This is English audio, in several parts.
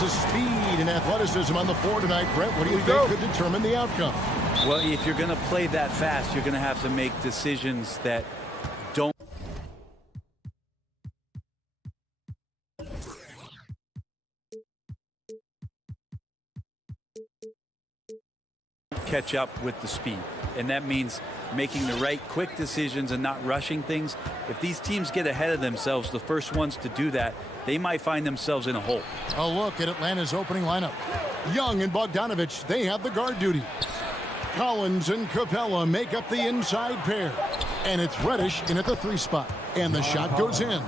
lots of speed and athleticism on the floor tonight. Brett, what do you think could determine the outcome? Well, if you're going to play that fast, you're going to have to make decisions that don't catch up with the speed. And that means making the right quick decisions and not rushing things. If these teams get ahead of themselves, the first ones to do that, they might find themselves in a hole. A look at Atlanta's opening lineup. Young and Bogdanovich, they have the guard duty. Collins and Capella make up the inside pair. And it's Reddish in at the 3 spot. And the shot goes in.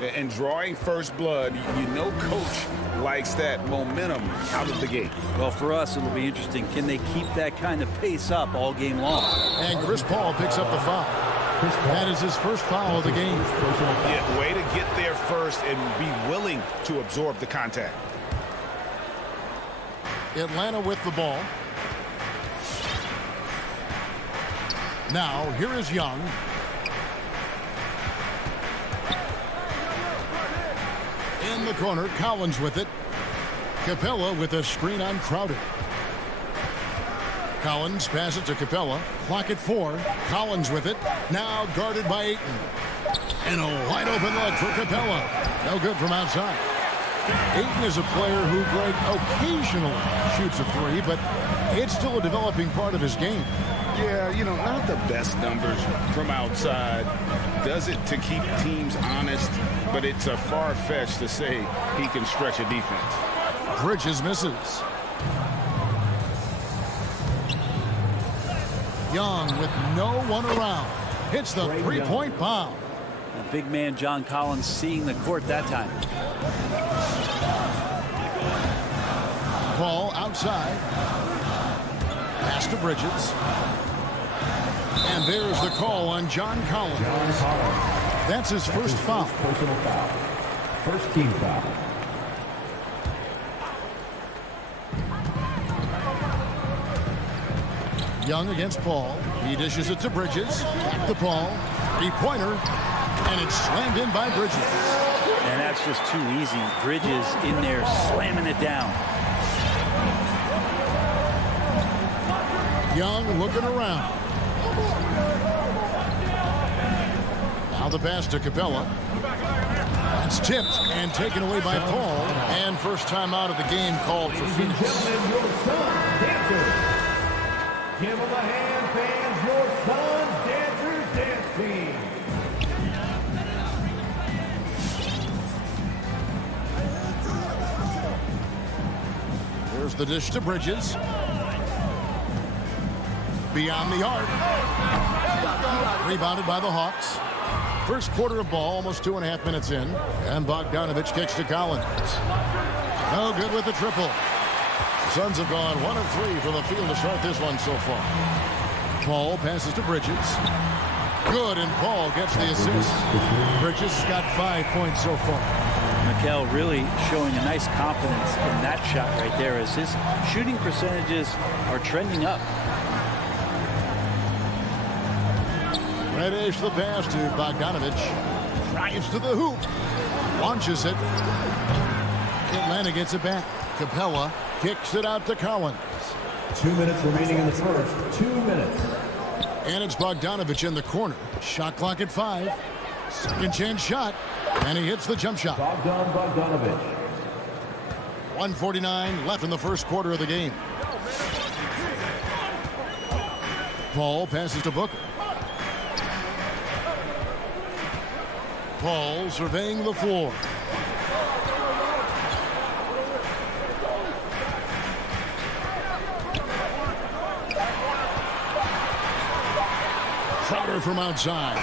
And drawing first blood, you know coach likes that momentum out of the gate. Well, for us, it'll be interesting. Can they keep that kind of pace up all game long? And Chris Paul picks up the foul. That is his first foul of the game. Yeah, way to get there first and be willing to absorb the contact. Atlanta with the ball. Now, here is Young. In the corner, Collins with it. Capella with a screen on Crowder. Collins passes to Capella. Clock at 4. Collins with it. Now guarded by Ayton. And a wide open look for Capella. No good from outside. Ayton is a player who, Greg, occasionally shoots a 3, but it's still a developing part of his game. Yeah, you know, not the best numbers from outside. Does it to keep teams honest, but it's a far-fetched to say he can stretch a defense. Bridges misses. Young with no one around. Hits the three-point bomb. The big man John Collins seeing the court that time. Ball outside. Pass to Bridges. And there's the call on John Collins. That's his first foul. Personal foul. First team foul. Young against Paul. He dishes it to Bridges. Back to Paul. 3-pointer. And it's slammed in by Bridges. And that's just too easy. Bridges in there slamming it down. Young looking around. Now the pass to Capella. It's tipped and taken away by Paul. And first time out of the game called for Phoenix. Your son, dancers. Give him a hand, fans. Your son, dancers, dance team. There's the dish to Bridges. Beyond the arc. Rebounded by the Hawks. First quarter of ball, almost 2.5 minutes in. And Bogdanovich kicks to Collins. No good with the triple. The Suns have gone 1 of 3 from the field to start this one so far. Paul passes to Bridges. Good, and Paul gets the assist. Bridges has got 5 points so far. Mikel really showing a nice confidence in that shot right there as his shooting percentages are trending up. Reddish the pass to Bogdanovich. Drives to the hoop. Launches it. Atlanta gets it back. Capella kicks it out to Collins. 2 minutes remaining in the first. 2 minutes. And it's Bogdanovich in the corner. Shot clock at 5. Second chance shot. And he hits the jump shot. Bogdanovich. 1:49 left in the first quarter of the game. Paul passes to Booker. Paul surveying the floor. Crowder from outside.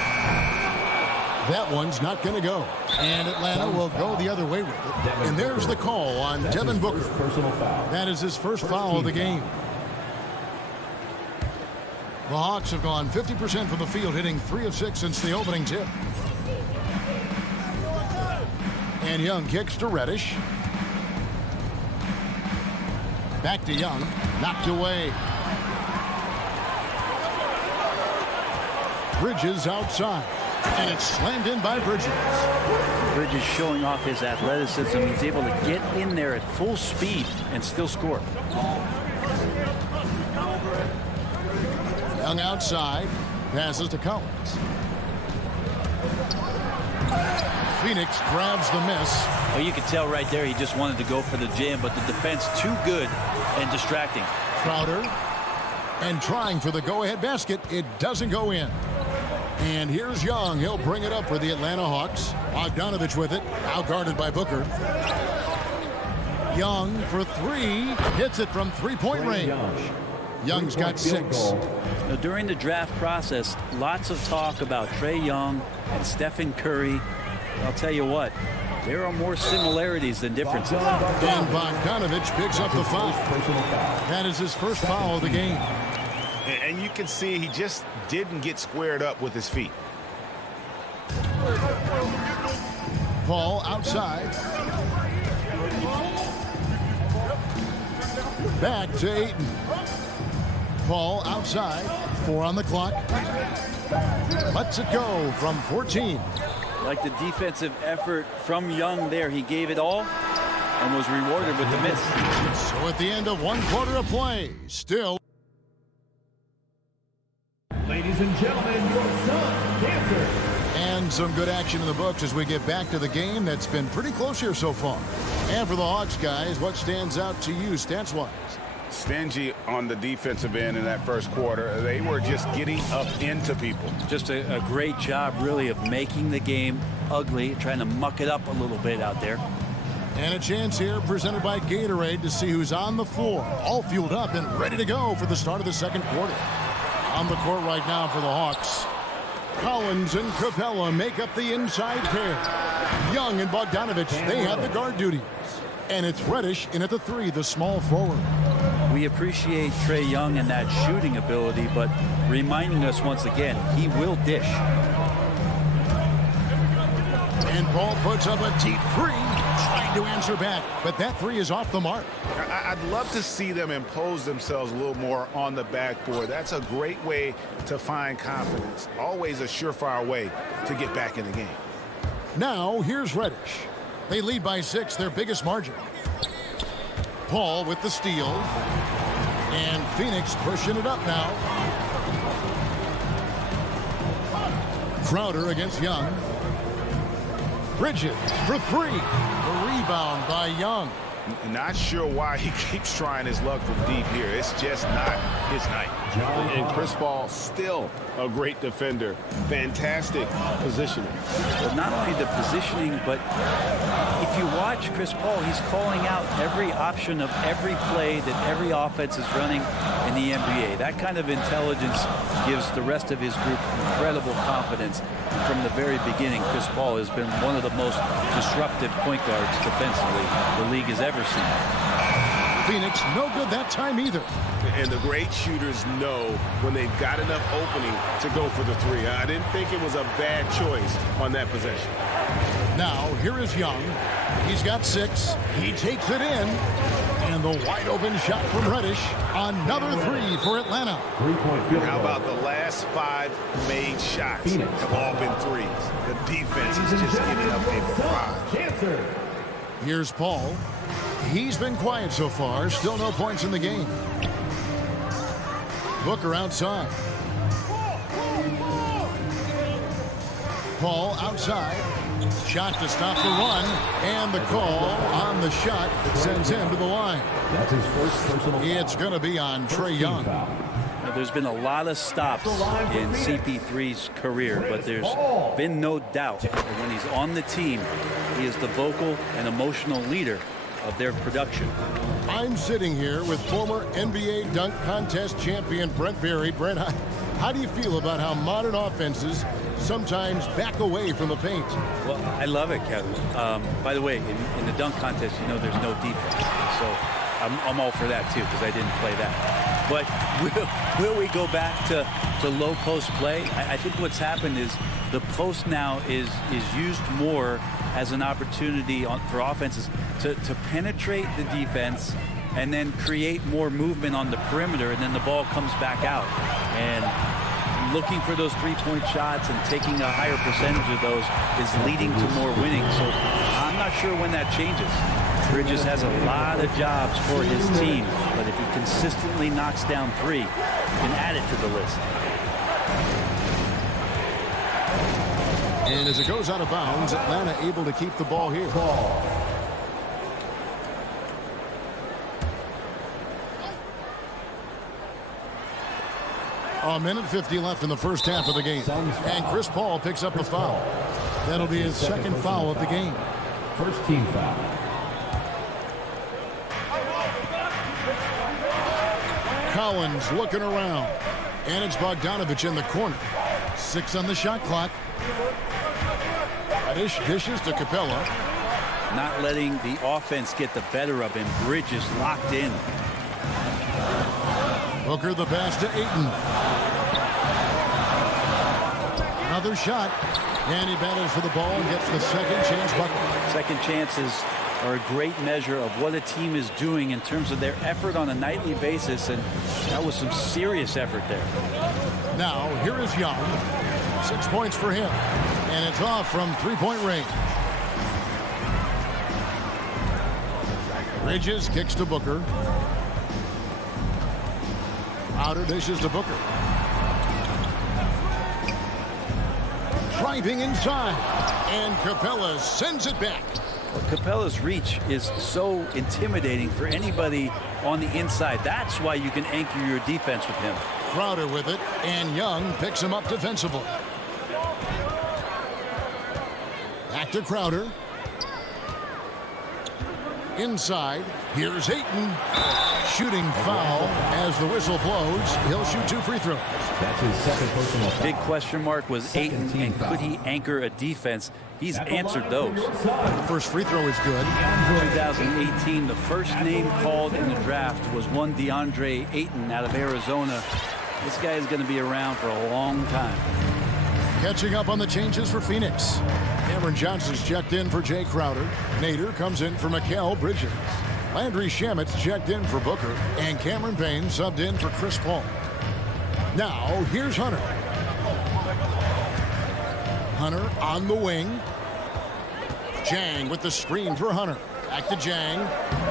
That one's not going to go. And Atlanta will go the other way with it. And there's the call on Devin Booker. Personal foul. That is his first foul of the game. The Hawks have gone 50% from the field, hitting 3 of 6 since the opening tip. And Young kicks to Reddish. Back to Young. Knocked away. Bridges outside. And it's slammed in by Bridges. Bridges showing off his athleticism. He's able to get in there at full speed and still score. Young outside. Passes to Collins. Phoenix grabs the miss. Well, you could tell right there he just wanted to go for the jam, but the defense too good and distracting. Crowder. And trying for the go-ahead basket. It doesn't go in. And here's Young. He'll bring it up for the Atlanta Hawks. Bogdanovich with it. Outguarded by Booker. Young for three. Hits it from three-point range. Young's got 6. Now, during the draft process, lots of talk about Trae Young and Stephen Curry. I'll tell you what, there are more similarities than differences. And Bogdanovich picks up the foul. That is his first foul of the game. And you can see he just didn't get squared up with his feet. Paul outside. Back to Ayton. Paul outside. 4 on the clock. Lets it go from 14. Like the defensive effort from Young there. He gave it all and was rewarded with the miss. So at the end of 1 quarter of play, still. Ladies and gentlemen, your son, Dancer. And some good action in the books as we get back to the game that's been pretty close here so far. And for the Hawks, guys, what stands out to you stats-wise? Stingy on the defensive end in that first quarter. They were just getting up into people. Just a great job, really, of making the game ugly, trying to muck it up a little bit out there. And a chance here presented by Gatorade to see who's on the floor, all fueled up and ready to go for the start of the second quarter. On the court right now for the Hawks. Collins and Capella make up the inside pair. Young and Bogdanovich, they have the guard duties. And it's Reddish in at the 3, the small forward. We appreciate Trae Young and that shooting ability, but reminding us once again, he will dish. And Paul puts up a deep 3, trying to answer back, but that 3 is off the mark. I'd love to see them impose themselves a little more on the backboard. That's a great way to find confidence. Always a surefire way to get back in the game. Now, here's Reddish. They lead by 6, their biggest margin. Paul with the steal. And Phoenix pushing it up now. Crowder against Young. Bridges for 3. The rebound by Young. Not sure why he keeps trying his luck from deep here. It's just not his night. And Chris Paul, still a great defender. Fantastic positioning. But not only the positioning, but if you watch Chris Paul, he's calling out every option of every play that every offense is running in the NBA. That kind of intelligence gives the rest of his group incredible confidence. From the very beginning, Chris Paul has been one of the most disruptive point guards defensively the league has ever seen. Phoenix no good that time either. And the great shooters know when they've got enough opening to go for the 3. I didn't think it was a bad choice on that possession. Now, here is Young. He's got 6. He takes it in. And the wide open shot from Reddish. Another 3 for Atlanta. 3-point field goal. How about the last 5 made shots have all been 3s? The defense is just giving up a barrage. Dancer. Here's Paul. He's been quiet so far. Still no points in the game. Booker outside. Paul outside. Shot to stop the run. And the call on the shot that sends him to the line. That's his first personal. It's going to be on Trae Young. Now, there's been a lot of stops in CP3's career, but there's been no doubt that when he's on the team, he is the vocal and emotional leader of their production. I'm sitting here with former NBA dunk contest champion Brent Berry. Brent, how do you feel about how modern offenses sometimes back away from the paint? Well, I love it, Kevin. By the way, in the dunk contest, you know there's no defense. So I'm all for that, too, because I didn't play that. But will we go back to low post play? I think what's happened is the post now is used more as an opportunity for offenses to penetrate the defense and then create more movement on the perimeter, and then the ball comes back out. And looking for those three-point shots and taking a higher percentage of those is leading to more winning. So I'm not sure when that changes. Bridges has a lot of jobs for his team, but if he consistently knocks down three, he can add it to the list. And as it goes out of bounds, Atlanta able to keep the ball here. A minute 50 left in the first half of the game. And Chris Paul picks up a foul. That'll be his second foul of the game. First team foul. Collins looking around. And it's Bogdanovich in the corner. 6 on the shot clock. Dishes to Capella. Not letting the offense get the better of him. Bridges locked in. Booker the pass to Ayton. Another shot. And he battles for the ball and gets the second chance bucket. Second chances are a great measure of what a team is doing in terms of their effort on a nightly basis, and that was some serious effort there. Now, here is Young. 6 points for him. And it's off from three-point range. Bridges kicks to Booker. Outer dishes to Booker. Driving inside. And Capella sends it back. Well, Capella's reach is so intimidating for anybody on the inside. That's why you can anchor your defense with him. Crowder with it, and Young picks him up defensively. Back to Crowder. Inside, here's Ayton. Shooting foul as the whistle blows. He'll shoot 2 free throws. That's his second personal foul. Big question mark was Ayton, and could he anchor a defense? He's answered those. The first free throw is good. 2018, the first name called in the draft was one DeAndre Ayton out of Arizona. This guy is going to be around for a long time. Catching up on the changes for Phoenix. Cameron Johnson's checked in for Jay Crowder. Nader comes in for Mikal Bridges. Landry Shamit's checked in for Booker. And Cameron Payne subbed in for Chris Paul. Now, here's Hunter. Hunter on the wing. Jang with the screen for Hunter. Back to Jang.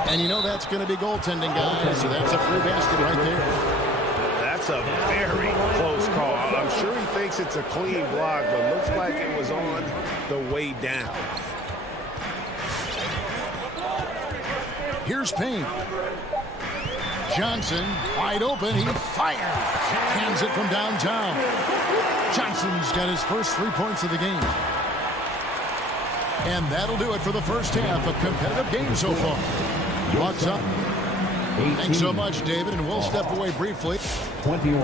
And you know that's going to be goaltending, guys. So that's a free basket right there. That's a very close call. I'm sure he thinks it's a clean block, but looks like it was on the way down. Here's Payne. Johnson wide open. He fires. Hands it from downtown. Johnson's got his first 3 points of the game. And that'll do it for the first half. A competitive game so far. Bucks up. Thanks so much, David, and we'll step away briefly. 21.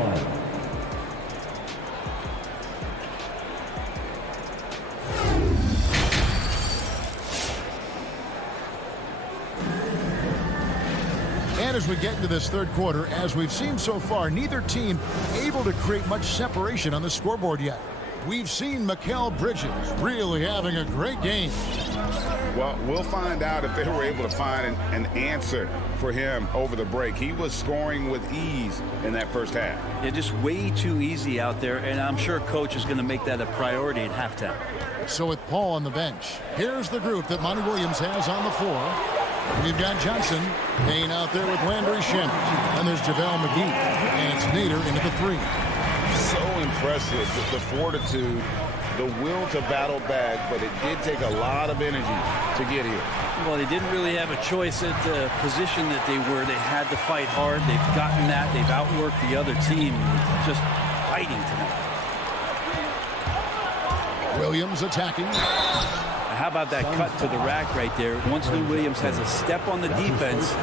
And as we get into this third quarter, as we've seen so far, neither team able to create much separation on the scoreboard yet. We've seen Mikal Bridges really having a great game. Well, we'll find out if they were able to find an answer for him over the break. He was scoring with ease in that first half. Yeah, just way too easy out there, and I'm sure Coach is going to make that a priority at halftime. So with Paul on the bench, here's the group that Monty Williams has on the floor. We've got Johnson, Payne out there with Landry Shamet. And there's JaVale McGee, and it's Nader into the 3. So impressive, the fortitude, the will to battle back, but it did take a lot of energy to get here. Well, they didn't really have a choice at the position that they were. They had to fight hard. They've gotten that. They've outworked the other team. Just fighting tonight. Williams attacking. How about that cut to the rack right there? Once Lou Williams has a step on the defense,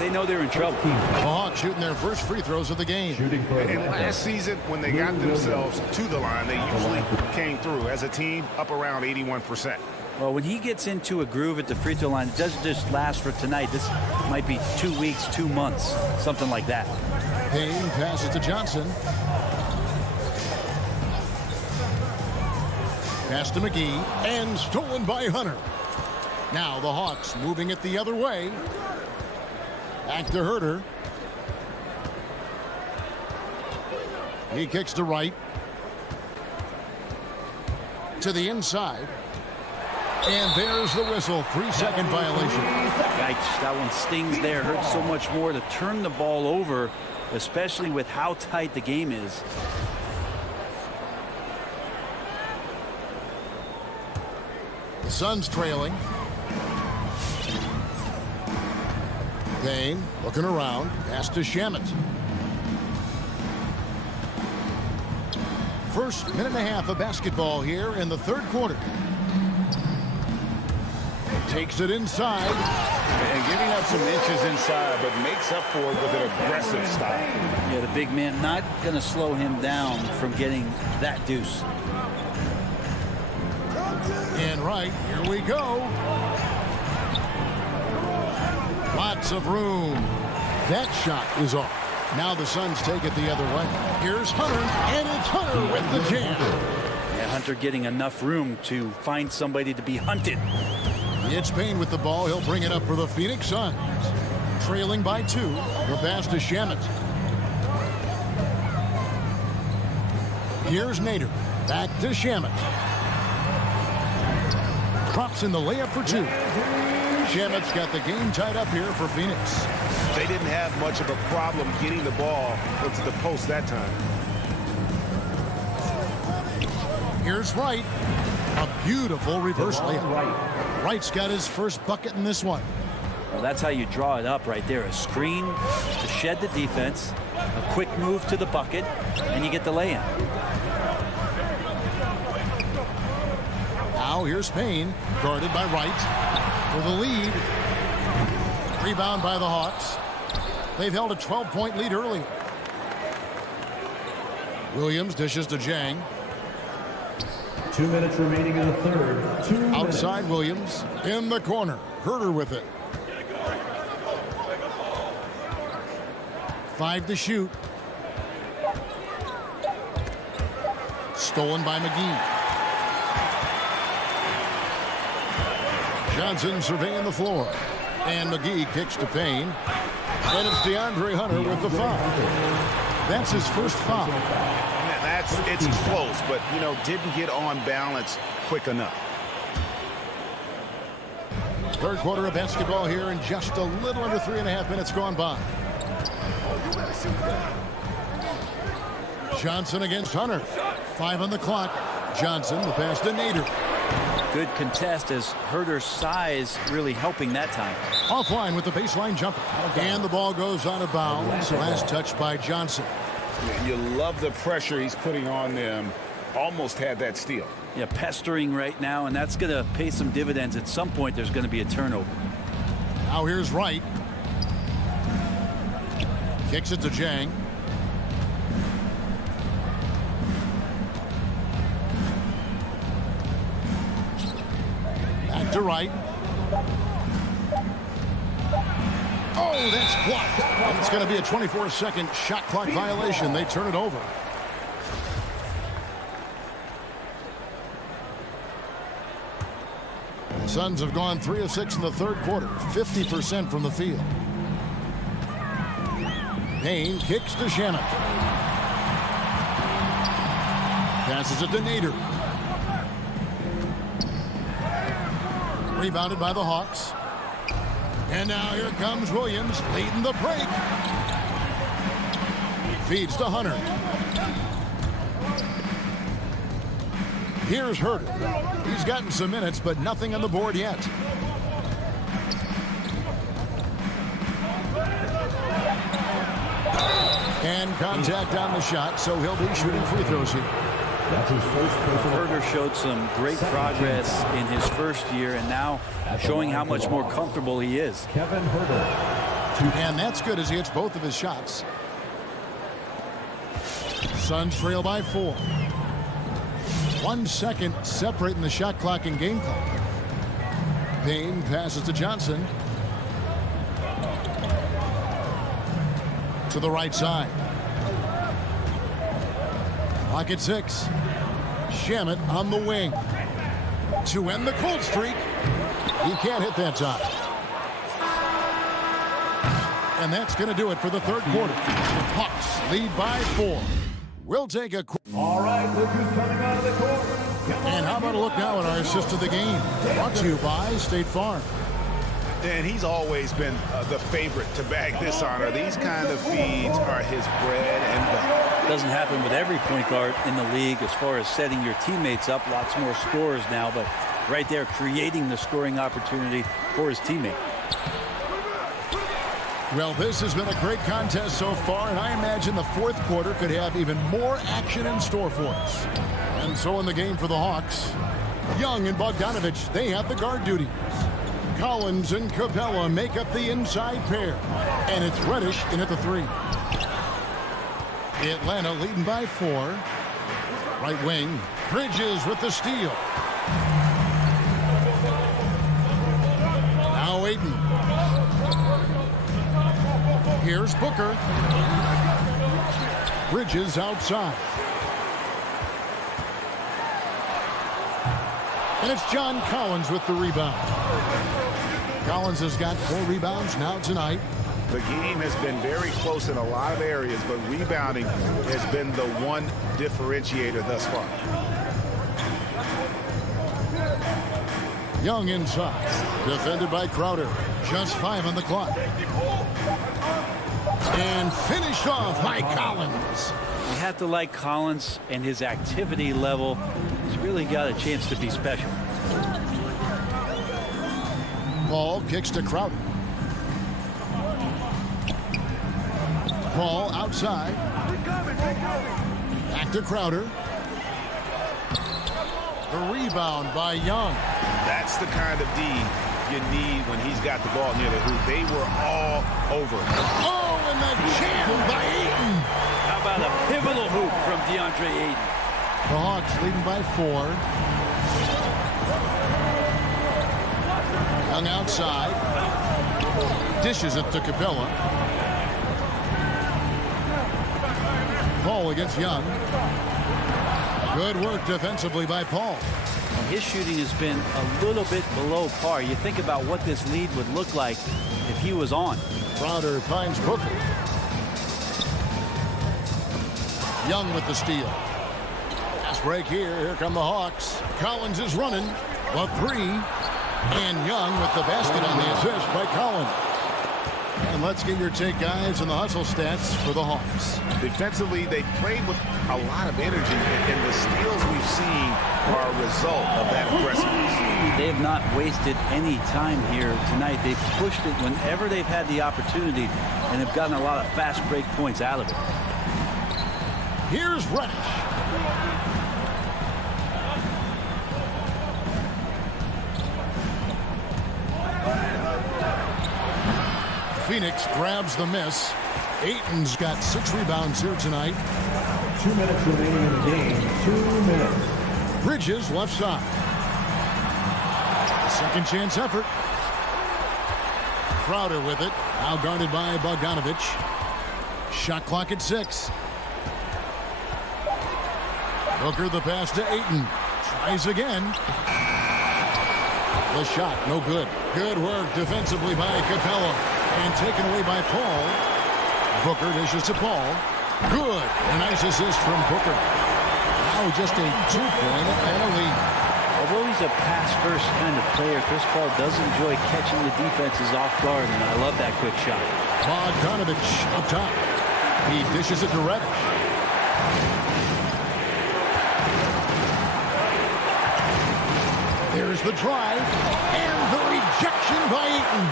they know they're in trouble. The Hawks shooting their first free throws of the game. And last season, when they got themselves to the line, they usually came through as a team up around 81%. Well, when he gets into a groove at the free throw line, it doesn't just last for tonight. This might be 2 weeks, 2 months, something like that. Payne passes to Johnson. Pass to McGee, and stolen by Hunter. Now the Hawks moving it the other way. Back to Herter. He kicks to right. To the inside. And there's the whistle. 3-second violation. Yikes, that one stings there. Hurts so much more to turn the ball over, especially with how tight the game is. The Suns trailing. Payne looking around. Pass to Shamet. First minute and a half of basketball here in the third quarter. Takes it inside. And giving up some inches inside, but makes up for it with an aggressive style. Yeah, the big man not going to slow him down from getting that deuce. And right, here we go. Lots of room. That shot is off. Now the Suns take it the other way. Here's Hunter, and it's Hunter with the jam. Yeah, Hunter getting enough room to find somebody to be hunted. It's Payne with the ball. He'll bring it up for the Phoenix Suns. Trailing by 2. The pass to Shamet. Here's Nader. Back to Shamet. Drops in the layup for 2. Shamet's got the game tied up here for Phoenix. They didn't have much of a problem getting the ball into the post that time. Here's Wright. A beautiful reverse layup. Wright's got his first bucket in this one. Well, that's how you draw it up right there. A screen to shed the defense, a quick move to the bucket, and you get the lay-in. Now here's Payne, guarded by Wright for the lead. Rebound by the Hawks. They've held a 12-point lead earlier. Williams dishes to Jang. 2 minutes remaining in the third. 2 minutes. Outside Williams. In the corner. Herter with it. 5 to shoot. Stolen by McGee. Johnson surveying the floor. And McGee kicks to Payne. And it's DeAndre Hunter with the foul. That's his first foul. It's close, but, didn't get on balance quick enough. Third quarter of basketball here, and just a little under 3.5 minutes gone by. Johnson against Hunter. 5 on the clock. Johnson, the pass to Nader. Good contest as Herter's size really helping that time. Offline with the baseline jumper. And the ball goes out of bounds. Last touch by Johnson. You love the pressure he's putting on them. Almost had that steal. Yeah, pestering right now, and that's going to pay some dividends. At some point, there's going to be a turnover. Now here's Wright. Kicks it to Jang. Back to Wright. Oh, that's blocked. And it's going to be a 24-second shot clock violation. They turn it over. The Suns have gone 3 of 6 in the third quarter. 50% from the field. Payne kicks to Shamet. Passes it to Nader. Rebounded by the Hawks. And now here comes Williams leading the break. Feeds to Hunter. Here's Herter. He's gotten some minutes, but nothing on the board yet. And contact on the shot, so he'll be shooting free throws here. That's his first personal. Herter showed some great progress in his first year, and now showing how much more comfortable he is. Kevin Herter. And that's good as he hits both of his shots. Suns trail by 4. 1 second separating the shot clock and game clock. Payne passes to Johnson. To the right side. Clock at 6. Shamet on the wing. To end the cold streak. He can't hit that time. And that's going to do it for the third quarter. Hawks lead by 4. We'll take a All right, look who's coming out of the court. and how about a look now at our assist of the game? Brought to you by State Farm. And he's always been the favorite to bag this honor. These kind of feeds are his bread and butter. Doesn't happen with every point guard in the league as far as setting your teammates up. Lots more scorers now, but right there creating the scoring opportunity for his teammate. Well, this has been a great contest so far, and I imagine the fourth quarter could have even more action in store for us. And so in the game for the Hawks, Young and Bogdanovich, they have the guard duty. Collins and Capella make up the inside pair, and it's Reddish in at the 3. Atlanta leading by 4. Right wing, Bridges with the steal. Now Aiden. Here's Booker. Bridges outside. And it's John Collins with the rebound. Collins has got 4 rebounds now tonight. The game has been very close in a lot of areas, but rebounding has been the one differentiator thus far. Young inside. Defended by Crowder. Just 5 on the clock. And finished off by Collins. You have to like Collins and his activity level. He's really got a chance to be special. Paul kicks to Crowder. Paul outside. Back to Crowder. The rebound by Young. That's the kind of D you need when he's got the ball near the hoop. They were all over. Oh, and the jam by Ayton. How about a pivotal hoop from DeAndre Ayton? The Hawks leading by 4. Young outside. Dishes it to Capella. Paul against Young. Good work defensively by Paul. His shooting has been a little bit below par. You think about what this lead would look like if he was on. Crowder finds Booker. Young with the steal. Fast break here. Here come the Hawks. Collins is running. The 3. And Young with the basket on the assist by Collins. And let's get your take, guys, on the hustle stats for the Hawks. Defensively, they played with a lot of energy, and the steals we've seen are a result of that aggressiveness. They have not wasted any time here tonight. They've pushed it whenever they've had the opportunity and have gotten a lot of fast break points out of it. Here's Reddish. Phoenix grabs the miss. Ayton's got 6 rebounds here tonight. 2 minutes remaining in the game. 2 minutes. Bridges left side. Second chance effort. Crowder with it. Now guarded by Bogdanovich. Shot clock at 6. Booker the pass to Ayton. Tries again. The shot, no good. Good work defensively by Capella. And taken away by Paul. Booker dishes to Paul. Good. A nice assist from Booker. Now just a 2-point and a lead. Although he's a pass-first kind of player, Chris Paul does enjoy catching the defenses off guard, and I love that quick shot. Bogdanovich up top. He dishes it to Reddish. There's the drive and the rejection by Ayton.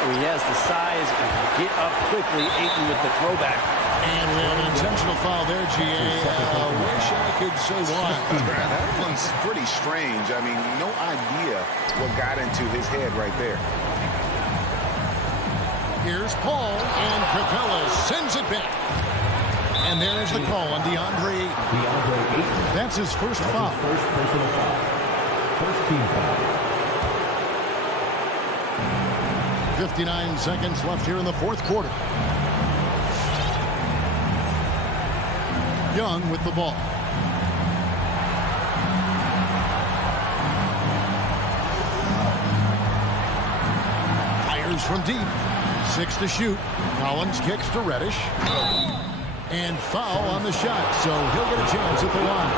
He has the size and can get up quickly. Ayton with the throwback. And we have an intentional foul there, GA. Wish I could say why. That one's pretty strange. I mean, no idea what got into his head right there. Here's Paul, and Capella sends it back. And there's the call on DeAndre Ayton. That's his first foul. First personal foul. First team foul. 59 seconds left here in the fourth quarter. Young with the ball. Fires from deep. 6 to shoot. Collins kicks to Reddish. And foul on the shot, so he'll get a chance at the line.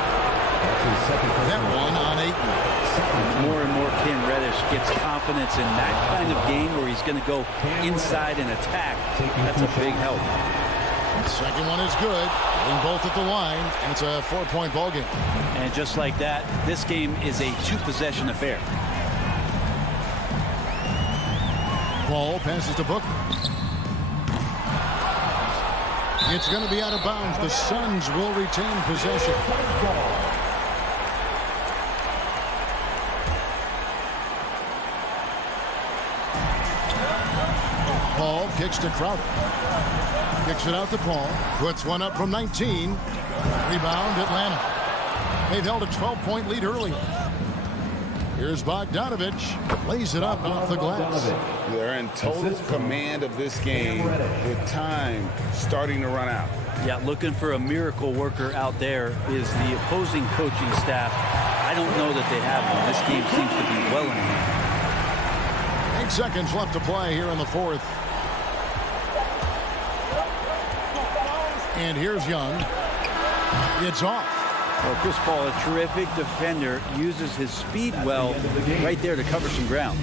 That one on Ayton. More and more Cam Reddish gets confidence in that kind of game where he's going to go inside and attack. That's a big help. The second one is good. Getting both at the line, and it's a 4-point ball game. And just like that, this game is a 2-possession affair. Ball passes to Booker. It's going to be out of bounds. The Suns will retain possession. Paul kicks to Crowder. Kicks it out to Paul. Puts one up from 19. Rebound, Atlanta. They've held a 12-point lead earlier. Here's Bogdanovich. Lays it up off the glass. They're in total command of this game with time starting to run out. Yeah, looking for a miracle worker out there is the opposing coaching staff. I don't know that they have one. This game seems to be well in hand. 8 seconds left to play here in the fourth. And here's Young. It's off. Well, Chris Paul, a terrific defender, uses his speed well right there to cover some ground.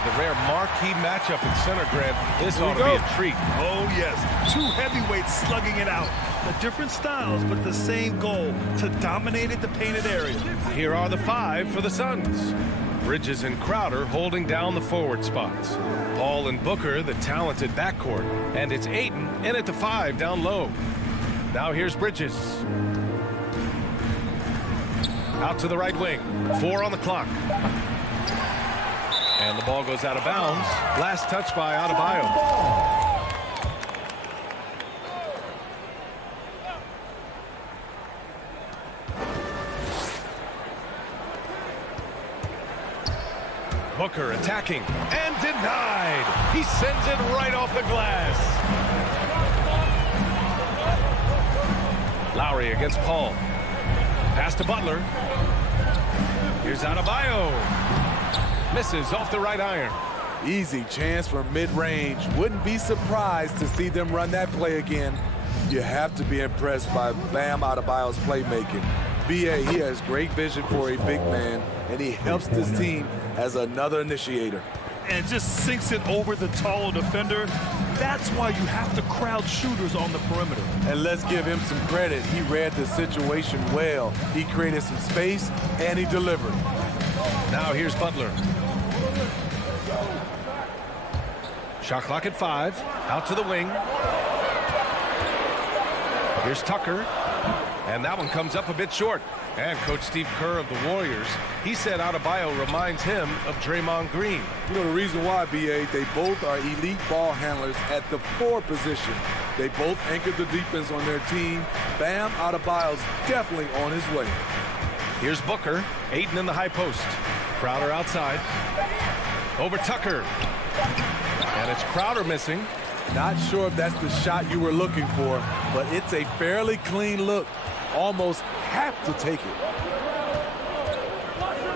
right, the rare marquee matchup in center, Grant. This ought to be a treat. Oh, yes. Two heavyweights slugging it out. The different styles, but the same goal, to dominate at the painted area. Here are the 5 for the Suns. Bridges and Crowder holding down the forward spots. Paul and Booker, the talented backcourt. And it's Ayton in at the 5 down low. Now here's Bridges. Out to the right wing. 4 on the clock. And the ball goes out of bounds. Last touch by Adebayo. Booker attacking and denied. He sends it right off the glass. Lowry against Paul. Pass to Butler. Here's Adebayo. Misses off the right iron. Easy chance from mid-range. Wouldn't be surprised to see them run that play again. You have to be impressed by Bam Adebayo's playmaking. B.A., he has great vision for a big man, and he helps this team as another initiator. And just sinks it over the taller defender. That's why you have to crowd shooters on the perimeter. And let's give him some credit. He read the situation well. He created some space, and he delivered. Now here's Butler. Shot clock at 5. Out to the wing. Here's Tucker. And that one comes up a bit short. And Coach Steve Kerr of the Warriors, he said Adebayo reminds him of Draymond Green. You know the reason why, B.A., they both are elite ball handlers at the 4 position. They both anchored the defense on their team. Bam Adebayo's definitely on his way. Here's Booker. Ayton in the high post. Crowder outside. Over Tucker. And it's Crowder missing. Not sure if that's the shot you were looking for, but it's a fairly clean look. Almost have to take it.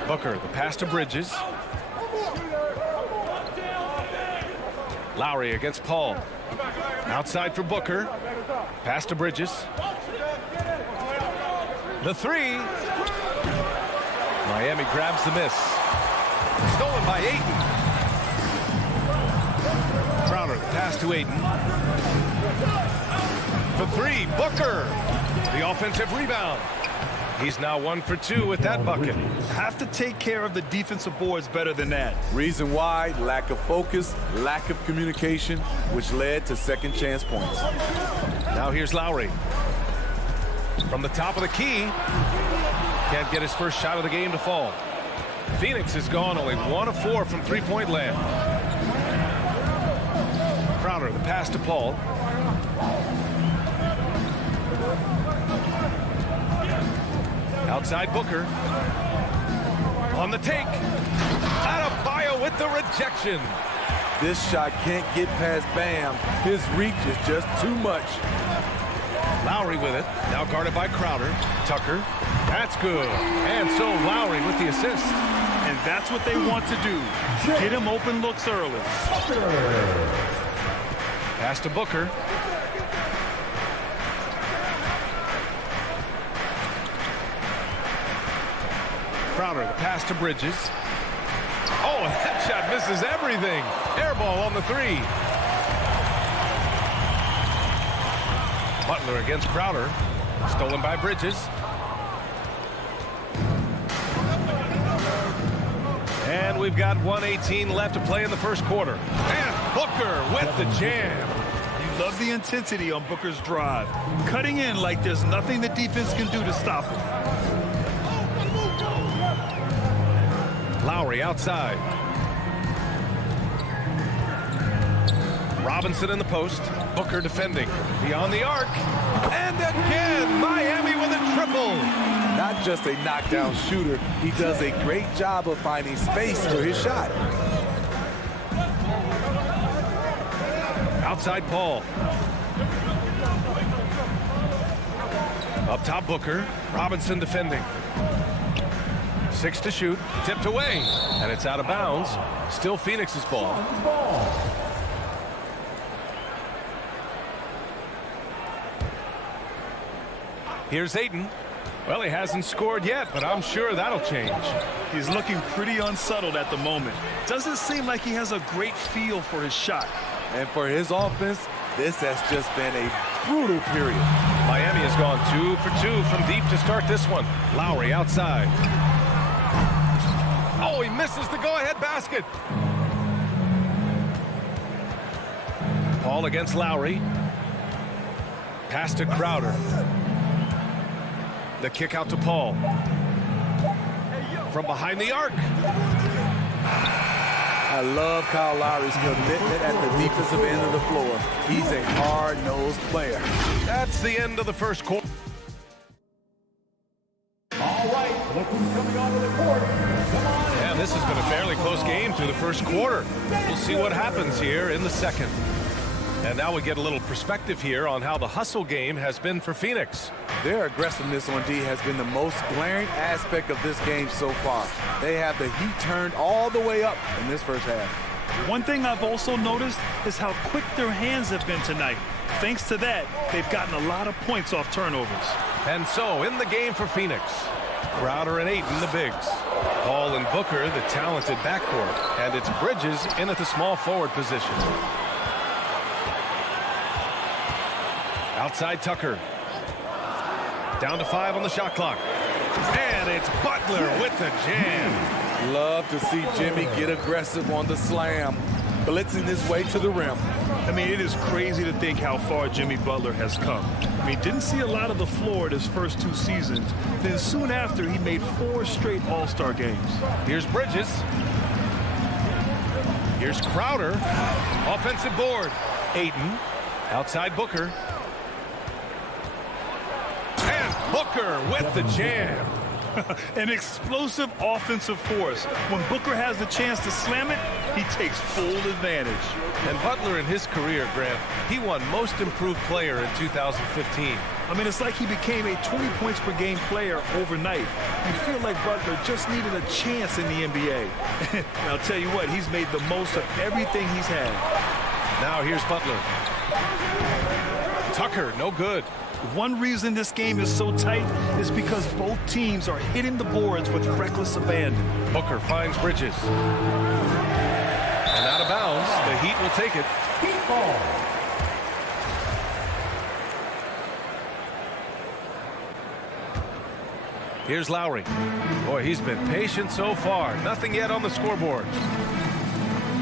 Booker, the pass to Bridges. Lowry against Paul. Outside for Booker. Pass to Bridges. The 3. Miami grabs the miss. Stolen by Ayton. Crowder, the pass to Ayton. For 3, Booker. The offensive rebound. He's now 1 for 2 with that bucket. Have to take care of the defensive boards better than that. Reason why? Lack of focus, lack of communication, which led to second chance points. Now here's Lowry. From the top of the key. Can't get his first shot of the game to fall. Phoenix is gone only 1 of 4 from three-point land. Crowder, the pass to Paul. Outside Booker. On the take. Adebayo with the rejection. This shot can't get past Bam. His reach is just too much. Lowry with it. Now guarded by Crowder. Tucker. That's good. And so Lowry with the assist. And that's what they want to do. Get him open looks early. Pass to Booker. Crowder, the pass to Bridges. Oh, that shot misses everything. Air ball on the 3. Butler against Crowder. Stolen by Bridges. And we've got 1:18 left to play in the first quarter. And Booker with the jam. You love the intensity on Booker's drive. Cutting in like there's nothing the defense can do to stop him. Lowry outside. Robinson in the post. Booker defending. Beyond the arc. And again, Miami with a triple. Not just a knockdown shooter, he does a great job of finding space for his shot. Outside Paul. Up top Booker. Robinson defending. 6 to shoot. Tipped away. And it's out of bounds. Still Phoenix's ball. Here's Ayton. Well, he hasn't scored yet, but I'm sure that'll change. He's looking pretty unsettled at the moment. Doesn't seem like he has a great feel for his shot. And for his offense, this has just been a brutal period. Miami has gone 2 for 2 from deep to start this one. Lowry outside. Oh, he misses the go-ahead basket. Paul against Lowry. Pass to Crowder. The kick out to Paul. From behind the arc. I love Kyle Lowry's commitment at the defensive end of the floor. He's a hard-nosed player. That's the end of the first quarter. All right, look who's coming onto the court. Come on in. And this has been a fairly close game through the first quarter. We'll see what happens here in the second. And now we get a little perspective here on how the hustle game has been for Phoenix. Their aggressiveness on D has been the most glaring aspect of this game so far. They have the heat turned all the way up in this first half. One thing I've also noticed is how quick their hands have been tonight. Thanks to that, they've gotten a lot of points off turnovers. And so in the game for Phoenix, Crowder and Ayton, the bigs. Paul and Booker, the talented backcourt. And it's Bridges in at the small forward position. Outside Tucker. Down to 5 on the shot clock. And it's Butler with the jam. Love to see Jimmy get aggressive on the slam, blitzing his way to the rim. I mean, it is crazy to think how far Jimmy Butler has come. I mean, didn't see a lot of the floor in his first 2 seasons. Then soon after, he made 4 straight All-Star games. Here's Bridges. Here's Crowder. Offensive board. Ayton. Outside Booker. And Booker with the jam. An explosive offensive force. When Booker has the chance to slam it, he takes full advantage. And Butler in his career, Grant, he won Most Improved Player in 2015. I mean, it's like he became a 20 points per game player overnight. You feel like Butler just needed a chance in the NBA. And I'll tell you what, he's made the most of everything he's had. Now here's Butler. Tucker, no good. One reason this game is so tight is because both teams are hitting the boards with reckless abandon. Booker finds Bridges. And out of bounds, the Heat will take it. Heat ball. Here's Lowry. Boy, he's been patient so far. Nothing yet on the scoreboard.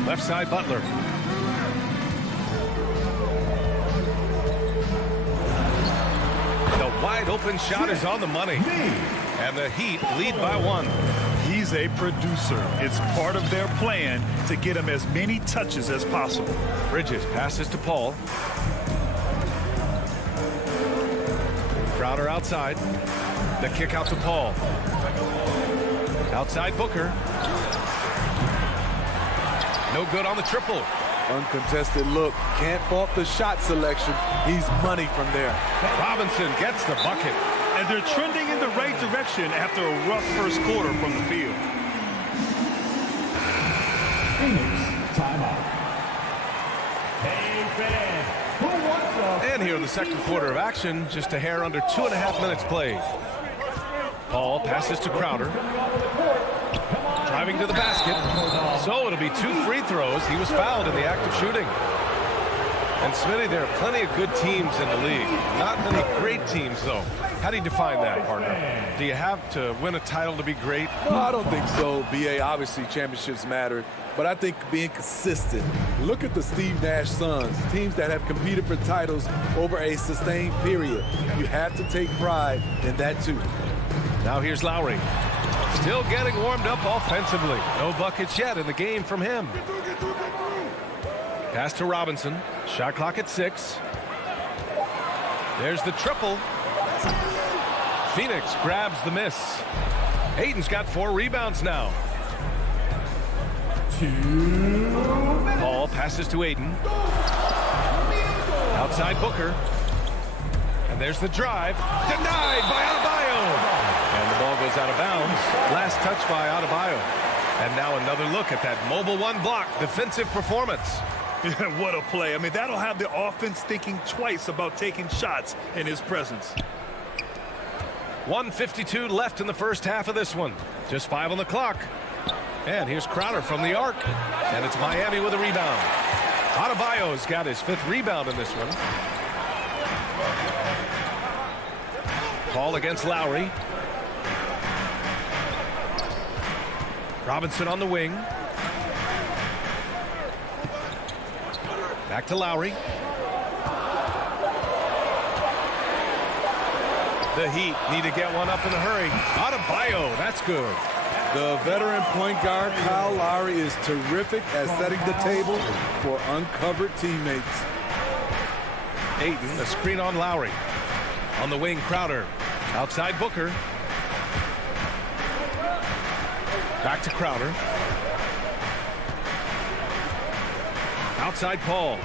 Left side, Butler. The wide open shot is on the money. And the Heat lead by 1. He's a producer. It's part of their plan to get him as many touches as possible. Bridges passes to Paul. Crowder outside. The kick out to Paul. Outside Booker. No good on the triple. Uncontested look. Can't fault the shot selection. He's money from there. Robinson gets the bucket. And they're trending in the right direction after a rough first quarter from the field. Phoenix, timeout. Hey, fans, who wants us? And here in the second quarter of action, just a hair under 2.5 minutes played. Paul passes to Crowder. Driving to the basket. So it'll be 2 free throws. He was fouled in the act of shooting. And Smitty, there are plenty of good teams in the league. Not many great teams, though. How do you define that, partner? Do you have to win a title to be great? No, I don't think so, BA. Obviously, championships matter. But I think being consistent. Look at the Steve Nash Suns, teams that have competed for titles over a sustained period. You have to take pride in that, too. Now here's Lowry. Still getting warmed up offensively. No buckets yet in the game from him. Pass to Robinson. Shot clock at 6. There's the triple. Phoenix grabs the miss. Ayton's got 4 rebounds now. 2. Paul passes to Ayton. Outside Booker. And there's the drive. Denied by Adebayo. And the ball goes out of bounds. Last touch by Adebayo. And now another look at that mobile 1 block defensive performance. What a play. I mean, that'll have the offense thinking twice about taking shots in his presence. 1:52 left in the first half of this one. Just 5 on the clock. And here's Crowder from the arc. And it's Miami with a rebound. Adebayo's got his 5th rebound in this one. Paul against Lowry. Robinson on the wing. Back to Lowry. The Heat need to get one up in a hurry. Adebayo, that's good. The veteran point guard, Kyle Lowry, is terrific at setting the table for uncovered teammates. Ayton, a screen on Lowry. On the wing, Crowder. Outside Booker. Back to Crowder. Outside Paul.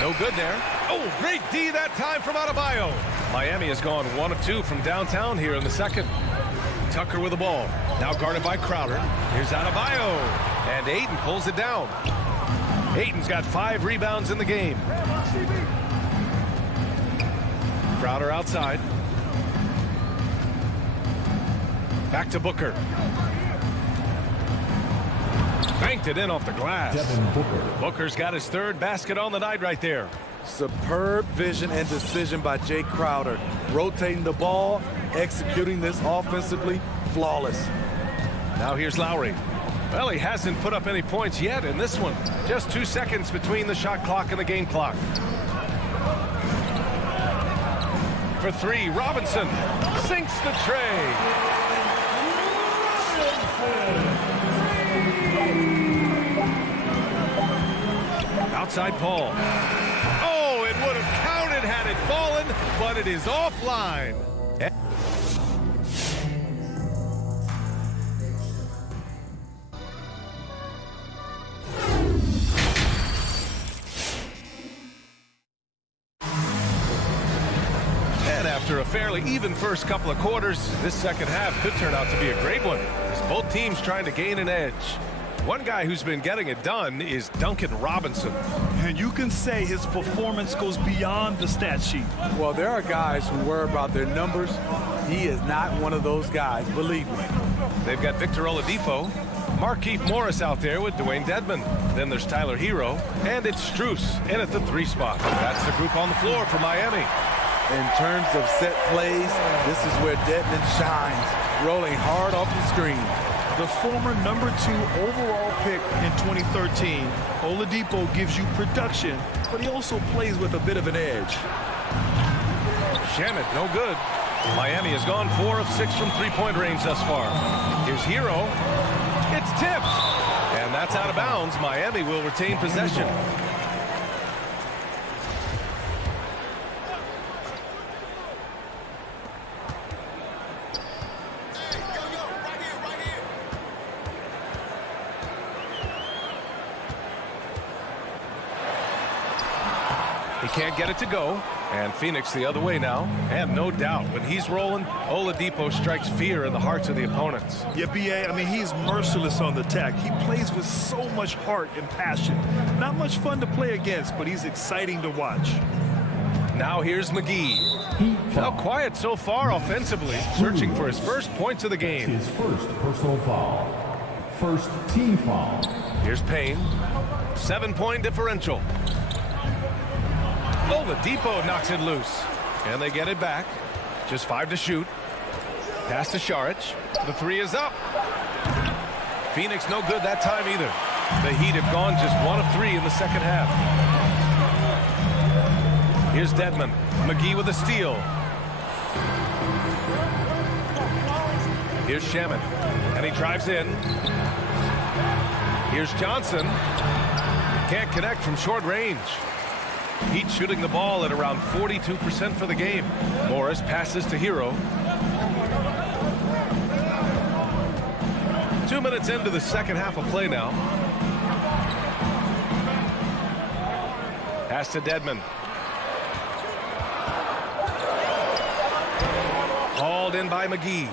No good there. Oh, great D that time from Adebayo. Miami has gone 1 of 2 from downtown here in the second. Tucker with the ball. Now guarded by Crowder. Here's Adebayo. And Ayton pulls it down. Ayton's got 5 rebounds in the game. Crowder outside. Back to Booker. Banked it in off the glass. Booker's got his 3rd basket on the night right there. Superb vision and decision by Jay Crowder. Rotating the ball, executing this offensively, flawless. Now here's Lowry. Well, he hasn't put up any points yet in this one. Just 2 seconds between the shot clock and the game clock. For 3, Robinson sinks the tray. Outside Paul. Oh, it would have counted had it fallen, but it is offline. And after a fairly even first couple of quarters, this second half could turn out to be a great one, as both teams trying to gain an edge. One guy who's been getting it done is Duncan Robinson. And you can say his performance goes beyond the stat sheet. Well, there are guys who worry about their numbers. He is not one of those guys, believe me. They've got Victor Oladipo, Markieff Morris out there with Dwayne Dedmon. Then there's Tyler Hero, and it's Strus in at the 3 spot. That's the group on the floor for Miami. In terms of set plays, this is where Dedmon shines, rolling hard off the screen. The former number 2 overall pick in 2013, Oladipo gives you production, but he also plays with a bit of an edge. Shamet, no good. Miami has gone 4 of 6 from 3-point range thus far. Here's Hero. It's tipped. And that's out of bounds. Miami will retain possession. He can't get it to go. And Phoenix the other way now. And no doubt, when he's rolling, Oladipo strikes fear in the hearts of the opponents. Yeah, B.A., I mean, he's merciless on the attack. He plays with so much heart and passion. Not much fun to play against, but he's exciting to watch. Now here's McGee. Now quiet so far offensively, searching for his first points of the game. His first personal foul. First team foul. Here's Payne. 7-point differential. Oladipo knocks it loose. And they get it back. Just 5 to shoot. Pass to Šarić. The 3 is up. Phoenix no good that time either. The Heat have gone just 1 of 3 in the second half. Here's Dedmon. McGee with a steal. Here's Shamet. And he drives in. Here's Johnson. Can't connect from short range. Heat shooting the ball at around 42% for the game. Morris passes to Hero. 2 minutes into the second half of play now. Pass to Dedmon. Hauled in by McGee.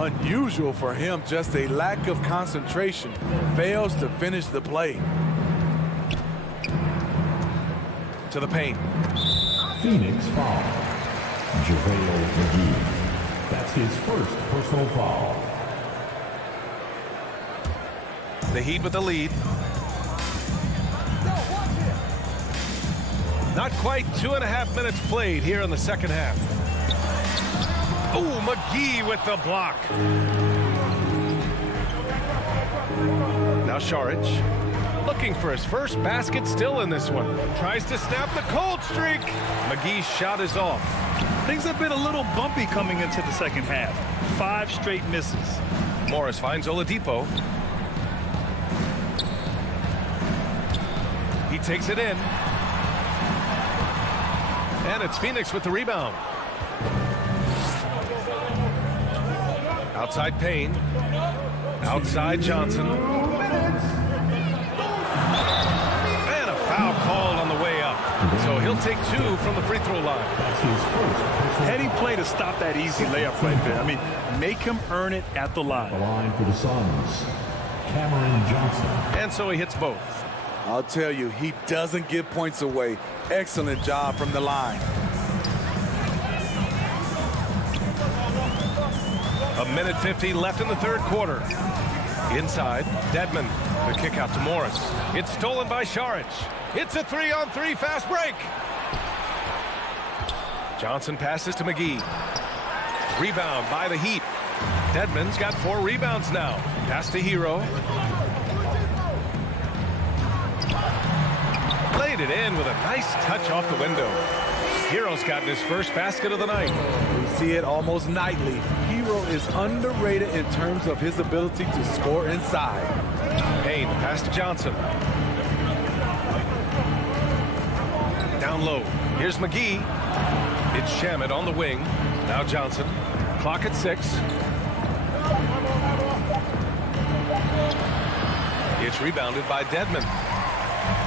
Unusual for him, just a lack of concentration. Fails to finish the play. To the paint. Phoenix foul. JaVale McGee. That's his first personal foul. The Heat with the lead. Not quite 2.5 minutes played here in the second half. Oh, McGee with the block. Now Šarić looking for his first basket still in this one. Tries to snap the cold streak. McGee's shot is off. Things have been a little bumpy coming into the second half. 5 straight misses. Morris finds Oladipo. He takes it in. And it's Phoenix with the rebound. Outside Payne. Outside Johnson. And a foul called on the way up. So he'll take 2 from the free throw line. Heading play to stop that easy layup right there. I mean, make him earn it at the line. The line for the Suns, Cameron Johnson. And so he hits both. I'll tell you, he doesn't give points away. Excellent job from the line. A minute 50 left in the third quarter. Inside, Dedmon. The kick out to Morris. It's stolen by Šarić. It's a 3-on-3 fast break. Johnson passes to McGee. Rebound by the Heat. Dedmon's got 4 rebounds now. Pass to Hero. Laid it in with a nice touch off the window. Hero's gotten his first basket of the night. We see it almost nightly. Hero is underrated in terms of his ability to score inside. Payne, pass to Johnson. Down low. Here's McGee. It's Shamet on the wing. Now Johnson. Clock at 6. It's rebounded by Dedmon.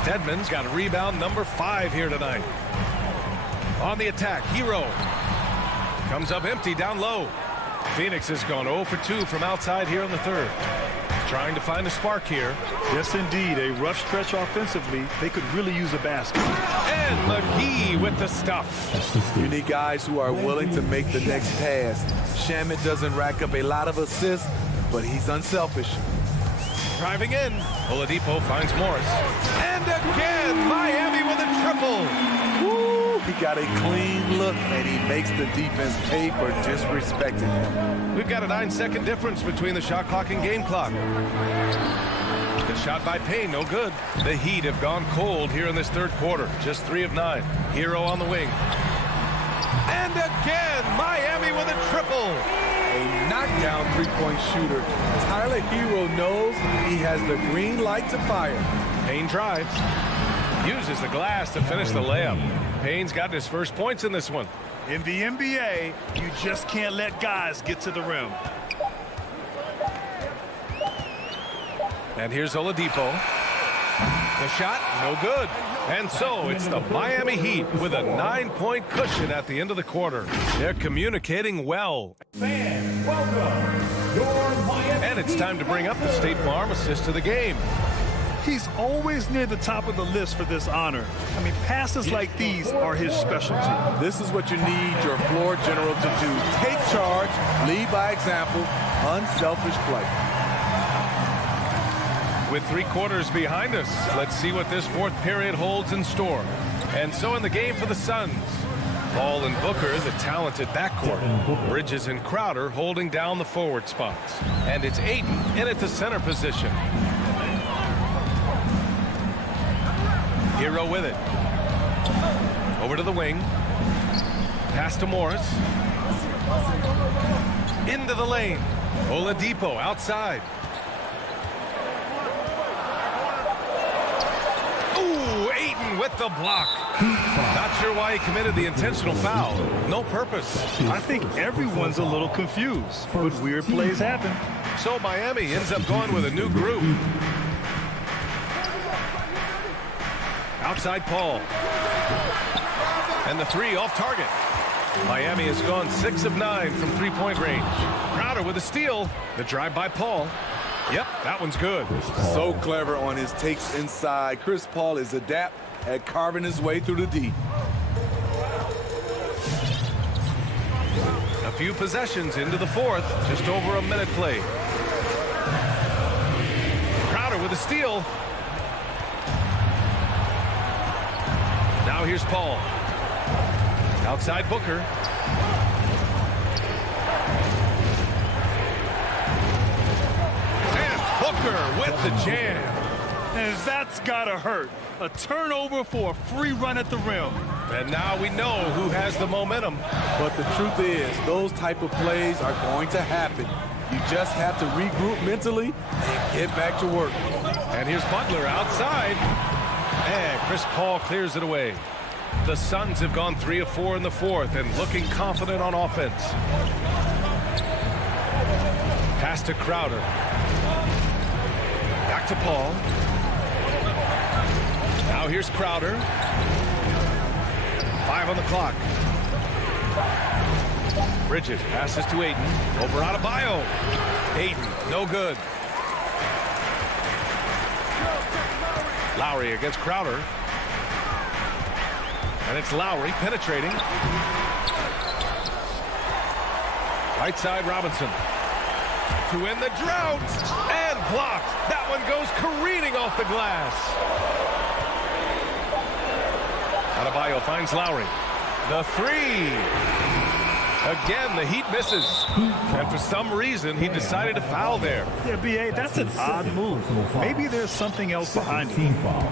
Dedmon's got a rebound number 5 here tonight. On the attack, Hero. Comes up empty down low. Phoenix has gone 0 for 2 from outside here in the third. Trying to find a spark here. Yes, indeed. A rough stretch offensively. They could really use a basket. And McGee with the stuff. You need guys who are willing to make the next pass. Shamet doesn't rack up a lot of assists, but he's unselfish. Driving in. Oladipo finds Morris. And again, Miami with a triple. Woo! He got a clean look, and he makes the defense pay for disrespecting him. We've got a 9-second difference between the shot clock and game clock. The shot by Payne, no good. The Heat have gone cold here in this third quarter. Just 3 of 9. Hero on the wing. And again, Miami with a triple. A knockdown three-point shooter. Tyler Hero knows he has the green light to fire. Payne drives. Uses the glass to finish the layup. Payne's gotten his first points in this one. In the NBA, you just can't let guys get to the rim. And here's Oladipo. The shot, no good. And so it's the Miami Heat with a 9-point cushion at the end of the quarter. They're communicating well. Fans, welcome your Miami. And it's time to bring up the State Farm assist of the game. He's always near the top of the list for this honor. I mean, passes like these are his specialty. This is what you need your floor general to do. Take charge, lead by example, unselfish play. With 3 quarters behind us, let's see what this fourth period holds in store. And so in the game for the Suns, Paul and Booker, the talented backcourt. Bridges and Crowder holding down the forward spots. And it's Ayton in at the center position. Hero with it. Over to the wing. Pass to Morris. Into the lane. Oladipo outside. Ooh, Ayton with the block. Not sure why he committed the intentional foul. No purpose. I think everyone's a little confused, but weird plays happen. So Miami ends up going with a new group. Outside Paul. And the 3 off target. Miami has gone 6 of 9 from 3-point range. Crowder with a steal. The drive by Paul. Yep, that one's good. So clever on his takes inside. Chris Paul is adept at carving his way through the D. A few possessions into the fourth, just over a minute played. Crowder with a steal. Now here's Paul. Outside Booker. And Booker with the jam. And that's gotta hurt. A turnover for a free run at the rim. And now we know who has the momentum. But the truth is, those type of plays are going to happen. You just have to regroup mentally and get back to work. And here's Butler outside. And Chris Paul clears it away. The Suns have gone 3 of 4 in the fourth and looking confident on offense. Pass to Crowder. Back to Paul. Now here's Crowder. 5 on the clock. Bridges passes to Ayton. Over Adebayo. Ayton, no good. Lowry against Crowder. And it's Lowry penetrating. Right side Robinson. To end the drought. And blocked. That one goes careening off the glass. Adebayo finds Lowry. The three. Again, the Heat misses. And for some reason, he decided to foul there. Yeah, B.A., that's an odd move. Maybe there's something else behind it.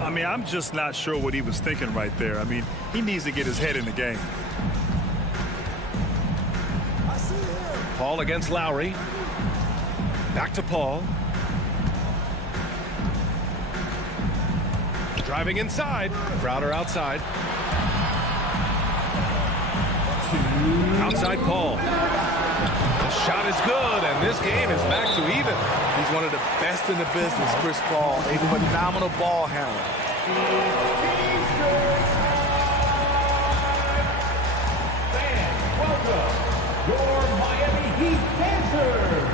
I mean, I'm just not sure what he was thinking right there. I mean, he needs to get his head in the game. Paul against Lowry. Back to Paul. Driving inside. Crowder outside. Outside Paul. The shot is good, and this game is back to even. He's one of the best in the business, Chris Paul. A phenomenal ball handler. Fans, welcome your Miami Heat dancers.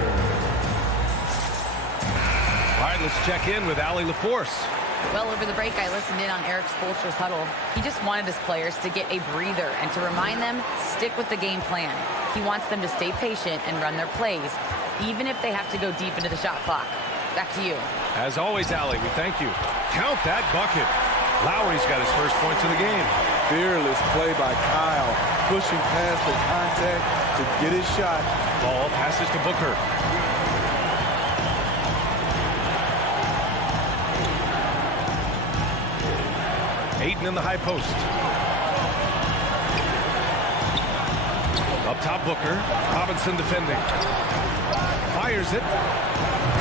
All right, let's check in with Allie LaForce. Well, over the break, I listened in on Eric Spoelstra's huddle. He just wanted his players to get a breather and to remind them, stick with the game plan. He wants them to stay patient and run their plays, even if they have to go deep into the shot clock. Back to you. As always, Allie, we thank you. Count that bucket. Lowry's got his first points of the game. Fearless play by Kyle, pushing past the contact to get his shot. Ball passes to Booker. Ayton in the high post. Up top, Booker. Robinson defending. Fires it.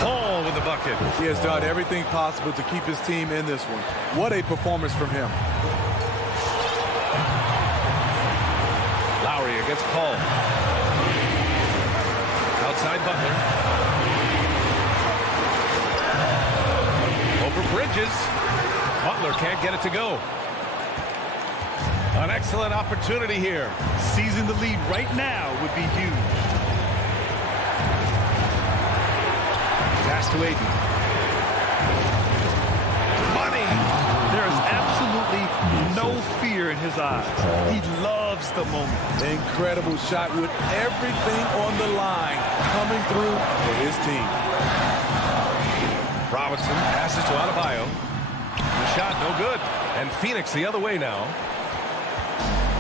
Paul with the bucket. He has done everything possible to keep his team in this one. What a performance from him. Lowry against Paul. Outside Butler. Over Bridges. Butler can't get it to go. An excellent opportunity here. Seizing the lead right now would be huge. Pass to Ayton. Money. There is absolutely no fear in his eyes. He loves the moment. Incredible shot with everything on the line coming through for his team. Robinson passes to Adebayo. The shot no good. And Phoenix the other way now.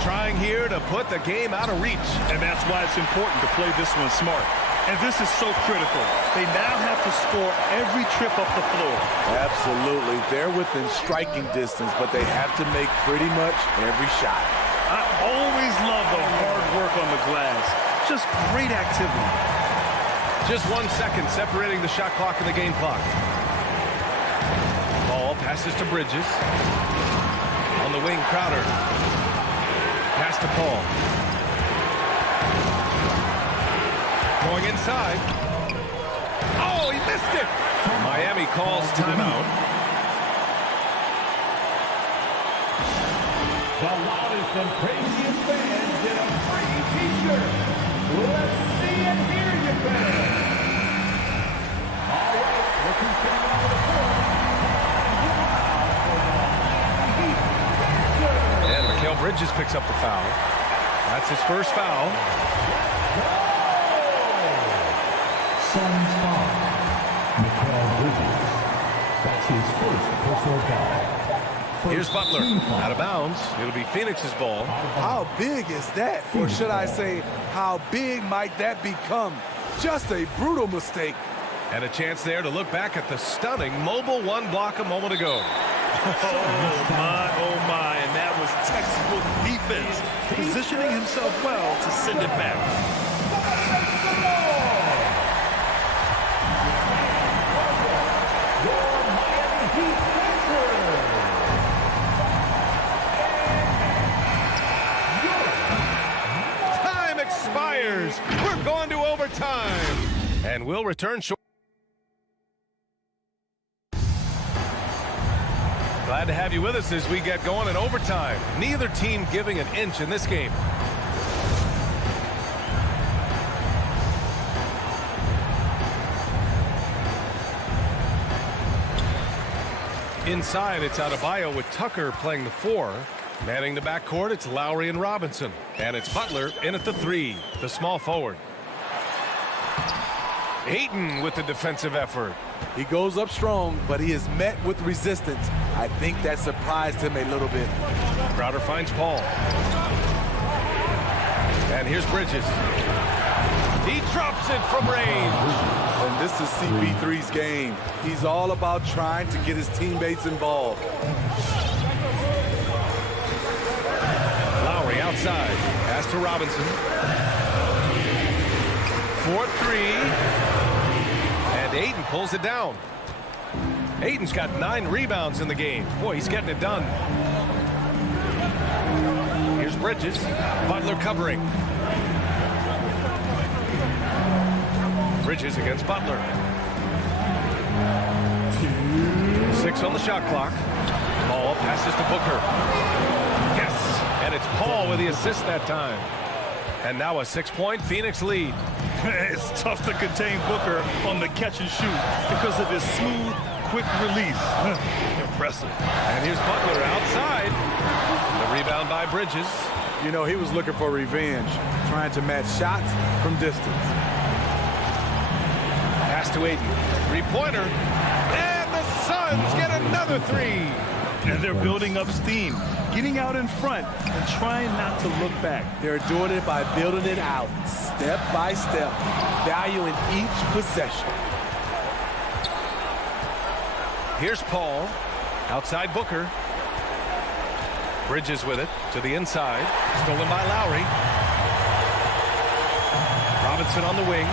Trying here to put the game out of reach. And that's why it's important to play this one smart. And this is so critical. They now have to score every trip up the floor. Absolutely. They're within striking distance, but they have to make pretty much every shot. I always love the hard work on the glass. Just great activity. Just 1 second separating the shot clock and the game clock. Ball passes to Bridges. On the wing, Crowder. Pass to Paul. Going inside. Oh, he missed it. Miami calls timeout. The loudest and craziest fans get a free t-shirt. Let's see and hear you, fans. All right, looking for the court. And Mikal Bridges picks up the foul. That's his first foul. Suns foul. Mikal Bridges. That's his first personal foul. Here's Butler, out of bounds. It'll be Phoenix's ball. How big is that? Or should I say, how big might that become? Just a brutal mistake. And a chance there to look back at the stunning mobile one block a moment ago. Oh my, and that was textbook defense. Positioning himself well to send it back. Time expires. We're going to overtime. And we'll return short. Glad to have you with us as we get going in overtime. Neither team giving an inch in this game. Inside, it's Adebayo with Tucker playing the 4. Manning the backcourt, it's Lowry and Robinson. And it's Butler in at the 3, the small forward. Ayton with the defensive effort. He goes up strong, but he is met with resistance. I think that surprised him a little bit. Crowder finds Paul. And here's Bridges. He drops it from range. And this is CP3's game. He's all about trying to get his teammates involved. Lowry outside. Pass to Robinson. 4-3. And Ayton pulls it down. Ayton's got 9 rebounds in the game. Boy, he's getting it done. Here's Bridges. Butler covering. Bridges against Butler. 6 on the shot clock. Paul passes to Booker. Yes! And it's Paul with the assist that time. And now a 6-point Phoenix lead. It's tough to contain Booker on the catch and shoot because of his smooth, quick release. Impressive. And here's Butler outside. The rebound by Bridges. You know, he was looking for revenge, trying to match shots from distance. Pass to Ayton. 3-pointer. And the Suns get another 3. And they're building up steam, getting out in front and trying not to look back. They're doing it by building it out, step by step, valuing each possession. Here's Paul. Outside Booker. Bridges with it to the inside. Stolen by Lowry. Robinson on the wing.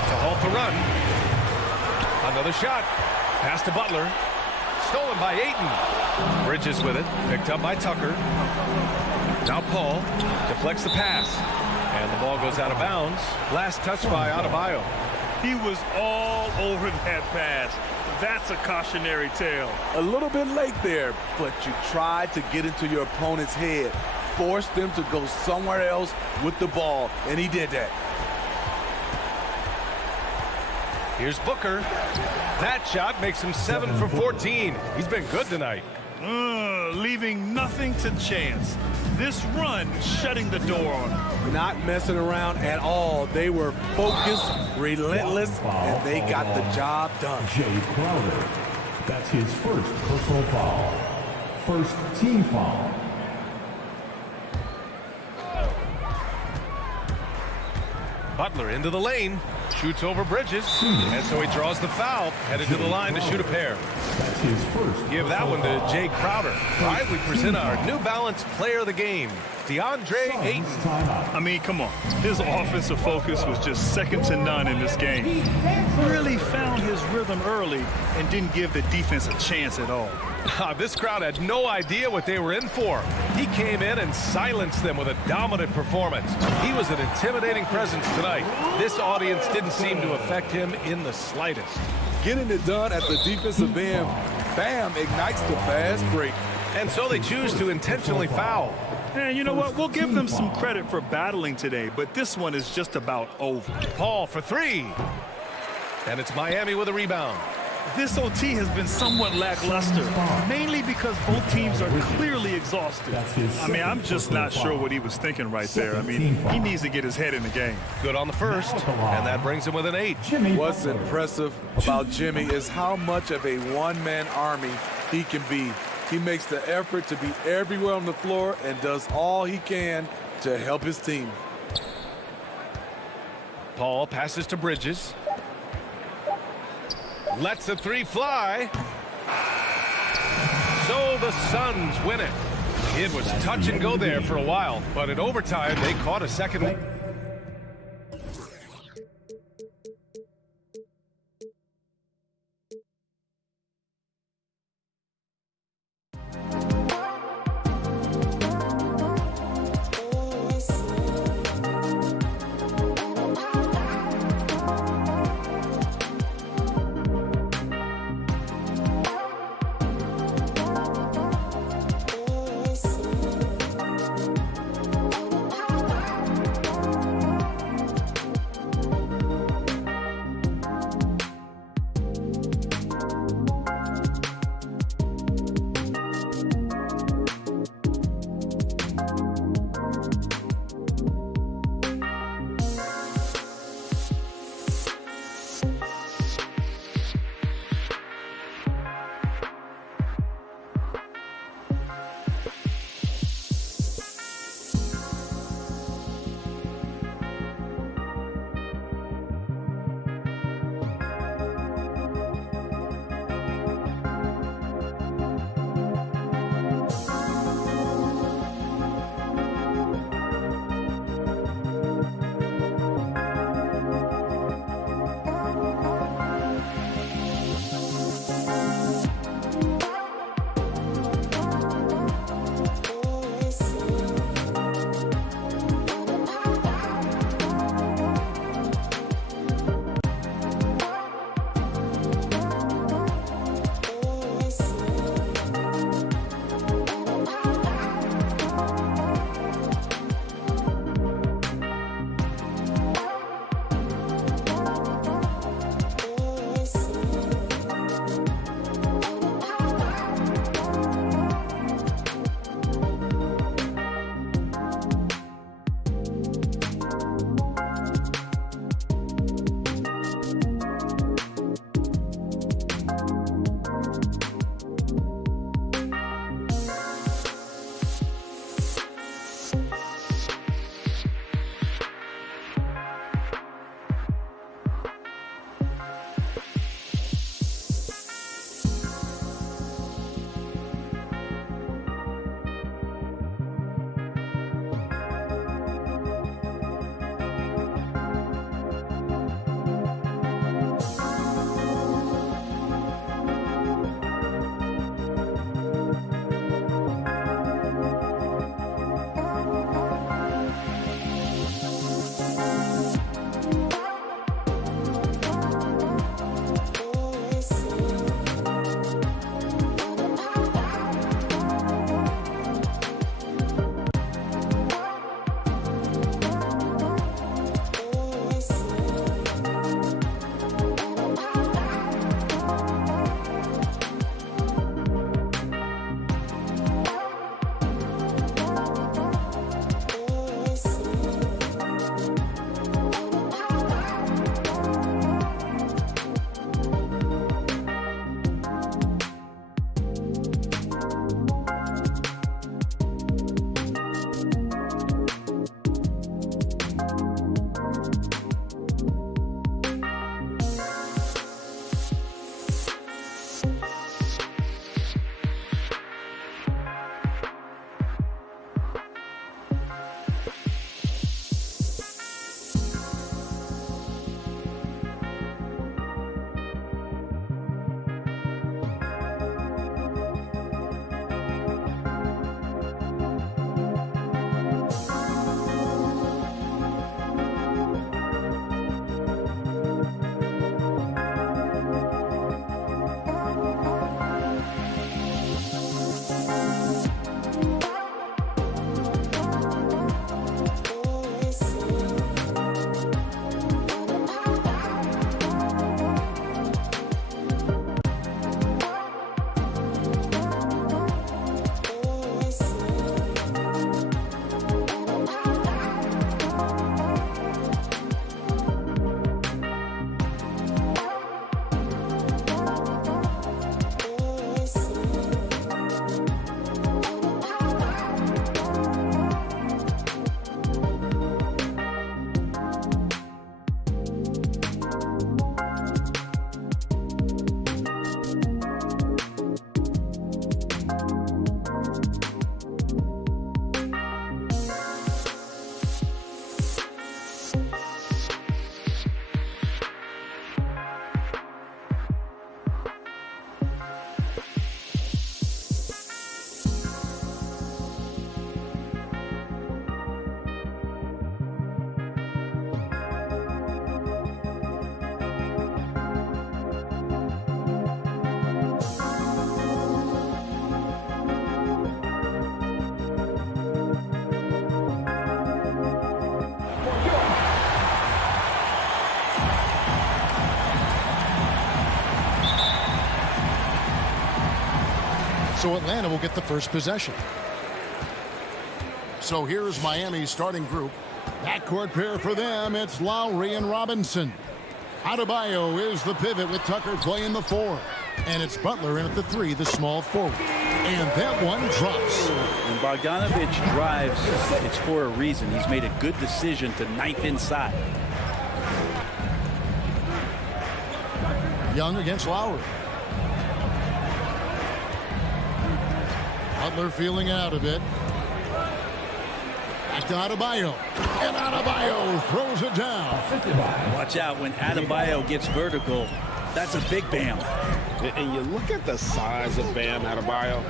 To halt the run. Another shot. Pass to Butler. Stolen by Ayton. Bridges with it. Picked up by Tucker. Now Paul deflects the pass. And the ball goes out of bounds. Last touch by Adebayo. He was all over that pass. That's a cautionary tale. A little bit late there, but you tried to get into your opponent's head. Forced them to go somewhere else with the ball, and he did that. Here's Booker. That shot makes him 7 for 14. He's been good tonight. Leaving nothing to chance. This run shutting the door on him. Not messing around at all. They were focused, relentless, and they got the job done. Jay Crowder. That's his first personal foul. First team foul. Butler into the lane. Shoots over Bridges. And so he draws the foul. Headed to the line to shoot a pair. That's his first. Give that one to Jay Crowder. All right, we present our New Balance player of the game, DeAndre Ayton. I mean, come on. His offensive focus was just second to none in this game. He really found his rhythm early and didn't give the defense a chance at all. This crowd had no idea what they were in for. He came in and silenced them with a dominant performance. He was an intimidating presence tonight. This audience didn't seem to affect him in the slightest. Getting it done at the defensive end, Bam ignites the fast break. And so they choose to intentionally foul. And you know what? We'll give them some credit for battling today, but this one is just about over. Paul for 3. And it's Miami with a rebound. This OT has been somewhat lackluster, mainly because both teams are clearly exhausted. I mean, I'm just not sure what he was thinking right there. I mean, he needs to get his head in the game. Good on the first, and that brings him with an 8. What's impressive about Jimmy is how much of a one-man army he can be. He makes the effort to be everywhere on the floor and does all he can to help his team. Paul passes to Bridges. Lets the 3 fly. So the Suns win it. It was touch and go there for a while, but in overtime, they caught a second. So Atlanta will get the first possession. So here's Miami's starting group. Backcourt pair for them, it's Lowry and Robinson. Adebayo is the pivot with Tucker playing the 4. And it's Butler in at the 3, the small forward. And that one drops. When Bogdanovich drives, it's for a reason. He's made a good decision to knife inside. Young against Lowry. Butler feeling out a bit. Back to Adebayo. And Adebayo throws it down. Watch out when Adebayo gets vertical. That's a big Bam. And you look at the size of Bam Adebayo.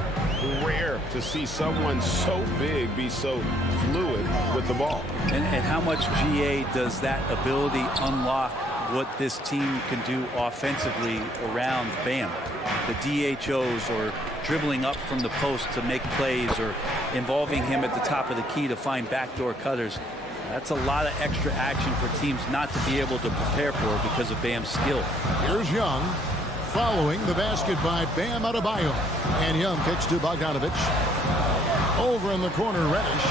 Rare to see someone so big be so fluid with the ball. And how much GA does that ability unlock what this team can do offensively around Bam? The DHOs or dribbling up from the post to make plays or involving him at the top of the key to find backdoor cutters. That's a lot of extra action for teams not to be able to prepare for because of Bam's skill. Here's Young following the basket by Bam Adebayo. And Young kicks to Bogdanovich. Over in the corner, Reddish.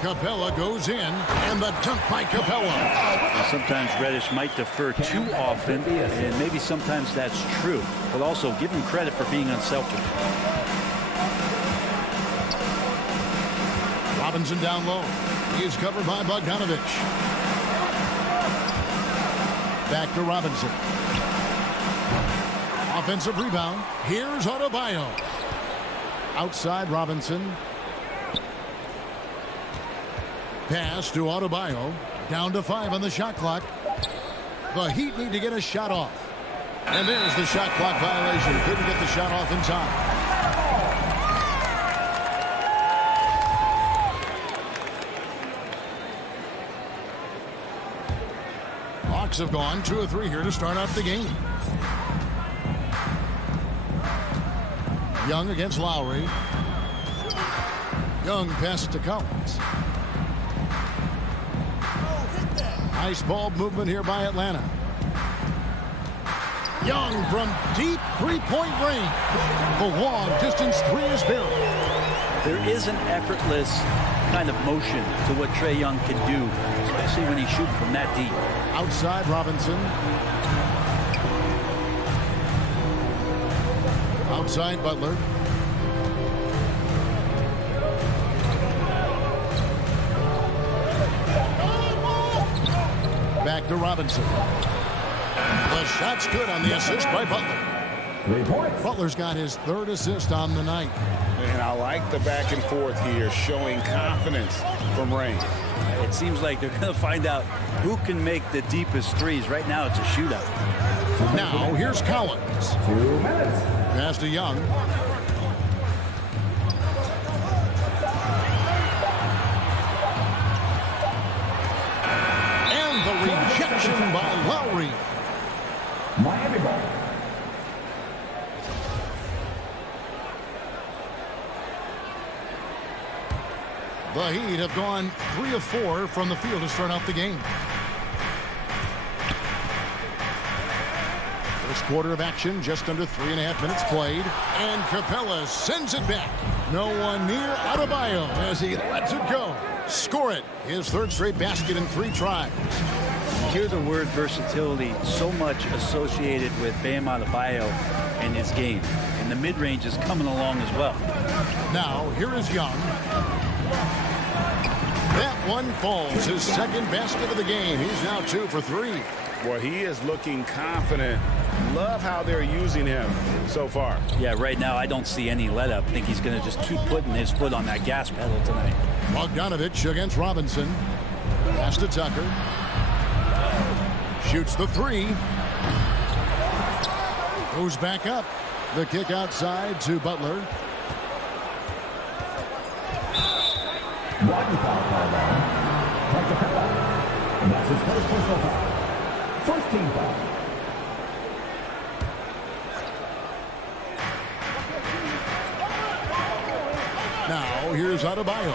Capella goes in, and the dunk by Capella. And sometimes Reddish might defer too often, and maybe sometimes that's true. But also give him credit for being unselfish. Robinson down low. He's covered by Bogdanovich. Back to Robinson. Offensive rebound. Here's Adebayo. Outside Robinson. Pass to Adebayo. Down to 5 on the shot clock. The Heat need to get a shot off. And there's the shot clock violation. Couldn't get the shot off in time. Hawks have gone 2 of 3 here to start off the game. Young against Lowry. Young pass to Collins. Nice ball movement here by Atlanta. Young from deep three-point range. The long distance 3 is good. There is an effortless kind of motion to what Trae Young can do, especially when he's shooting from that deep. Outside Robinson. Outside Butler. Back to Robinson. The shot's good on the assist by Butler. 3 points. Butler's got his 3rd assist on the night. And I like the back and forth here, showing confidence from Rain. It seems like they're going to find out who can make the deepest threes. Right now, it's a shootout. Now, here's Collins. 2 minutes. Pass to Young. And the rejection by Lowry. Miami ball. The Heat have gone 3 of 4 from the field to start out the game. First quarter of action, just under 3.5 minutes played. And Capella sends it back. No one near Adebayo as he lets it go. Score it. His 3rd straight basket in 3 tries. You hear the word versatility so much associated with Bam Adebayo and his game. And the mid-range is coming along as well. Now, here is Young. That one falls. His 2nd basket of the game. He's now 2 for 3. Well, he is looking confident. Love how they're using him so far. Yeah, right now I don't see any let up. I think he's going to just keep putting his foot on that gas pedal tonight. Bogdanovich against Robinson. Pass to Tucker. Shoots the 3. Goes back up. The kick outside to Butler. One foul called on. Capella. And that's his 1st personal foul. 1st team foul. Now, here's Adebayo.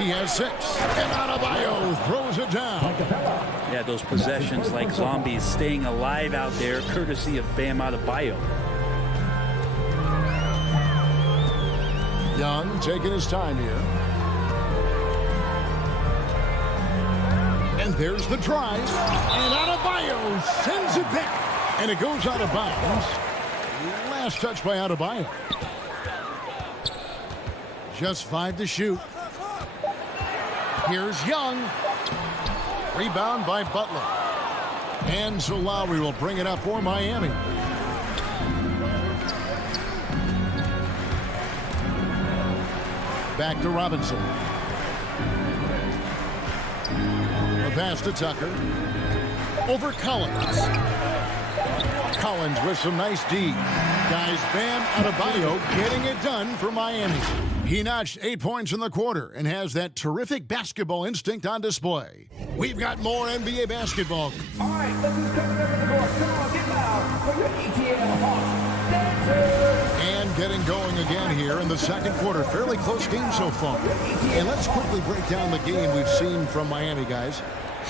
He has 6. And Adebayo throws it down. Yeah, those possessions like zombies staying alive out there, courtesy of Bam Adebayo. Young taking his time here. And there's the drive. And Adebayo sends it back. And it goes out of bounds. Last touch by Adebayo. Just 5 to shoot. Here's Young. Rebound by Butler. And so Lowry will bring it up for Miami. Back to Robinson. The pass to Tucker. Over Collins. Collins with some nice D. Guys, Bam Adebayo getting it done for Miami. He notched 8 points in the quarter and has that terrific basketball instinct on display. We've got more NBA basketball. All right, let's just come over the court. Come on, get loud for your ETL Hawks dancers. And getting going again here in the second quarter. Fairly close game so far. And let's quickly break down the game we've seen from Miami, guys.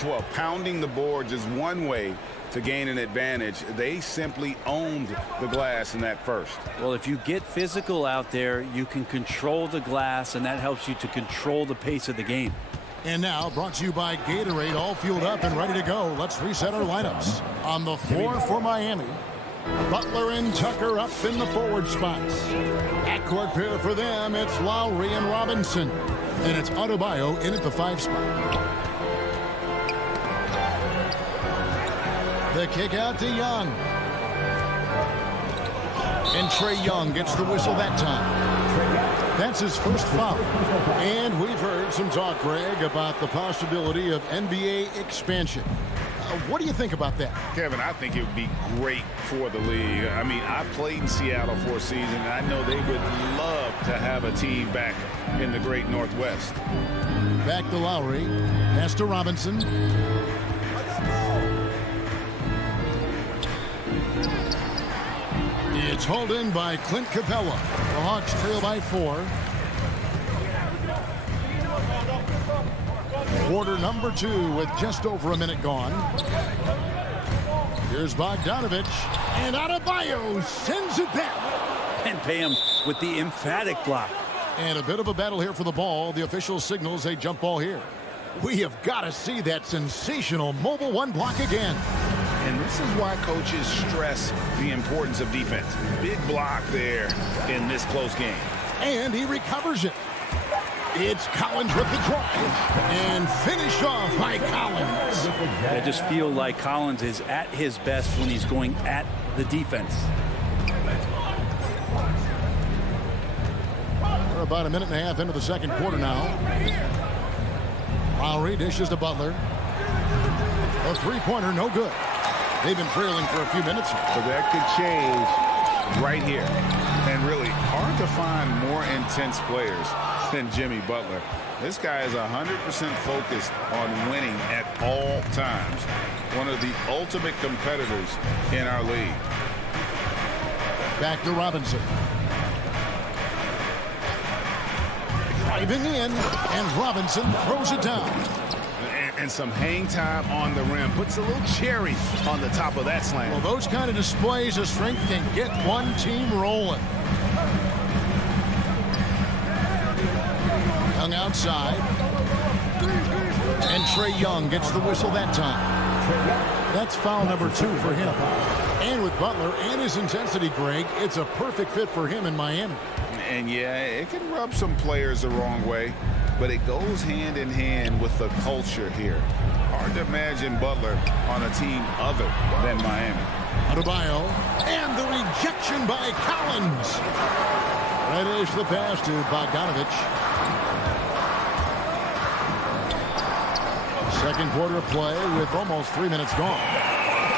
Well, pounding the boards is one way to gain an advantage. They simply owned the glass in that first. Well, if you get physical out there, you can control the glass, and that helps you to control the pace of the game. And now, brought to you by Gatorade, all fueled up and ready to go. Let's reset our lineups. On the floor for Miami, Butler and Tucker up in the forward spots. Backcourt pair for them, it's Lowry and Robinson. And it's Adebayo in at the 5 spot. The kick out to Young. And Trae Young gets the whistle that time. That's his first foul. And we've heard some talk, Greg, about the possibility of NBA expansion. What do you think about that? Kevin, I think it would be great for the league. I mean, I played in Seattle for a season, and I know they would love to have a team back in the great Northwest. Back to Lowry. Pass to Robinson. It's hauled in by Clint Capella. The Hawks trail by 4. Quarter number 2 with just over a minute gone. Here's Bogdanovich. And Adebayo sends it back. And pay him with the emphatic block. And a bit of a battle here for the ball. The official signals a jump ball here. We have got to see that sensational mobile 1 block again. And this is why coaches stress the importance of defense. Big block there in this close game. And he recovers it. It's Collins with the drive. And finished off by Collins. I just feel like Collins is at his best when he's going at the defense. We're about a minute and a half into the second quarter now. Lowry dishes to Butler. A 3-pointer, no good. They've been trailing for a few minutes. So that could change right here. And really hard to find more intense players than Jimmy Butler. This guy is 100% focused on winning at all times. One of the ultimate competitors in our league. Back to Robinson. Driving in, and Robinson throws it down. And some hang time on the rim. Puts a little cherry on the top of that slam. Well, those kind of displays of strength can get one team rolling. Young outside. And Trae Young gets the whistle that time. That's foul number 2 for him. And with Butler and his intensity, Greg, it's a perfect fit for him in Miami. And yeah, it can rub some players the wrong way, but it goes hand in hand with the culture here. Hard to imagine Butler on a team other than Miami. Adebayo, and the rejection by Collins. Right is the pass to Bogdanovich. Second quarter play with almost 3 minutes gone.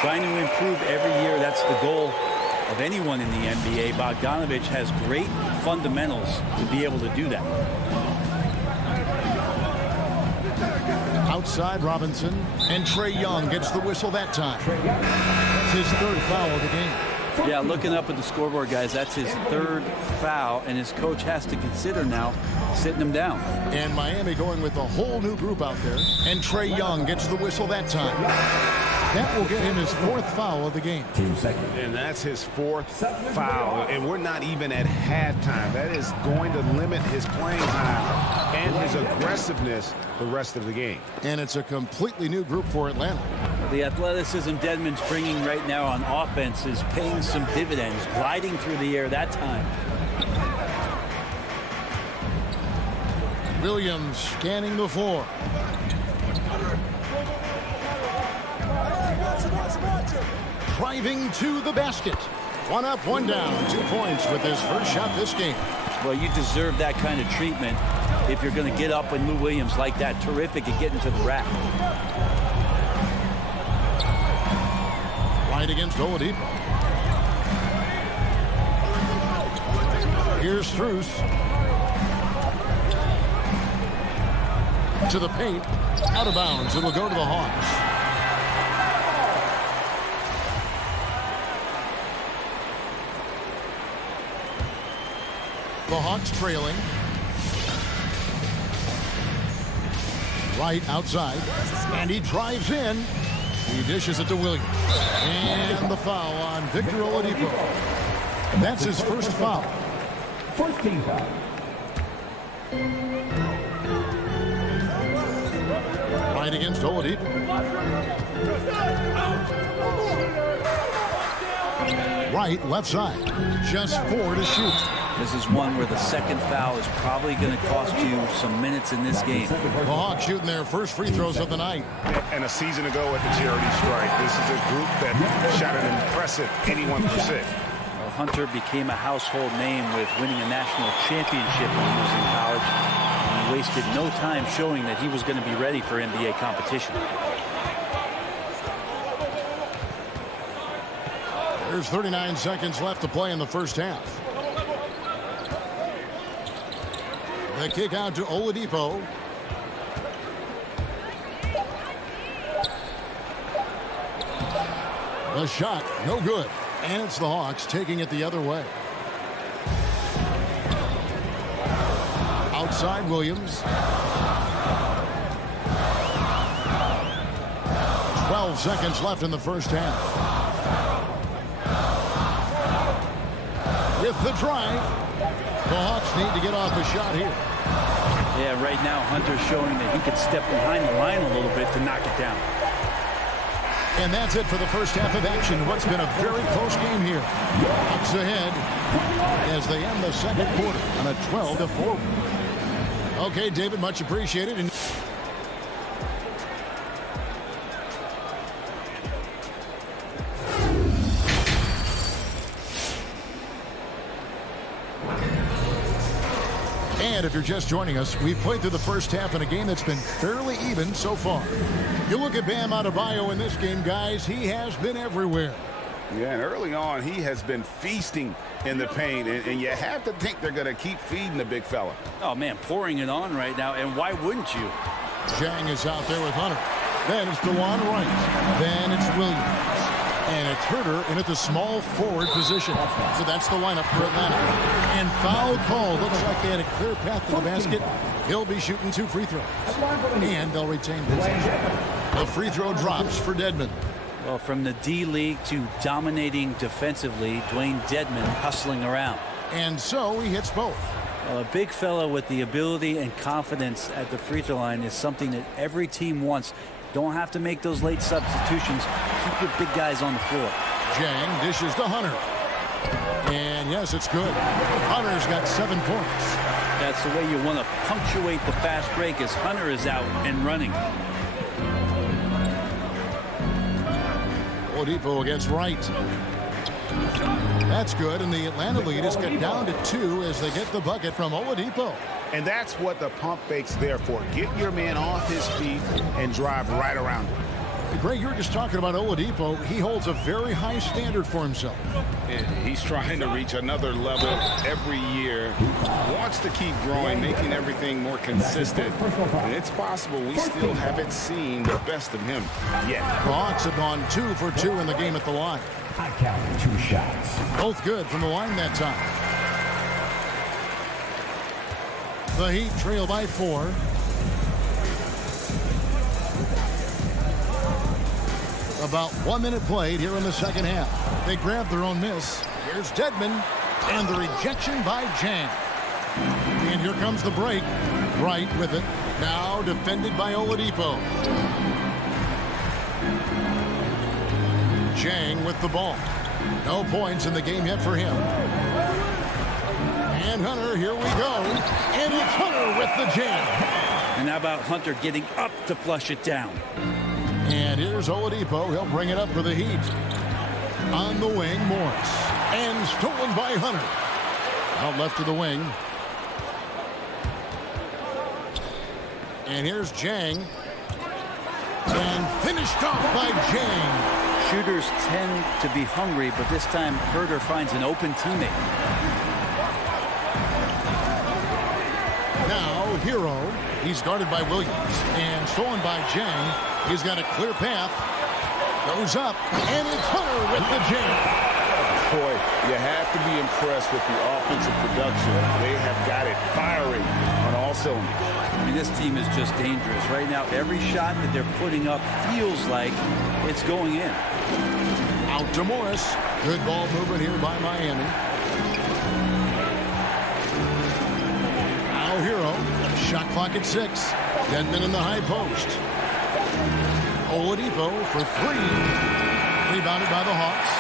Trying to improve every year, that's the goal of anyone in the NBA. Bogdanovich has great fundamentals to be able to do that. Outside Robinson, and Trae Young gets the whistle that time. That's his 3rd foul of the game. Yeah, looking up at the scoreboard, guys, that's his 3rd foul, and his coach has to consider now sitting him down. And Miami going with a whole new group out there, and Trae Young gets the whistle that time. That will get him his 4th foul of the game. And that's his 4th foul. And we're not even at halftime. That is going to limit his playing time and his aggressiveness the rest of the game. And it's a completely new group for Atlanta. The athleticism Dedmon's bringing right now on offense is paying some dividends, gliding through the air that time. Williams scanning the floor. Driving to the basket. 1 up, 1 down. 2 points with his first shot this game. Well, you deserve that kind of treatment if you're going to get up with Lou Williams like that. Terrific at getting to the rack. Right against Oladipo. Here's Strus. To the paint. Out of bounds. It'll go to the Hawks. The Hawks trailing. Right outside. And he drives in. He dishes it to Williams. And the foul on Victor Oladipo. That's his first foul. First team foul. Right against Oladipo. Right, left side. Just 4 to shoot. This is one where the second foul is probably going to cost you some minutes in this game. The Hawks shooting their first free throws of the night. And a season ago at the charity strike, this is a group that shot an impressive 81%. Well, Hunter became a household name with winning a national championship when he was in college. And he wasted no time showing that he was going to be ready for NBA competition. There's 39 seconds left to play in the first half. The kick out to Oladipo. The shot, no good. And it's the Hawks taking it the other way. Outside Williams. 12 seconds left in the first half. With the drive. The Hawks need to get off the shot here. Yeah, right now Hunter's showing that he could step behind the line a little bit to knock it down. And that's it for the first half of action. What's been a very close game here. Hawks ahead as they end the second quarter on a 12-4. Okay, David, much appreciated. And if you're just joining us, we've played through the first half in a game that's been fairly even so far. You look at Bam Adebayo in this game, guys, he has been everywhere. Yeah, and early on, he has been feasting in the paint, and you have to think they're going to keep feeding the big fella. Oh, man, pouring it on right now, and why wouldn't you? Jang is out there with Hunter. Then it's DeJuan Wright. Then it's Williams. And it's Herter in at the small forward position. So that's the lineup for Atlanta. And foul call. Looks like they had a clear path to the basket. He'll be shooting 2 free throws. And they'll retain possession. The free throw drops for Dedmon. Well, from the D-League to dominating defensively, Dwayne Dedmon hustling around. And so he hits both. Well, a big fella with the ability and confidence at the free throw line is something that every team wants. Don't have to make those late substitutions. Keep your big guys on the floor. Jang dishes to Hunter. And yes, it's good. Hunter's got 7 points. That's the way you want to punctuate the fast break as Hunter is out and running. Oladipo against Wright. That's good, and the Atlanta lead is cut down to 2 as they get the bucket from Oladipo. And that's what the pump fake's there for. Get your man off his feet and drive right around him. Greg, you were just talking about Oladipo. He holds a very high standard for himself. He's trying to reach another level every year. Wants to keep growing, making everything more consistent. And it's possible we still haven't seen the best of him yet. The Hawks have gone 2 for 2 in the game at the line. I counted 2 shots. Both good from the line that time. The Heat trail by 4. About 1 minute played here in the second half. They grab their own miss. Here's Dedman, and the rejection by Jang. And here comes the break. Wright with it. Now defended by Oladipo. Jang with the ball. No points in the game yet for him. And Hunter, here we go. And it's Hunter with the jam. And how about Hunter getting up to flush it down? And here's Oladipo. He'll bring it up for the Heat. On the wing, Morris. And stolen by Hunter. Out left to the wing. And here's Jang. And finished off by Jang. Shooters tend to be hungry, but this time Herter finds an open teammate. Now, Hero. He's guarded by Williams. And stolen by Jang. He's got a clear path. Goes up. And it's Hunter with the jam. Boy, you have to be impressed with the offensive production. They have got it firing on all cylinders. I mean, this team is just dangerous. Right now, every shot that they're putting up feels like it's going in. Out to Morris. Good ball movement here by Miami. Now Hero. Shot clock at 6. Dedman in the high post. Oladipo for 3. Rebounded by the Hawks.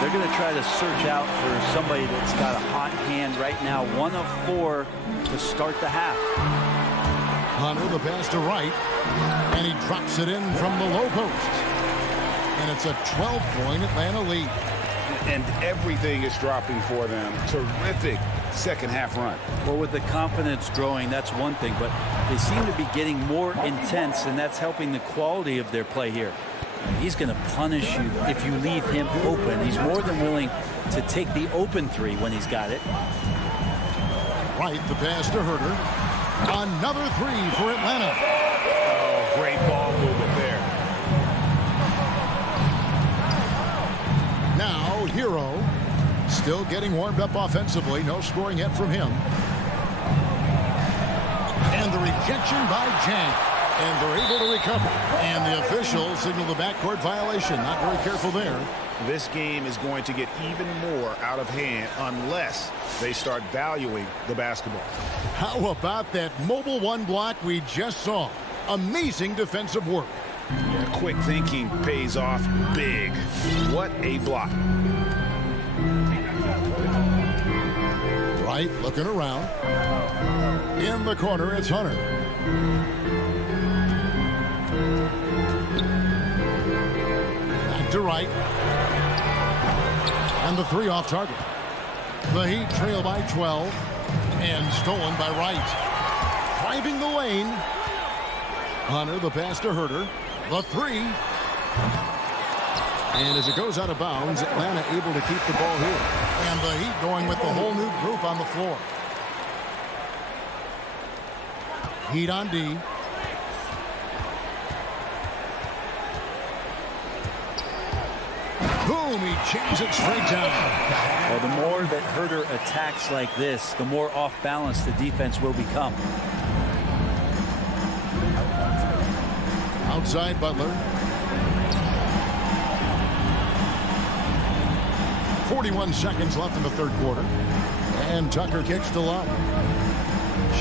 They're going to try to search out for somebody that's got a hot hand right now. 1 of 4 to start the half. Hunter, the pass to Wright. And he drops it in from the low post. And it's a 12-point Atlanta lead. And everything is dropping for them. Terrific second half run. Well, with the confidence growing, that's one thing, but they seem to be getting more intense, and that's helping the quality of their play here. He's going to punish you if you leave him open. He's more than willing to take the open 3 when he's got it. Wright, the pass to Herter. Another 3 for Atlanta. Oh, great ball movement there. Now, Hero. Still getting warmed up offensively. No scoring yet from him. And the rejection by Jang. And they're able to recover. And the officials signal the backcourt violation. Not very careful there. This game is going to get even more out of hand unless they start valuing the basketball. How about that mobile 1 block we just saw? Amazing defensive work. Yeah, quick thinking pays off big. What a block. Wright looking around. In the corner, it's Hunter. Back to Wright. And the 3 off target. The Heat trail by 12. And stolen by Wright. Driving the lane. Hunter, the pass to Herter. The 3. And as it goes out of bounds, Atlanta able to keep the ball here. And the Heat going with the whole new group on the floor. Heat on D. Boom, he jams it straight down. Well, the more that Herter attacks like this, the more off balance the defense will become. Outside Butler. 41 seconds left in the third quarter. And Tucker kicks to Love.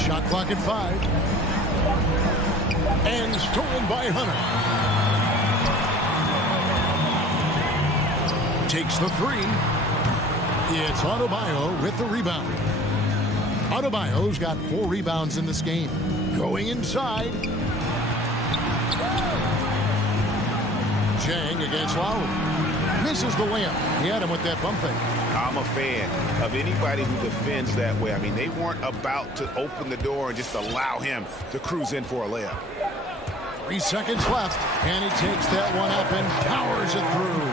Shot clock at 5. And stolen by Hunter. Takes the 3. It's Adebayo with the rebound. Adebayo's got 4 rebounds in this game. Going inside. Jang against Lowry. Misses the layup. He had him with that bump fake. I'm a fan of anybody who defends that way. I mean, they weren't about to open the door and just allow him to cruise in for a layup. 3 seconds left, and he takes that one up and powers it through.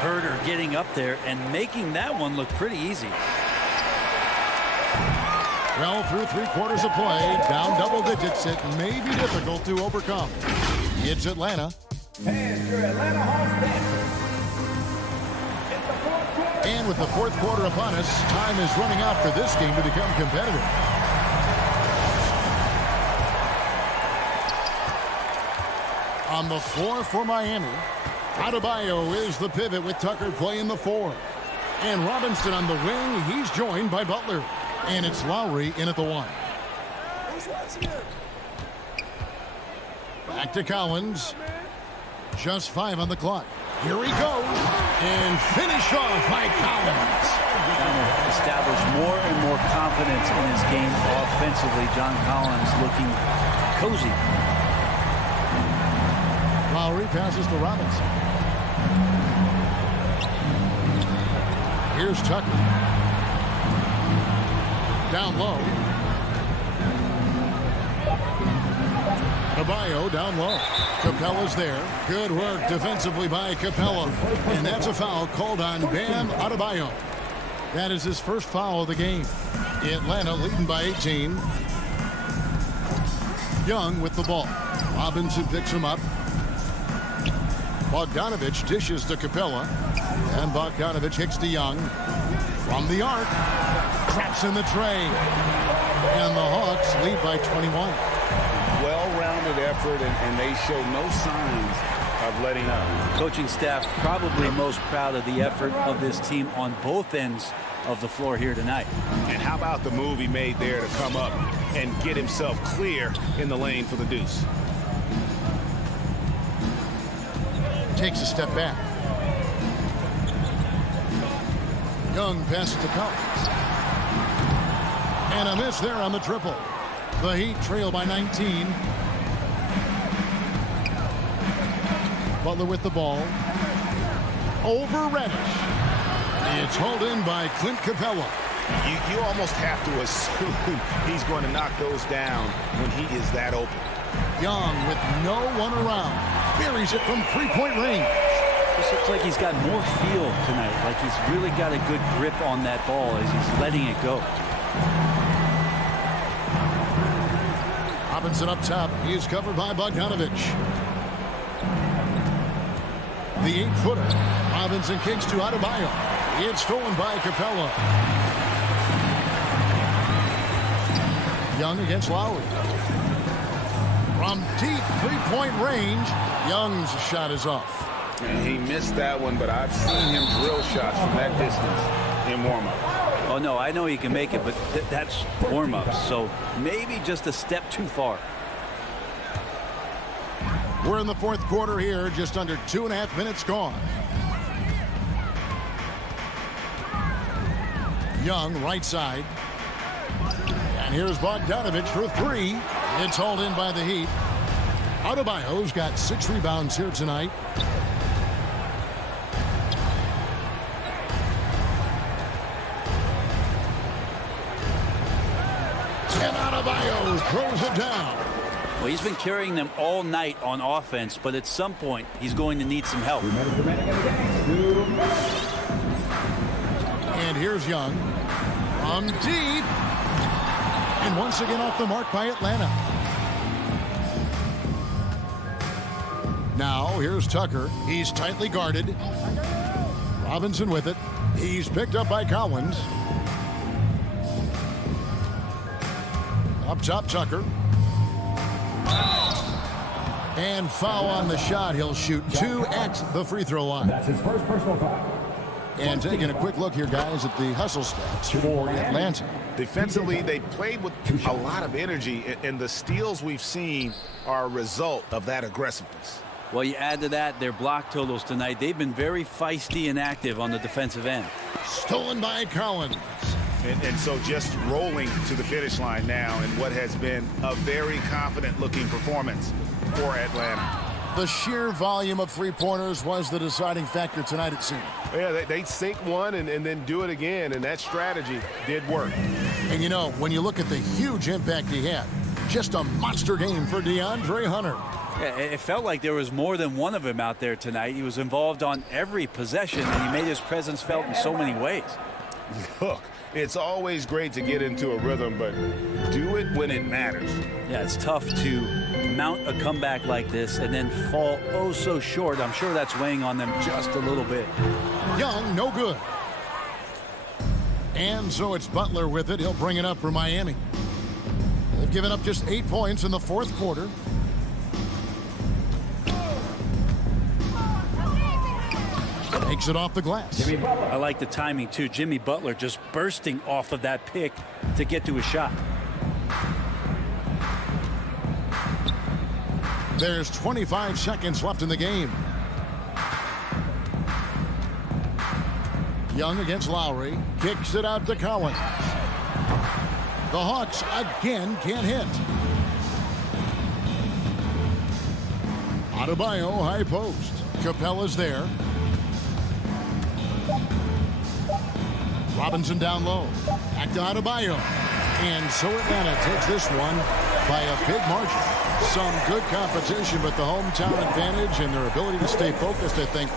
Herter getting up there and making that one look pretty easy. Well, through 3 quarters of play, down double digits, it may be difficult to overcome. It's Atlanta. And your Atlanta Hawks dancers. And with the fourth quarter upon us, time is running out for this game to become competitive. On the floor for Miami, Adebayo is the pivot with Tucker playing the 4. And Robinson on the wing. He's joined by Butler. And it's Lowry in at the 1. Back to Collins. Just 5 on the clock. Here he goes. And finished off by Collins. Trying to establish more and more confidence in his game offensively. John Collins looking cozy. Lowry passes to Robinson. Here's Tucker. Down low. Adebayo down low. Capella's there. Good work defensively by Capella. And that's a foul called on Bam Adebayo. That is his first foul of the game. Atlanta leading by 18. Young with the ball. Robinson picks him up. Bogdanovich dishes to Capella. And Bogdanovich hits to Young. From the arc. Traps in the tray. And the Hawks lead by 21. Well-rounded effort, and they show no signs of letting up. Coaching staff probably most proud of the effort of this team on both ends of the floor here tonight. And how about the move he made there to come up and get himself clear in the lane for the deuce? Takes a step back. Young passes to Collins. And a miss there on the triple. The Heat trail by 19. Butler with the ball. Over Reddish. It's hauled in by Clint Capella. You almost have to assume he's going to knock those down when he is that open. Young with no one around. Buries it from three-point range. This looks like he's got more feel tonight. Like he's really got a good grip on that ball as he's letting it go. Robinson up top. He is covered by Bogdanovich. The 8-footer. Robinson kicks to Adebayo. It's stolen by Capella. Young against Lowry. From deep three-point range, Young's shot is off. And he missed that one, but I've seen him drill shots from that distance in warm-up. Oh, no, I know he can make it, but that's warm-up, so maybe just a step too far. We're in the fourth quarter here, just under 2.5 minutes gone. Young, right side. And here's Bogdanovich for 3. It's hauled in by the Heat. Adebayo's got 6 rebounds here tonight. And Adebayo throws it down. Well, he's been carrying them all night on offense, but at some point, he's going to need some help. And here's Young. From deep. And once again off the mark by Atlanta. Now, here's Tucker. He's tightly guarded. Robinson with it. He's picked up by Collins. Up top, Tucker. And foul on the shot. He'll shoot 2 at the free throw line. That's his first personal foul. And taking a quick look here, guys, at the hustle stats for Atlanta. Defensively, they played with a lot of energy, and the steals we've seen are a result of that aggressiveness. Well, you add to that their block totals tonight. They've been very feisty and active on the defensive end. Stolen by Collins. And so just rolling to the finish line now in what has been a very confident-looking performance for Atlanta. The sheer volume of three-pointers was the deciding factor tonight, it seemed. Yeah, they sink one and then do it again, and that strategy did work. And, you know, when you look at the huge impact he had, just a monster game for DeAndre Hunter. Yeah, it felt like there was more than one of them out there tonight. He was involved on every possession, and he made his presence felt in so many ways. Look, it's always great to get into a rhythm, but do it when it matters. Yeah, it's tough to mount a comeback like this and then fall oh so short. I'm sure that's weighing on them just a little bit. Young, no good. And so it's Butler with it. He'll bring it up for Miami. They've given up just 8 points in the fourth quarter. Takes it off the glass. I like the timing, too. Jimmy Butler just bursting off of that pick to get to a shot. There's 25 seconds left in the game. Young against Lowry. Kicks it out to Collins. The Hawks again can't hit. Adebayo, high post. Capella's there. Robinson down low. Back to Adebayo. And so Atlanta takes this one by a big margin. Some good competition, but the hometown advantage and their ability to stay focused, I think.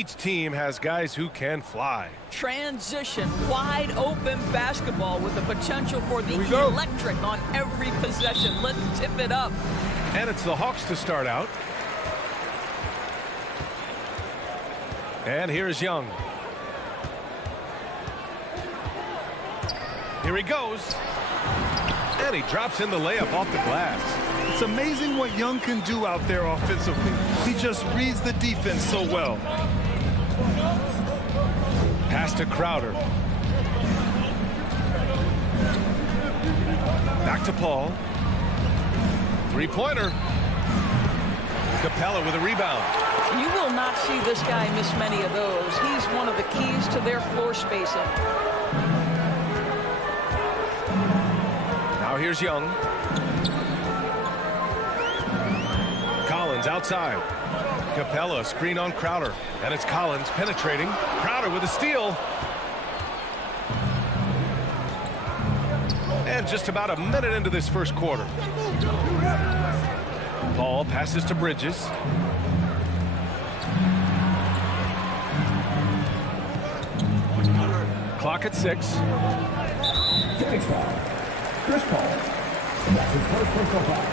Each team has guys who can fly. Transition, wide open basketball with the potential for the electric on every possession. Let's tip it up. And it's the Hawks to start out. And here's Young. Here he goes. And he drops in the layup off the glass. It's amazing what Young can do out there offensively. He just reads the defense so well. Pass to Crowder. Back to Paul. Three-pointer. Capella with a rebound. You will not see this guy miss many of those. He's one of the keys to their floor spacing. Now here's Young. Collins outside. Capella screen on Crowder. And it's Collins penetrating. Crowder with a steal. And just about a minute into this first quarter. Paul passes to Bridges. Clock at 6. Phoenix foul. Chris Paul. That's his first personal foul.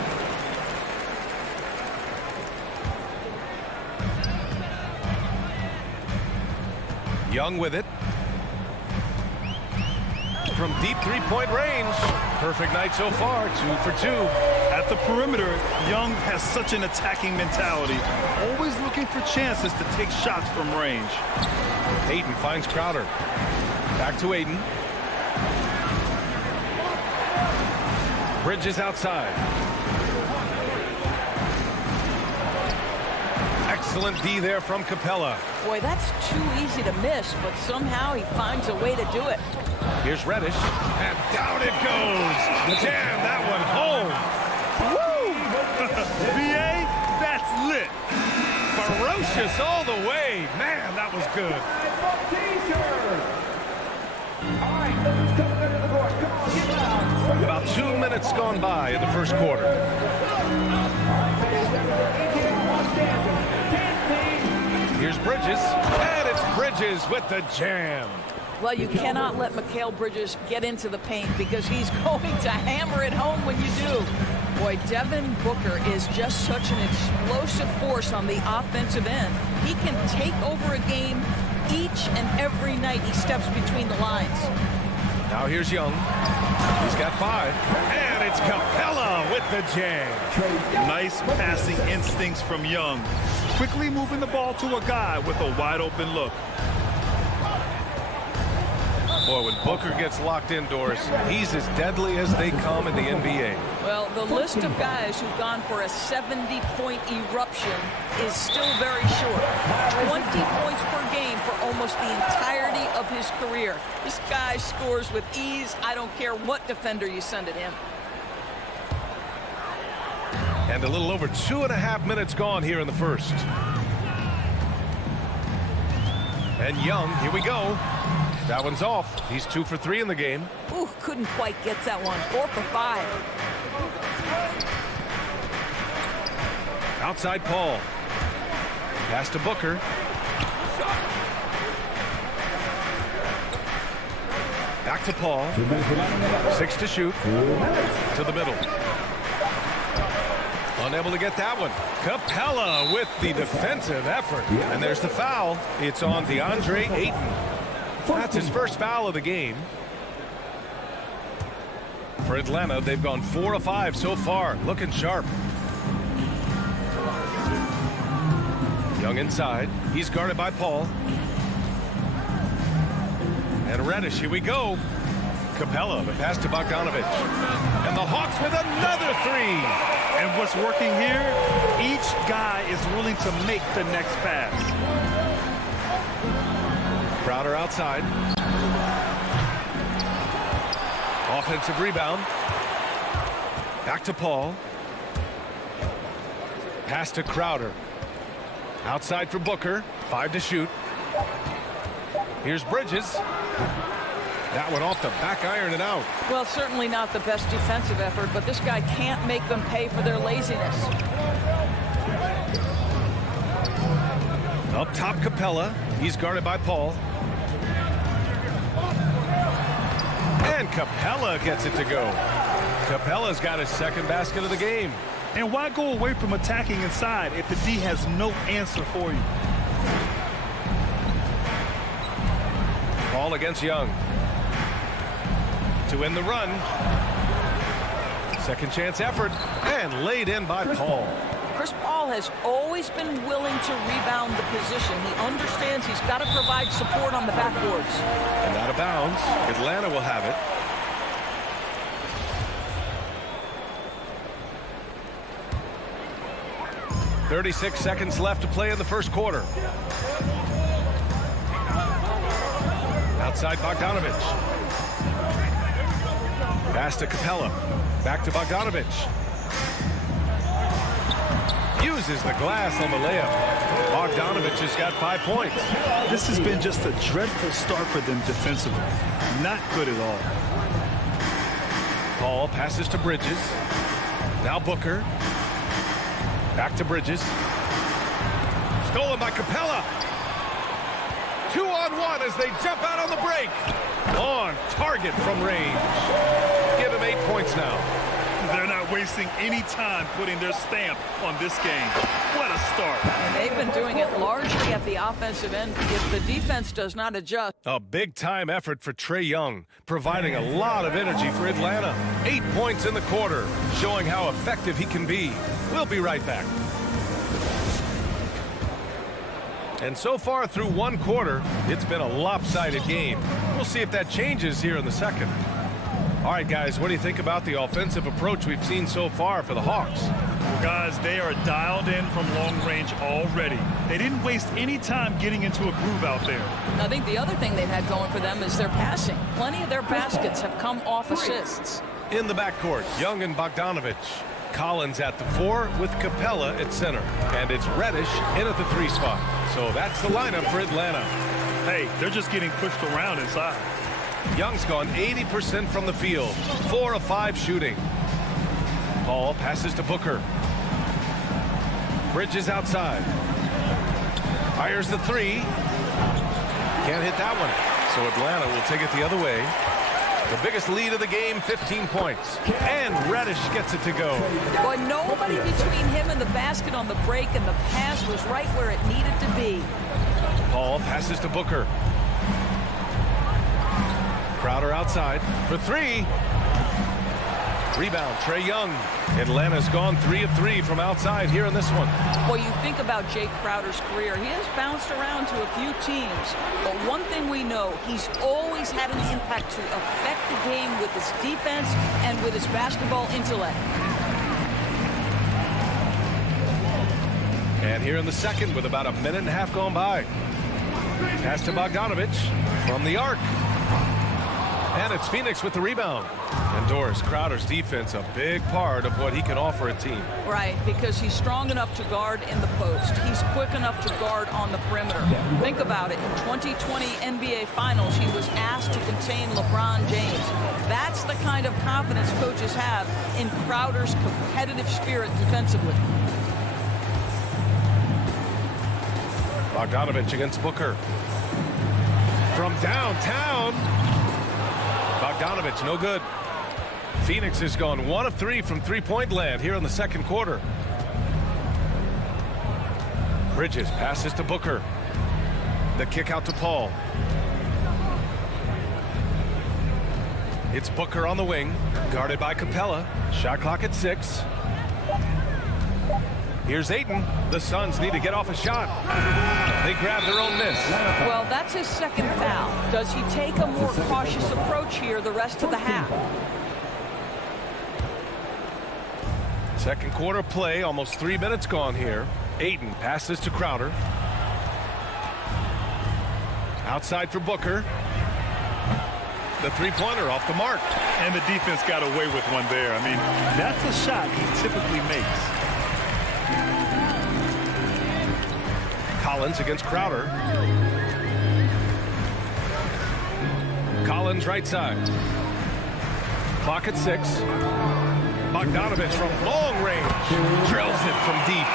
Young with it. From deep three-point range. Perfect night so far, 2 for 2. At the perimeter, Young has such an attacking mentality, always looking for chances to take shots from range. Ayton finds Crowder. Back to Ayton. Bridges outside. Excellent D there from Capella. Boy, that's too easy to miss, but somehow he finds a way to do it. Here's Reddish. And down it goes. Jam that one home. Woo! BA, that's lit. Ferocious all the way. Man, that was good. All right, let's come into the court. Come on, get down. About 2 minutes gone by in the first quarter. Here's Bridges. And it's Bridges with the jam. Well, you cannot let Mikal Bridges get into the paint because he's going to hammer it home when you do. Boy, Devin Booker is just such an explosive force on the offensive end. He can take over a game each and every night he steps between the lines. Now here's Young. He's got 5. And it's Capella with the jam. Nice passing instincts from Young. Quickly moving the ball to a guy with a wide open look. Boy, when Booker gets locked indoors, he's as deadly as they come in the NBA. Well, the list of guys who've gone for a 70-point eruption is still very short. 20 points per game for almost the entirety of his career. This guy scores with ease. I don't care what defender you send at him. And a little over 2.5 minutes gone here in the first. And Young, here we go. That one's off. He's 2 for 3 in the game. Ooh, couldn't quite get that one. 4 for 5. Outside Paul. Pass to Booker. Back to Paul. 6 to shoot. To the middle. Unable to get that one. Capella with the defensive effort. And there's the foul. It's on DeAndre Ayton. That's his first foul of the game. For Atlanta, they've gone 4 of 5 so far. Looking sharp. Young inside. He's guarded by Paul. And Reddish, here we go. Capella, the pass to Bogdanovich. And the Hawks with another 3. And what's working here, each guy is willing to make the next pass. Crowder outside. Offensive rebound. Back to Paul. Pass to Crowder. Outside for Booker. 5 to shoot. Here's Bridges. That one off the back iron and out. Well, certainly not the best defensive effort, but this guy can't make them pay for their laziness. Up top, Capella. He's guarded by Paul. And Capella gets it to go. Capella's got his second basket of the game. And why go away from attacking inside if the D has no answer for you? Paul against Young. To win the run. Second chance effort. And laid in by Paul. Chris Paul has always been willing to rebound the position. He understands he's got to provide support on the backboards. And out of bounds. Atlanta will have it. .36 seconds left to play in the first quarter. Outside Bogdanovich. Pass to Capella. Back to Bogdanovich. Uses the glass on the layup. Bogdanovich has got 5 points. This has been just a dreadful start for them defensively. Not good at all. Paul passes to Bridges. Now Booker. Back to Bridges. Stolen by Capella. 2-on-1 as they jump out on the break. On target from range. Give him 8 points now. They're not wasting any time putting their stamp on this game. What a start. And they've been doing it largely at the offensive end. If the defense does not adjust. A big-time effort for Trae Young, providing a lot of energy for Atlanta. 8 points in the quarter, showing how effective he can be. We'll be right back. And so far through one quarter, it's been a lopsided game. We'll see if that changes here in the second. All right, guys, what do you think about the offensive approach we've seen so far for the Hawks? Well, guys, they are dialed in from long range already. They didn't waste any time getting into a groove out there. I think the other thing they've had going for them is their passing. Plenty of their baskets have come off assists. In the backcourt, Young and Bogdanovich. Collins at the 4 with Capella at center. And it's Reddish in at the 3 spot. So that's the lineup for Atlanta. Hey, they're just getting pushed around inside. Young's gone 80% from the field. 4 of 5 shooting. Paul passes to Booker. Bridges outside. Fires the 3. Can't hit that one. So Atlanta will take it the other way. The biggest lead of the game, 15 points. And Reddish gets it to go. Boy, nobody between him and the basket on the break, and the pass was right where it needed to be. Paul passes to Booker. Crowder outside for 3. Rebound, Trae Young. Atlanta's gone 3 of 3 from outside here in this one. Well, you think about Jake Crowder's career. He has bounced around to a few teams. But one thing we know, he's always had an impact to affect the game with his defense and with his basketball intellect. And here in the second with about a minute and a half gone by. Pass to Bogdanovich from the arc. And it's Phoenix with the rebound. And Doris, Crowder's defense, a big part of what he can offer a team. Right, because he's strong enough to guard in the post. He's quick enough to guard on the perimeter. Think about it. In 2020 NBA Finals, he was asked to contain LeBron James. That's the kind of confidence coaches have in Crowder's competitive spirit defensively. Bogdanovich against Booker. From downtown. Bogdanovich, no good. Phoenix has gone 1 of 3 from three-point land here in the second quarter. Bridges passes to Booker. The kick out to Paul. It's Booker on the wing, guarded by Capella. Shot clock at 6. Here's Ayton. The Suns need to get off a shot. They grab their own miss. Well, that's his second foul. Does he take a more cautious approach here the rest of the half? Second quarter play, almost 3 minutes gone here. Ayton passes to Crowder. Outside for Booker. The three-pointer off the mark. And the defense got away with one there. I mean, that's a shot he typically makes. Collins against Crowder. Collins right side. Clock at 6. Bogdanovich from long range drills it from deep.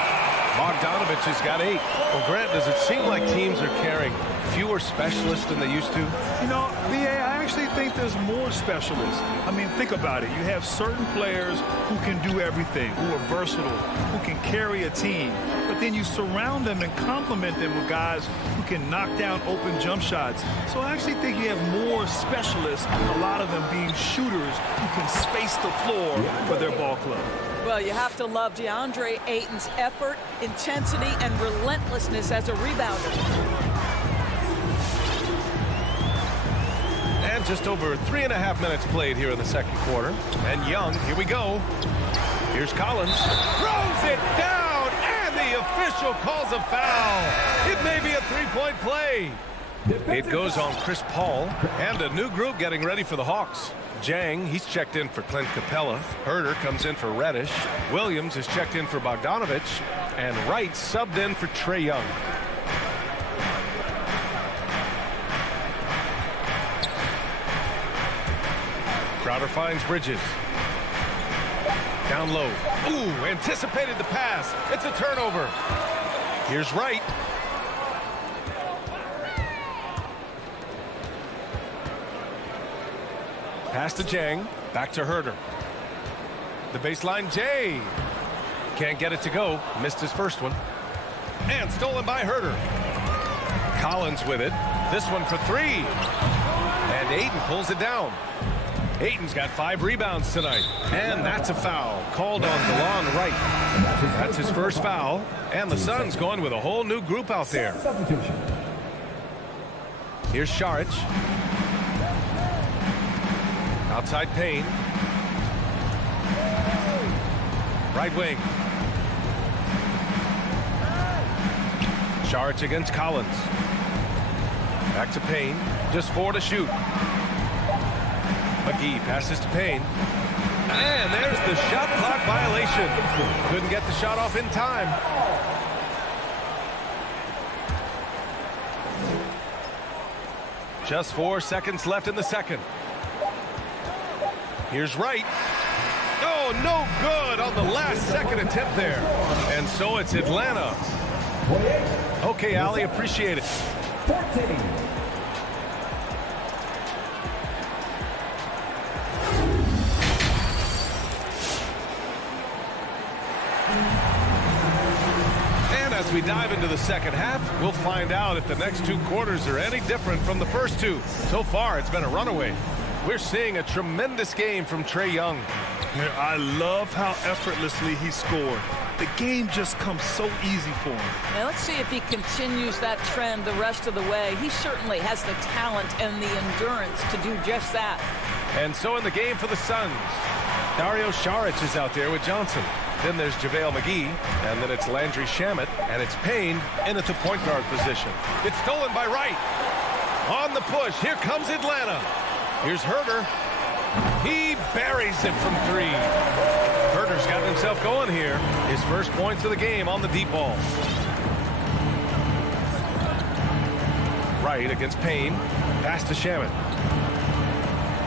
Bogdanovich has got 8. Well, Grant, does it seem like teams are carrying fewer specialists than they used to? You know, B.A., I actually think there's more specialists. I mean, think about it. You have certain players who can do everything, who are versatile, who can carry a team. But then you surround them and complement them with guys who can knock down open jump shots. So I actually think you have more specialists, a lot of them being shooters who can space the floor for their ball club. Well, you have to love DeAndre Ayton's effort, intensity, and relentlessness as a rebounder. And just over 3.5 minutes played here in the second quarter. And Young, here we go. Here's Collins. Throws it down, and the official calls a foul. It may be a three-point play. It goes on Chris Paul, and a new group getting ready for the Hawks. Jang, he's checked in for Clint Capella. Herder comes in for Reddish. Williams is checked in for Bogdanovich. And Wright subbed in for Trae Young. Crowder finds Bridges. Down low. Ooh, anticipated the pass. It's a turnover. Here's Wright. Pass to Jang. Back to Herder. The baseline, Jay. Can't get it to go. Missed his first one. And stolen by Herder. Collins with it. This one for 3. And Ayton pulls it down. Ayton's got 5 rebounds tonight. And that's a foul called on DeLon Wright. That's his first foul. And the Suns going with a whole new group out there. Here's Saric. Outside Payne. Right wing. Saric against Collins. Back to Payne. Just 4 to shoot. McGee passes to Payne. And there's the shot clock violation. Couldn't get the shot off in time. Just 4 seconds left in the second. Here's Wright. Oh, no good on the last second attempt there. And so it's Atlanta. Okay, Ali, appreciate it. 14. And as we dive into the second half, we'll find out if the next 2 quarters are any different from the first 2. So far, it's been a runaway. We're seeing a tremendous game from Trae Young. I love how effortlessly he scored. The game just comes so easy for him. Now let's see if he continues that trend the rest of the way. He certainly has the talent and the endurance to do just that. And so in the game for the Suns, Dario Saric is out there with Johnson. Then there's JaVale McGee, and then it's Landry Shamet, and it's Payne in at the point guard position. It's stolen by Wright. On the push, here comes Atlanta. Here's Herder. He buries it from 3. Herder's got himself going here. His first points of the game on the deep ball. Wright against Payne. Pass to Shamet.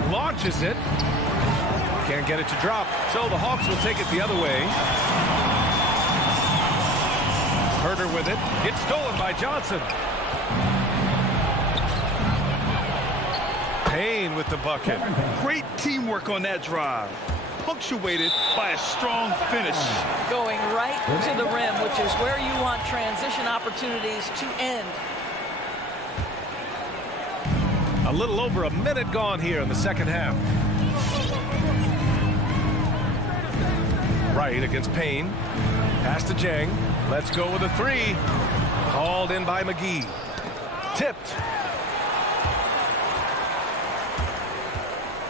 Launches it. Can't get it to drop. So the Hawks will take it the other way. Herder with it. It's stolen by Johnson. Payne with the bucket. Great teamwork on that drive. Punctuated by a strong finish. Going right to the rim, which is where you want transition opportunities to end. A little over a minute gone here in the second half. Wright against Payne. Pass to Jang. Let's go with a 3. Called in by McGee. Tipped.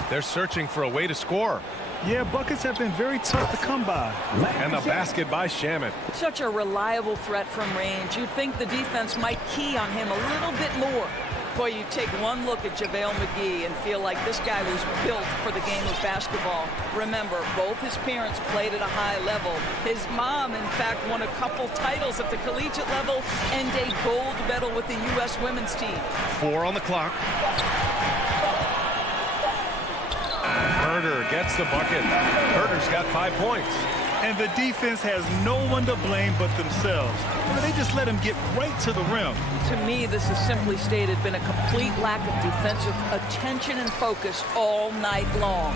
They're searching for a way to score. Yeah, buckets have been very tough to come by. And the basket by Shamet. Such a reliable threat from range. You'd think the defense might key on him a little bit more. Boy, you take one look at JaVale McGee and feel like this guy was built for the game of basketball. Remember, both his parents played at a high level. His mom, in fact, won a couple titles at the collegiate level and a gold medal with the U.S. women's team. 4 on the clock. Herder gets the bucket. Herder's got 5 points. And the defense has no one to blame but themselves. They just let him get right to the rim. To me, this has simply stated been a complete lack of defensive attention and focus all night long.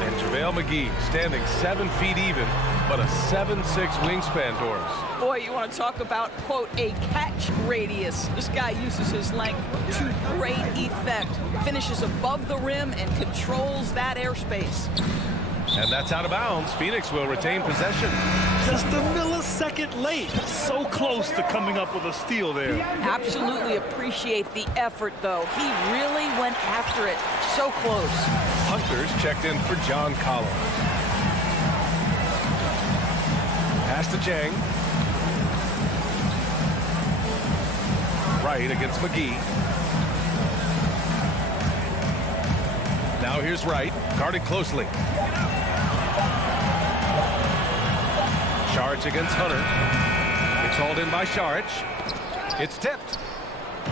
And JaVale McGee standing 7 feet even, but a 7'6" wingspan, Doris. Boy, you want to talk about, quote, a catch radius. This guy uses his length to great effect. Finishes above the rim and controls that airspace. And that's out of bounds. Phoenix will retain possession. Just a millisecond late. So close to coming up with a steal there. Absolutely appreciate the effort, though. He really went after it. So close. Hunters checked in for John Collins. Pass to Chang. Right against McGee. Now here's Wright, guarded closely. Saric against Hunter. It's hauled in by Saric. It's tipped.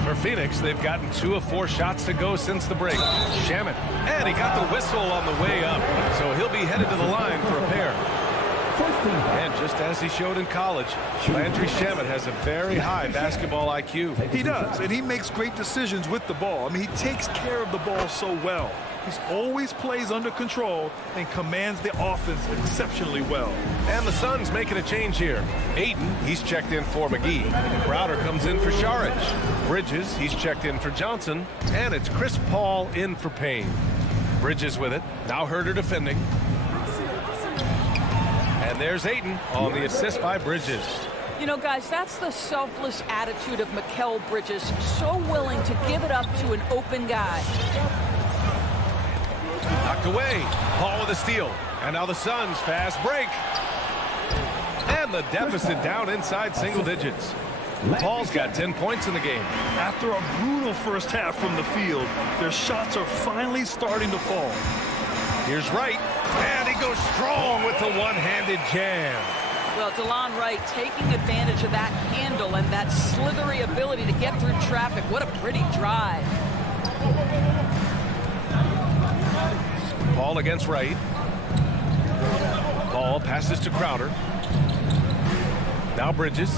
For Phoenix, they've gotten 2 of 4 shots to go since the break. Shamet, and he got the whistle on the way up, so he'll be headed to the line for a pair. And just as he showed in college, Landry Shamet has a very high basketball IQ. He does, and he makes great decisions with the ball. I mean, he takes care of the ball so well. He's always plays under control and commands the offense exceptionally well. And the Suns making a change here. Ayton, he's checked in for McGee. Crowder comes in for Saric. Bridges, he's checked in for Johnson. And it's Chris Paul in for Payne. Bridges with it. Now Herter defending. And there's Ayton on the assist by Bridges. You know, guys, that's the selfless attitude of Mikal Bridges. So willing to give it up to an open guy. Knocked away. Paul with a steal. And now the Suns fast break. And the deficit down inside single digits. Paul's got 10 points in the game. After a brutal first half from the field, their shots are finally starting to fall. Here's Wright. And he goes strong with the one-handed jam. Well, DeLon Wright taking advantage of that handle and that slithery ability to get through traffic. What a pretty drive. Paul against Wright. Paul passes to Crowder. Now Bridges.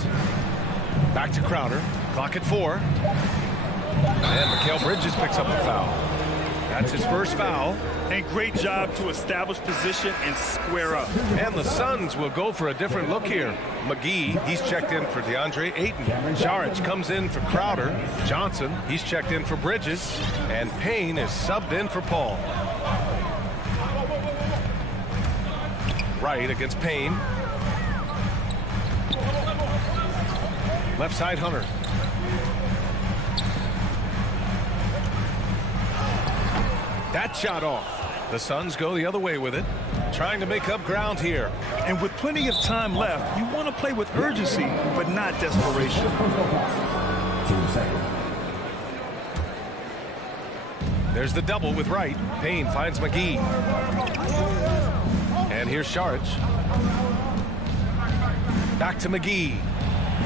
Back to Crowder. Clock at 4. And Mikal Bridges picks up the foul. That's his first foul. And great job to establish position and square up. And the Suns will go for a different look here. McGee, he's checked in for DeAndre Ayton. Saric comes in for Crowder. Johnson, he's checked in for Bridges. And Payne is subbed in for Paul. Wright against Payne. Left side Hunter. That shot off. The Suns go the other way with it, trying to make up ground here. And with plenty of time left, you want to play with urgency, but not desperation. There's the double with Wright. Payne finds McGee. And here's Saric. Back to McGee.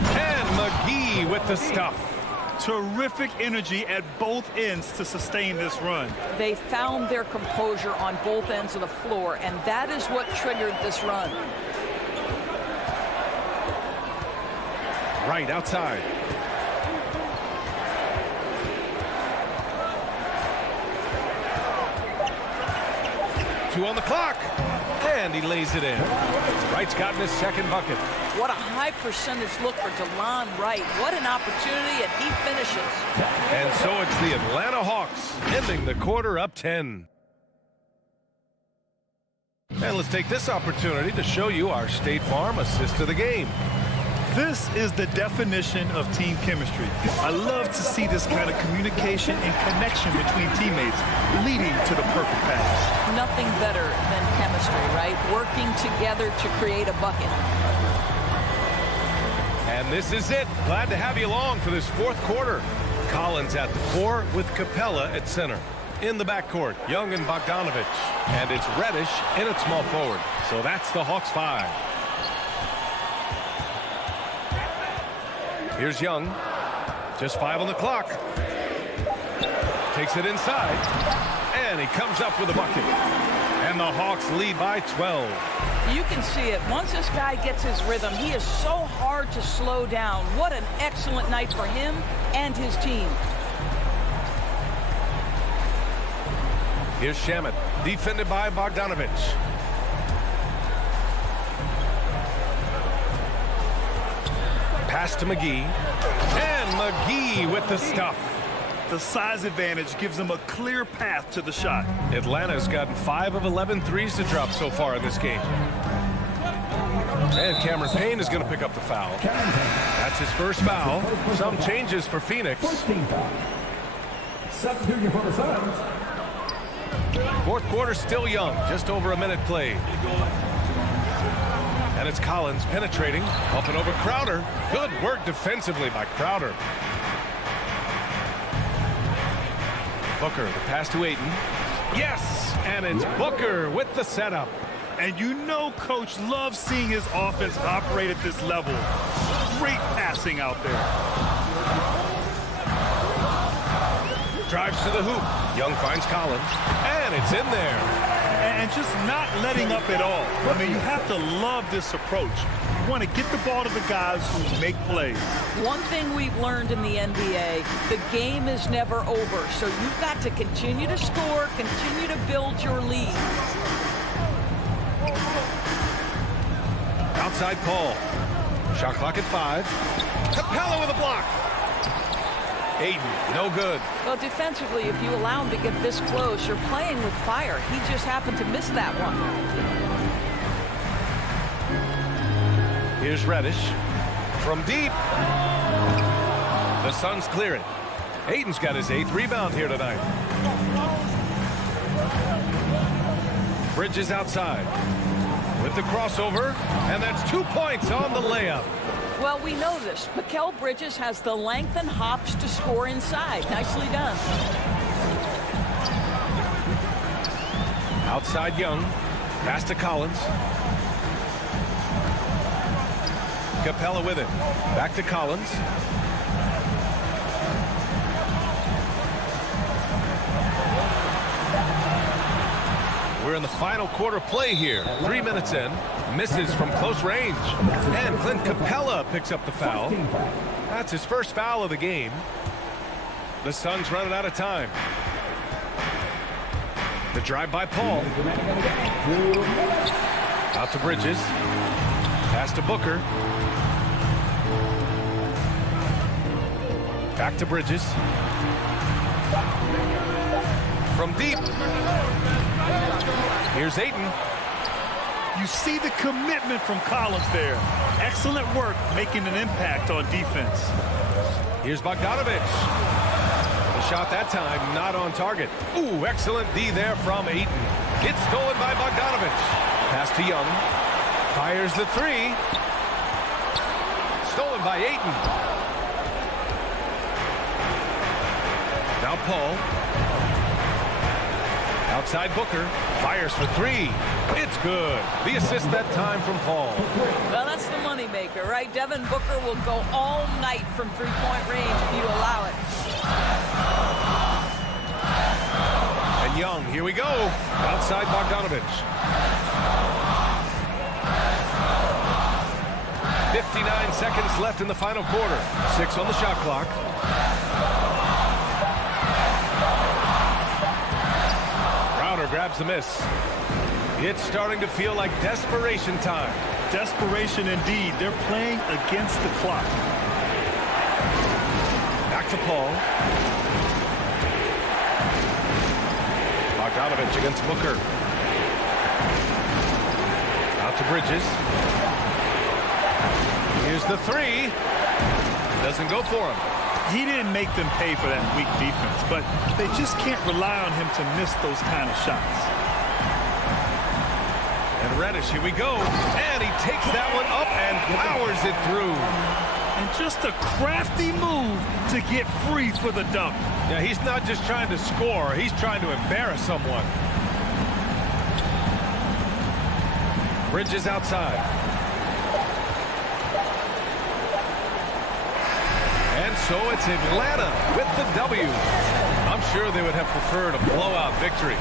And McGee with the stuff. Terrific energy at both ends to sustain this run. They found their composure on both ends of the floor, and that is what triggered this run. Right outside. Two on the clock. And he lays it in. Wright's gotten his second bucket. What a high percentage look for DeLon Wright. What an opportunity, and he finishes. And so it's the Atlanta Hawks ending the quarter up 10. And let's take this opportunity to show you our State Farm assist of the game. This is the definition of team chemistry. I love to see this kind of communication and connection between teammates leading to the perfect pass. Nothing better than chemistry, right? Working together to create a bucket. And this is it. Glad to have you along for this fourth quarter. Collins at the 4 with Capella at center. In the backcourt, Young and Bogdanovich. And it's Reddish in at small forward. So that's the Hawks 5. Here's Young. Just 5 on the clock. Takes it inside. And he comes up with a bucket. And the Hawks lead by 12. You can see it. Once this guy gets his rhythm, he is so hard to slow down. What an excellent night for him and his team. Here's Shamet, defended by Bogdanovich. Pass to McGee. And McGee with the stuff. The size advantage gives them a clear path to the shot. Atlanta's gotten 5 of 11 threes to drop so far in this game. And Cameron Payne is going to pick up the foul. That's his first foul. Some changes for Phoenix. Substituting for the Suns. Fourth quarter still young, just over a minute played. And it's Collins penetrating, up and over Crowder. Good work defensively by Crowder. Booker, the pass to Ayton. Yes, and it's Booker with the setup. And you know Coach loves seeing his offense operate at this level. Great passing out there. Drives to the hoop. Young finds Collins, and it's in there. And just not letting up at all. I mean, you have to love this approach. You want to get the ball to the guys who make plays. One thing we've learned in the NBA, the game is never over. So you've got to continue to score, continue to build your lead. Outside Paul. Shot clock at 5. Capella with a block. Ayton, no good. Well, defensively, if you allow him to get this close, you're playing with fire. He just happened to miss that one. Here's Reddish. From deep. The Suns clear it. Ayton's got his 8th rebound here tonight. Bridges outside. With the crossover. And that's 2 points on the layup. Well, we know this. Mikal Bridges has the length and hops to score inside. Nicely done. Outside Young. Pass to Collins. Capella with it. Back to Collins. We're in the final quarter play here. 3 minutes in. Misses from close range. And Clint Capella picks up the foul. That's his first foul of the game. The Suns running out of time. The drive by Paul. Out to Bridges. Pass to Booker. Back to Bridges. From deep. Here's Ayton. You see the commitment from Collins there. Excellent work making an impact on defense. Here's Bogdanovich. The shot that time not on target. Ooh, excellent D there from Ayton. It's stolen by Bogdanovich. Pass to Young. Fires the 3. Stolen by Ayton. Now Paul. Outside Booker. Fires for 3. It's good. The assist that time from Paul. Well, that's the moneymaker, right? Devin Booker will go all night from three-point range if you allow it. And Young, here we go. Outside Bogdanovich. 59 seconds left in the final quarter. 6 on the shot clock. Crowder grabs the miss. It's starting to feel like desperation time. Desperation indeed. They're playing against the clock. Back to Paul. Bogdanovich against Booker. Out to Bridges. Here's the 3. Doesn't go for him. He didn't make them pay for that weak defense, but they just can't rely on him to miss those kind of shots. And Reddish, here we go. And he takes that one up and powers it through. And just a crafty move to get free for the dunk. Yeah, he's not just trying to score. He's trying to embarrass someone. Bridges outside. And so it's Atlanta with the W. I'm sure they would have preferred a blowout victory.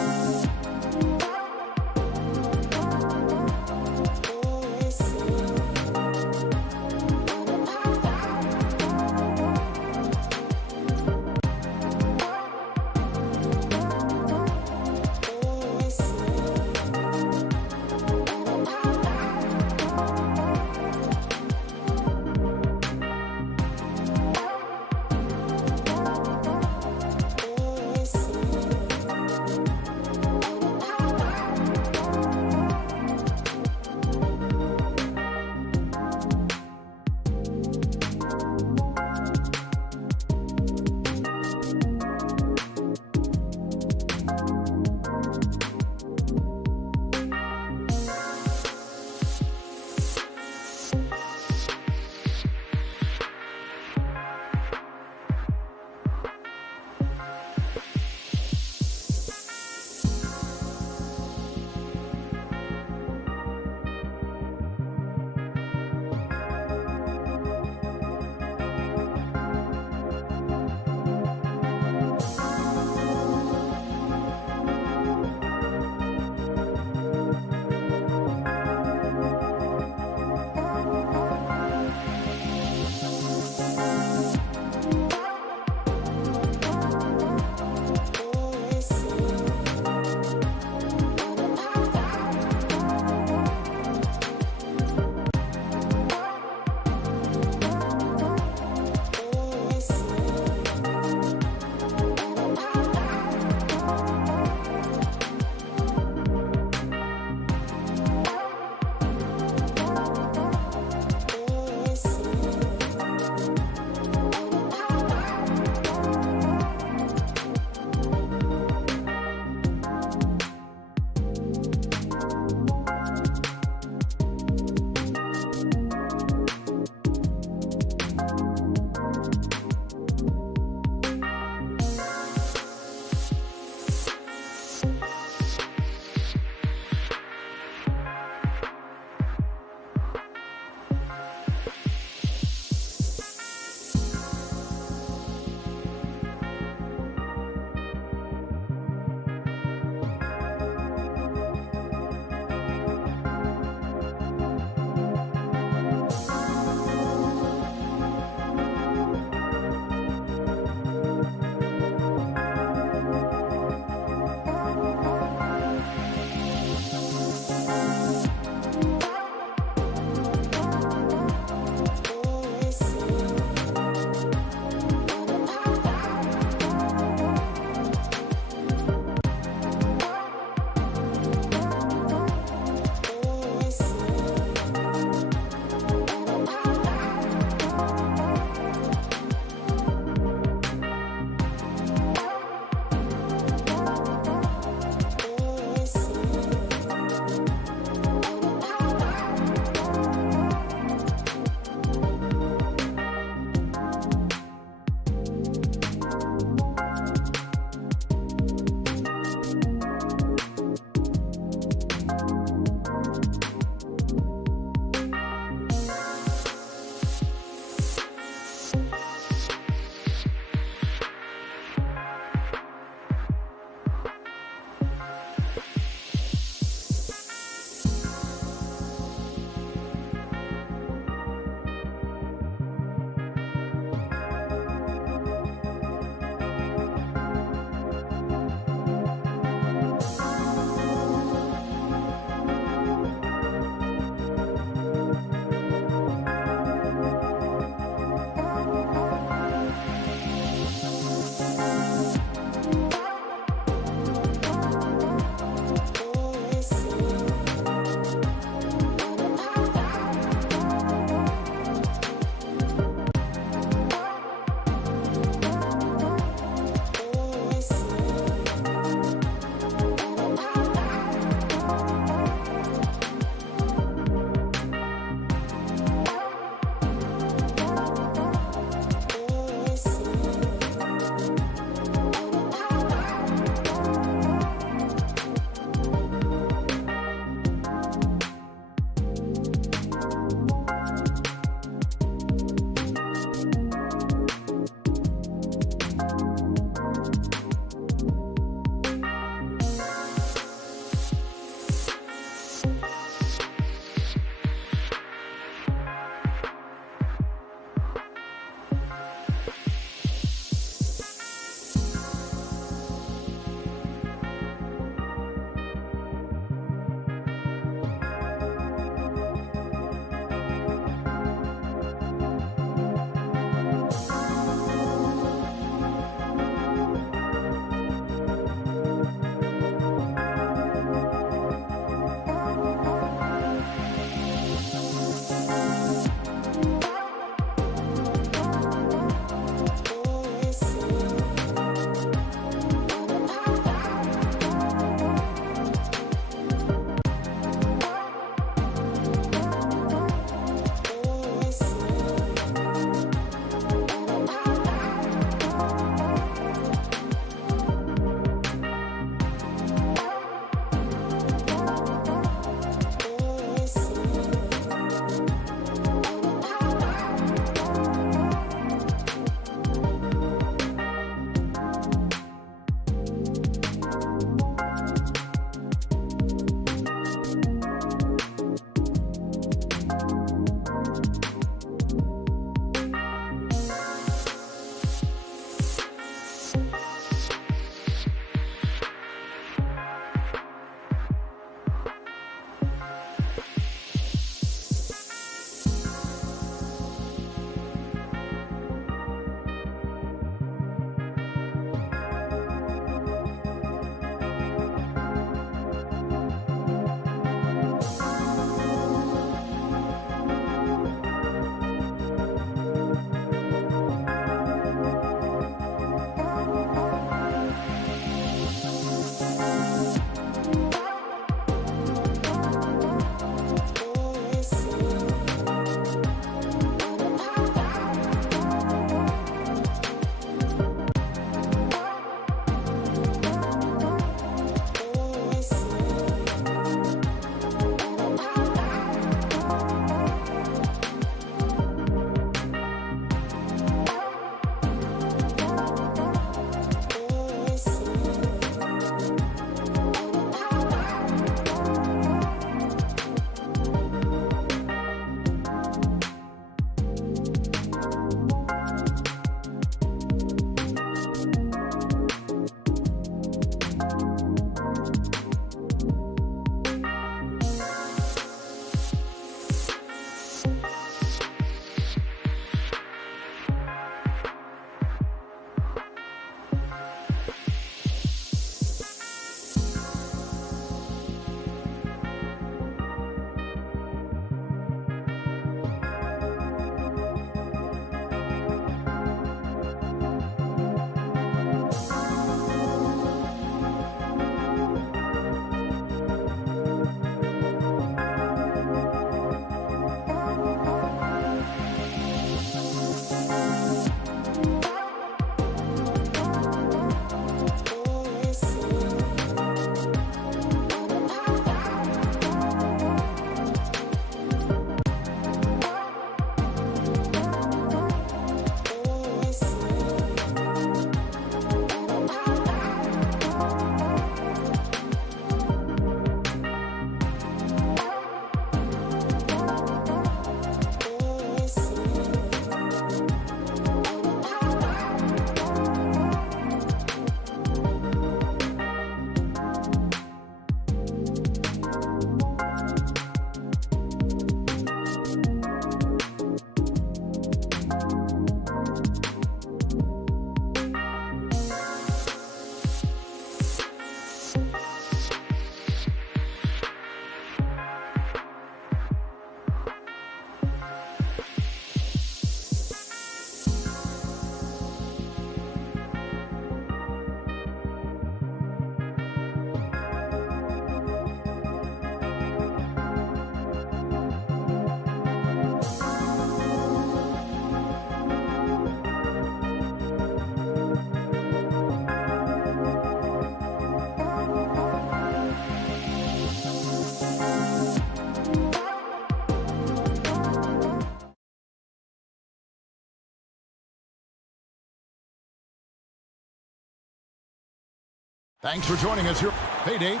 Thanks for joining us here. Hey, Dave.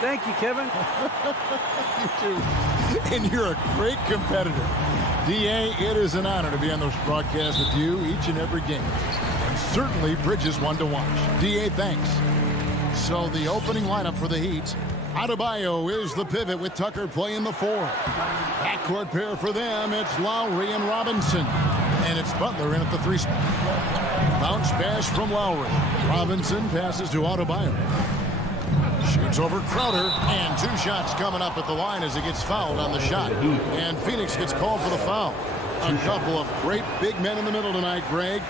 Thank you, Kevin. You too. And you're a great competitor. D.A., it is an honor to be on this broadcast with you each and every game. And certainly Bridges one to watch. D.A., thanks. So the opening lineup for the Heat. Adebayo is the pivot with Tucker playing the 4. Backcourt pair for them, it's Lowry and Robinson. And it's Butler in at the 3 spot. Bounce pass from Lowry. Robinson passes to Adebayo. Shoots over Crowder, and 2 shots coming up at the line as he gets fouled on the shot. And Phoenix gets called for the foul. A couple of great big men in the middle tonight, Greg.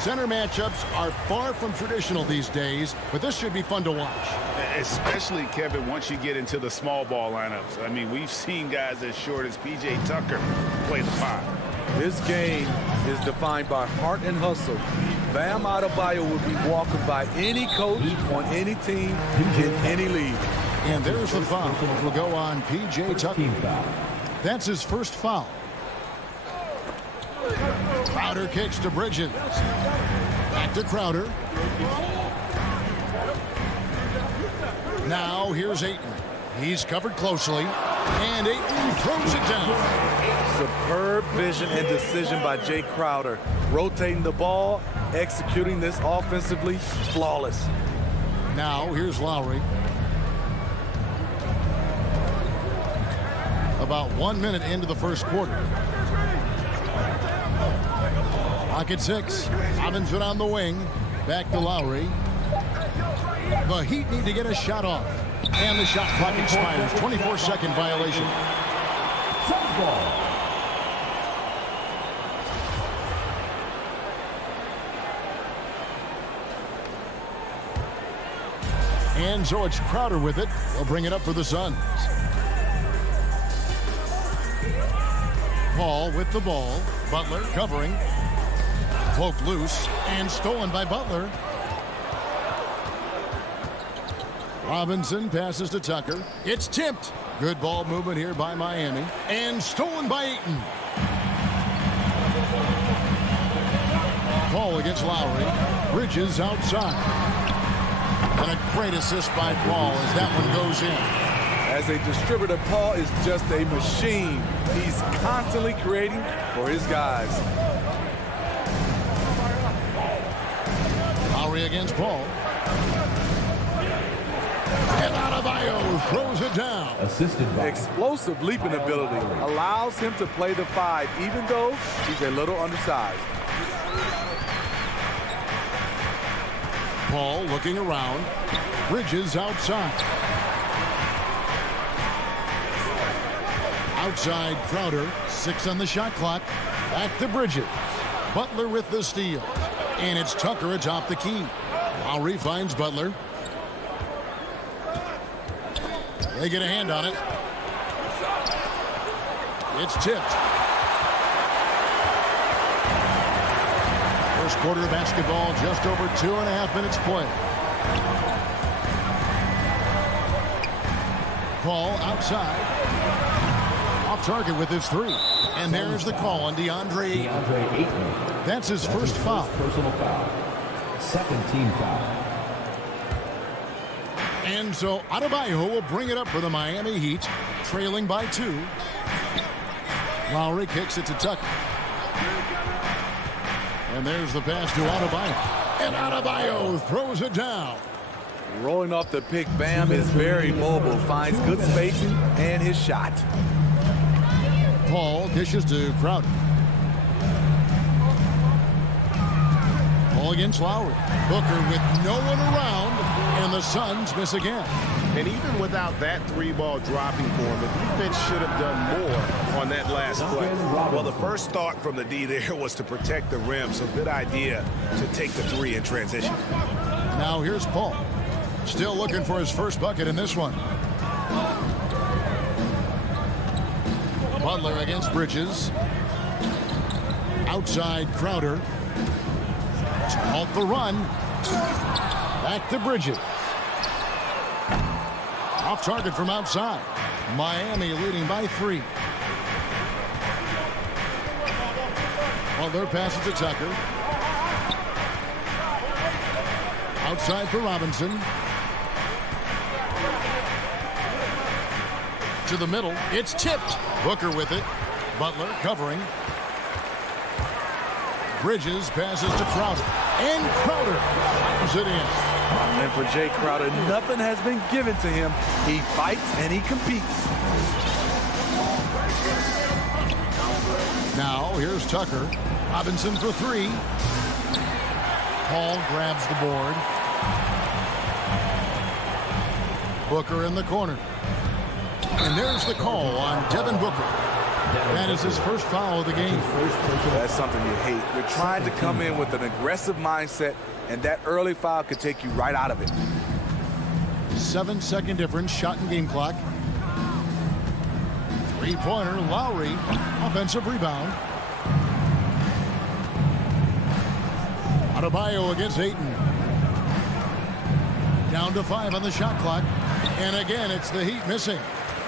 Center matchups are far from traditional these days, but this should be fun to watch. Especially, Kevin, once you get into the small ball lineups. I mean, we've seen guys as short as P.J. Tucker play the 5. This game is defined by heart and hustle. Bam Adebayo will be welcomed by any coach on any team in any league. And there's the foul. It will go on P.J. Tucker. That's his first foul. Crowder kicks to Bridges. Back to Crowder. Now here's Ayton. He's covered closely. And Ayton throws it down. Superb vision and decision by Jay Crowder. Rotating the ball, executing this offensively, flawless. Now here's Lowry. About 1 minute into the first quarter. Pocket 6. Robinson on the wing. Back to Lowry. The Heat need to get a shot off. And the shot clock expires. 24-second violation. And so it's Crowder with it. They'll bring it up for the Suns. Paul with the ball. Butler covering. Cloak loose and stolen by Butler. Robinson passes to Tucker. It's tipped. Good ball movement here by Miami. And stolen by Ayton. Paul against Lowry. Bridges outside. And a great assist by Paul as that one goes in. As a distributor, Paul is just a machine. He's constantly creating for his guys. Lowry against Paul. And Adebayo throws it down. Assisted by Explosive leaping ability allows him to play the 5, even though he's a little undersized. Paul looking around. Bridges outside. Outside Crowder. 6 on the shot clock. Back to Bridges. Butler with the steal. And it's Tucker atop the key. Lowry finds Butler. They get a hand on it. It's tipped. First quarter of basketball, just over 2.5 minutes played. Paul outside. Off target with his 3. And there's the call on DeAndre Ayton. That's his first foul. Personal foul. Second team foul. And so Adebayo will bring it up for the Miami Heat, trailing by 2. Lowry kicks it to Tucker. And there's the pass to Adebayo. And Adebayo throws it down. Rolling off the pick, Bam is very mobile, finds good spacing and his shot. Paul dishes to Crowder. Paul against Lowry. Booker with no one around, and the Suns miss again. And even without that 3-ball dropping for him, the defense should have done more on that last play. Well, the first thought from the D there was to protect the rim, so good idea to take the 3 in transition. Now here's Paul. Still looking for his first bucket in this one. Butler against Bridges. Outside Crowder. To halt the run. Back to Bridges. Off target from outside. Miami leading by 3. Butler passes to Tucker. Outside for Robinson. to the middle. It's tipped. Booker with it. Butler covering. Bridges passes to Crowder. And Crowder fires it in. And for Jay Crowder, nothing has been given to him. He fights and he competes. Now, here's Tucker. Robinson for three. Paul grabs the board. Booker in the corner. And there's the call on Devin Booker. That is his first foul of the game. That's something you hate. You're trying to come in with an aggressive mindset, and that early foul could take you right out of it. 7-second difference, shot and game clock. Three-pointer, Lowry, offensive rebound. Adebayo against Ayton. Down to 5 on the shot clock. And again, it's the Heat missing.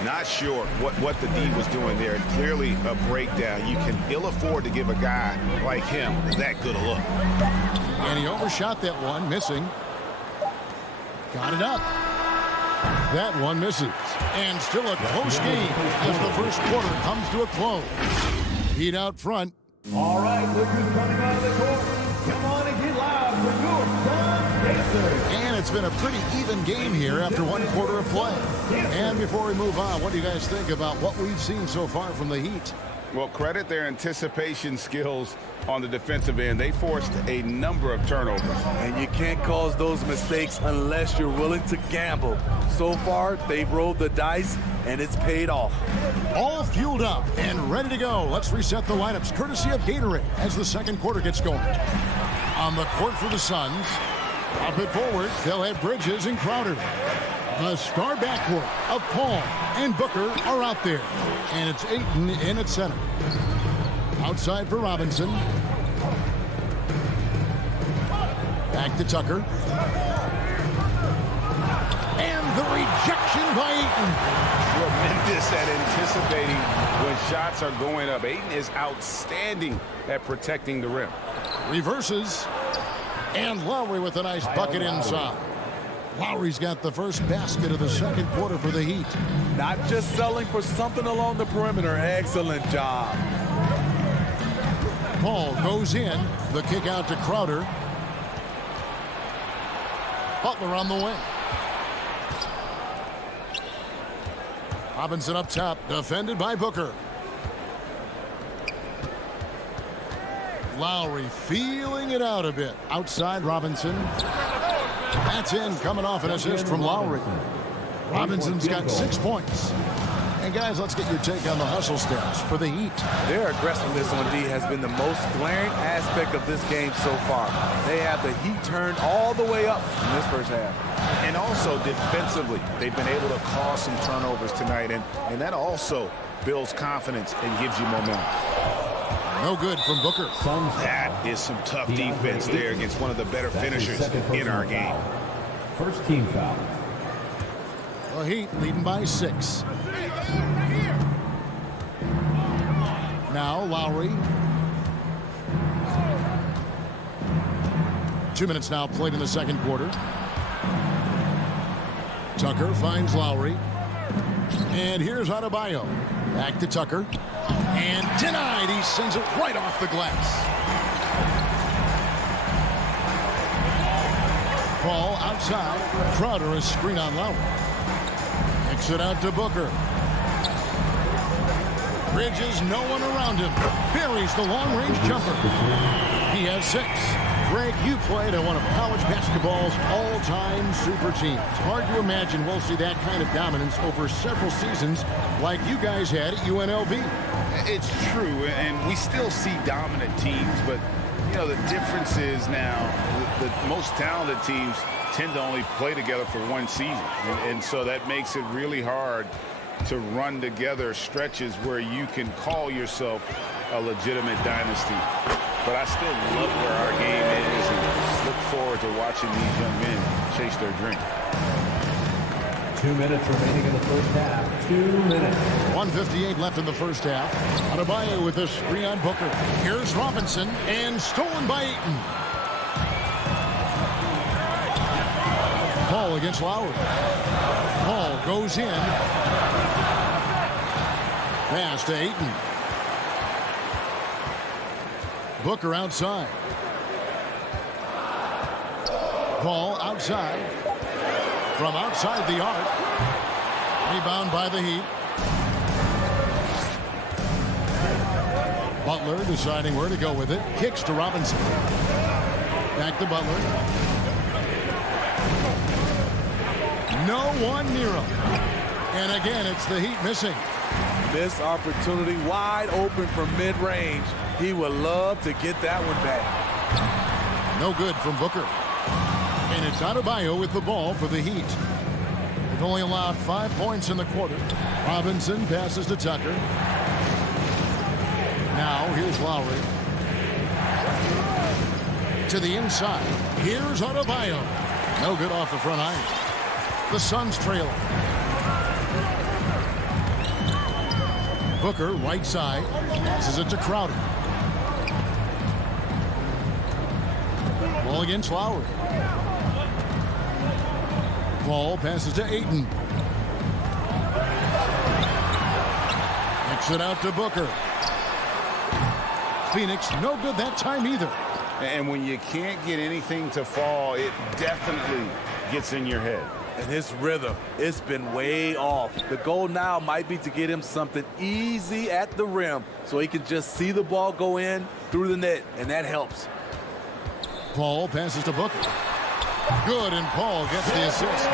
Not sure what the D was doing there. Clearly a breakdown. You can ill afford to give a guy like him that good a look. And he overshot that one, missing. Got it up. That one misses. And still a close game as the first quarter comes to a close. Heat out front. All right, look who's coming out of the court. Come on and get loud for your Sun Pacers. And it's been a pretty even game here after one quarter of play. And before we move on, what do you guys think about what we've seen so far from the Heat? Well, credit their anticipation skills on the defensive end. They forced a number of turnovers. And you can't cause those mistakes unless you're willing to gamble. So far, they've rolled the dice, and it's paid off. All fueled up and ready to go. Let's reset the lineups courtesy of Gatorade as the second quarter gets going. On the court for the Suns, up it forward, they'll have Bridges and Crowder. The star backcourt of Paul and Booker are out there. And it's Ayton in at center. Outside for Robinson. Back to Tucker. And the rejection by Ayton. Tremendous at anticipating when shots are going up. Ayton is outstanding at protecting the rim. Reverses. And Lowry with a nice bucket inside. Lowry's got the first basket of the second quarter for the Heat. Not just selling for something along the perimeter. Excellent job. Paul goes in. The kick out to Crowder. Butler on the wing. Robinson up top, defended by Booker. Lowry feeling it out a bit. Outside Robinson. That's in, coming off an assist from Lowry. Robinson's got 6 points. And guys, let's get your take on the hustle stats for the Heat. Their aggressiveness on D has been the most glaring aspect of this game so far. They have the Heat turned all the way up in this first half. And also defensively, they've been able to cause some turnovers tonight. And that also builds confidence and gives you momentum. No good from Booker. That is some tough defense there against one of the better finishers in our game. First team foul. The Heat leading by 6. Now Lowry. 2 minutes now played in the second quarter. Tucker finds Lowry. And here's Adebayo. Back to Tucker. And denied. He sends it right off the glass. Ball outside. Crowder is screen on Lowry. Kicks it out to Booker. Bridges, no one around him. Buries the long-range jumper. He has 6. Greg, you played on one of college basketball's all-time super teams. Hard to imagine we'll see that kind of dominance over several seasons like you guys had at UNLV. It's true, and we still see dominant teams, but, you know, the difference is now the most talented teams tend to only play together for one season, and so that makes it really hard to run together stretches where you can call yourself a legitimate dynasty. But I still love where our game is and look forward to watching these young men chase their dream. 2 minutes remaining in the first half. 2 minutes. 1:58 left in the first half. Adebayo with a screen on Booker. Here's Robinson, and stolen by Ayton. Paul against Lowry. Paul goes in. Pass to Ayton. Booker outside. Ball outside. From outside the arc. Rebound by the Heat. Butler deciding where to go with it. Kicks to Robinson. Back to Butler. No one near him. And again, it's the Heat missing. Missed opportunity, wide open from mid-range. He would love to get that one back. No good from Booker. And it's Adebayo with the ball for the Heat. They've only allowed 5 points in the quarter. Robinson passes to Tucker. Now here's Lowry. To the inside. Here's Adebayo. No good off the front iron. The Suns trail. Booker right side. Passes it to Crowder. Ball against Lowry. Ball passes to Ayton. Kicks it out to Booker. Phoenix no good that time either. And when you can't get anything to fall, it definitely gets in your head. And his rhythm, it's been way off. The goal now might be to get him something easy at the rim so he can just see the ball go in through the net, and that helps. Paul passes to Booker. Good, and Paul gets the assist.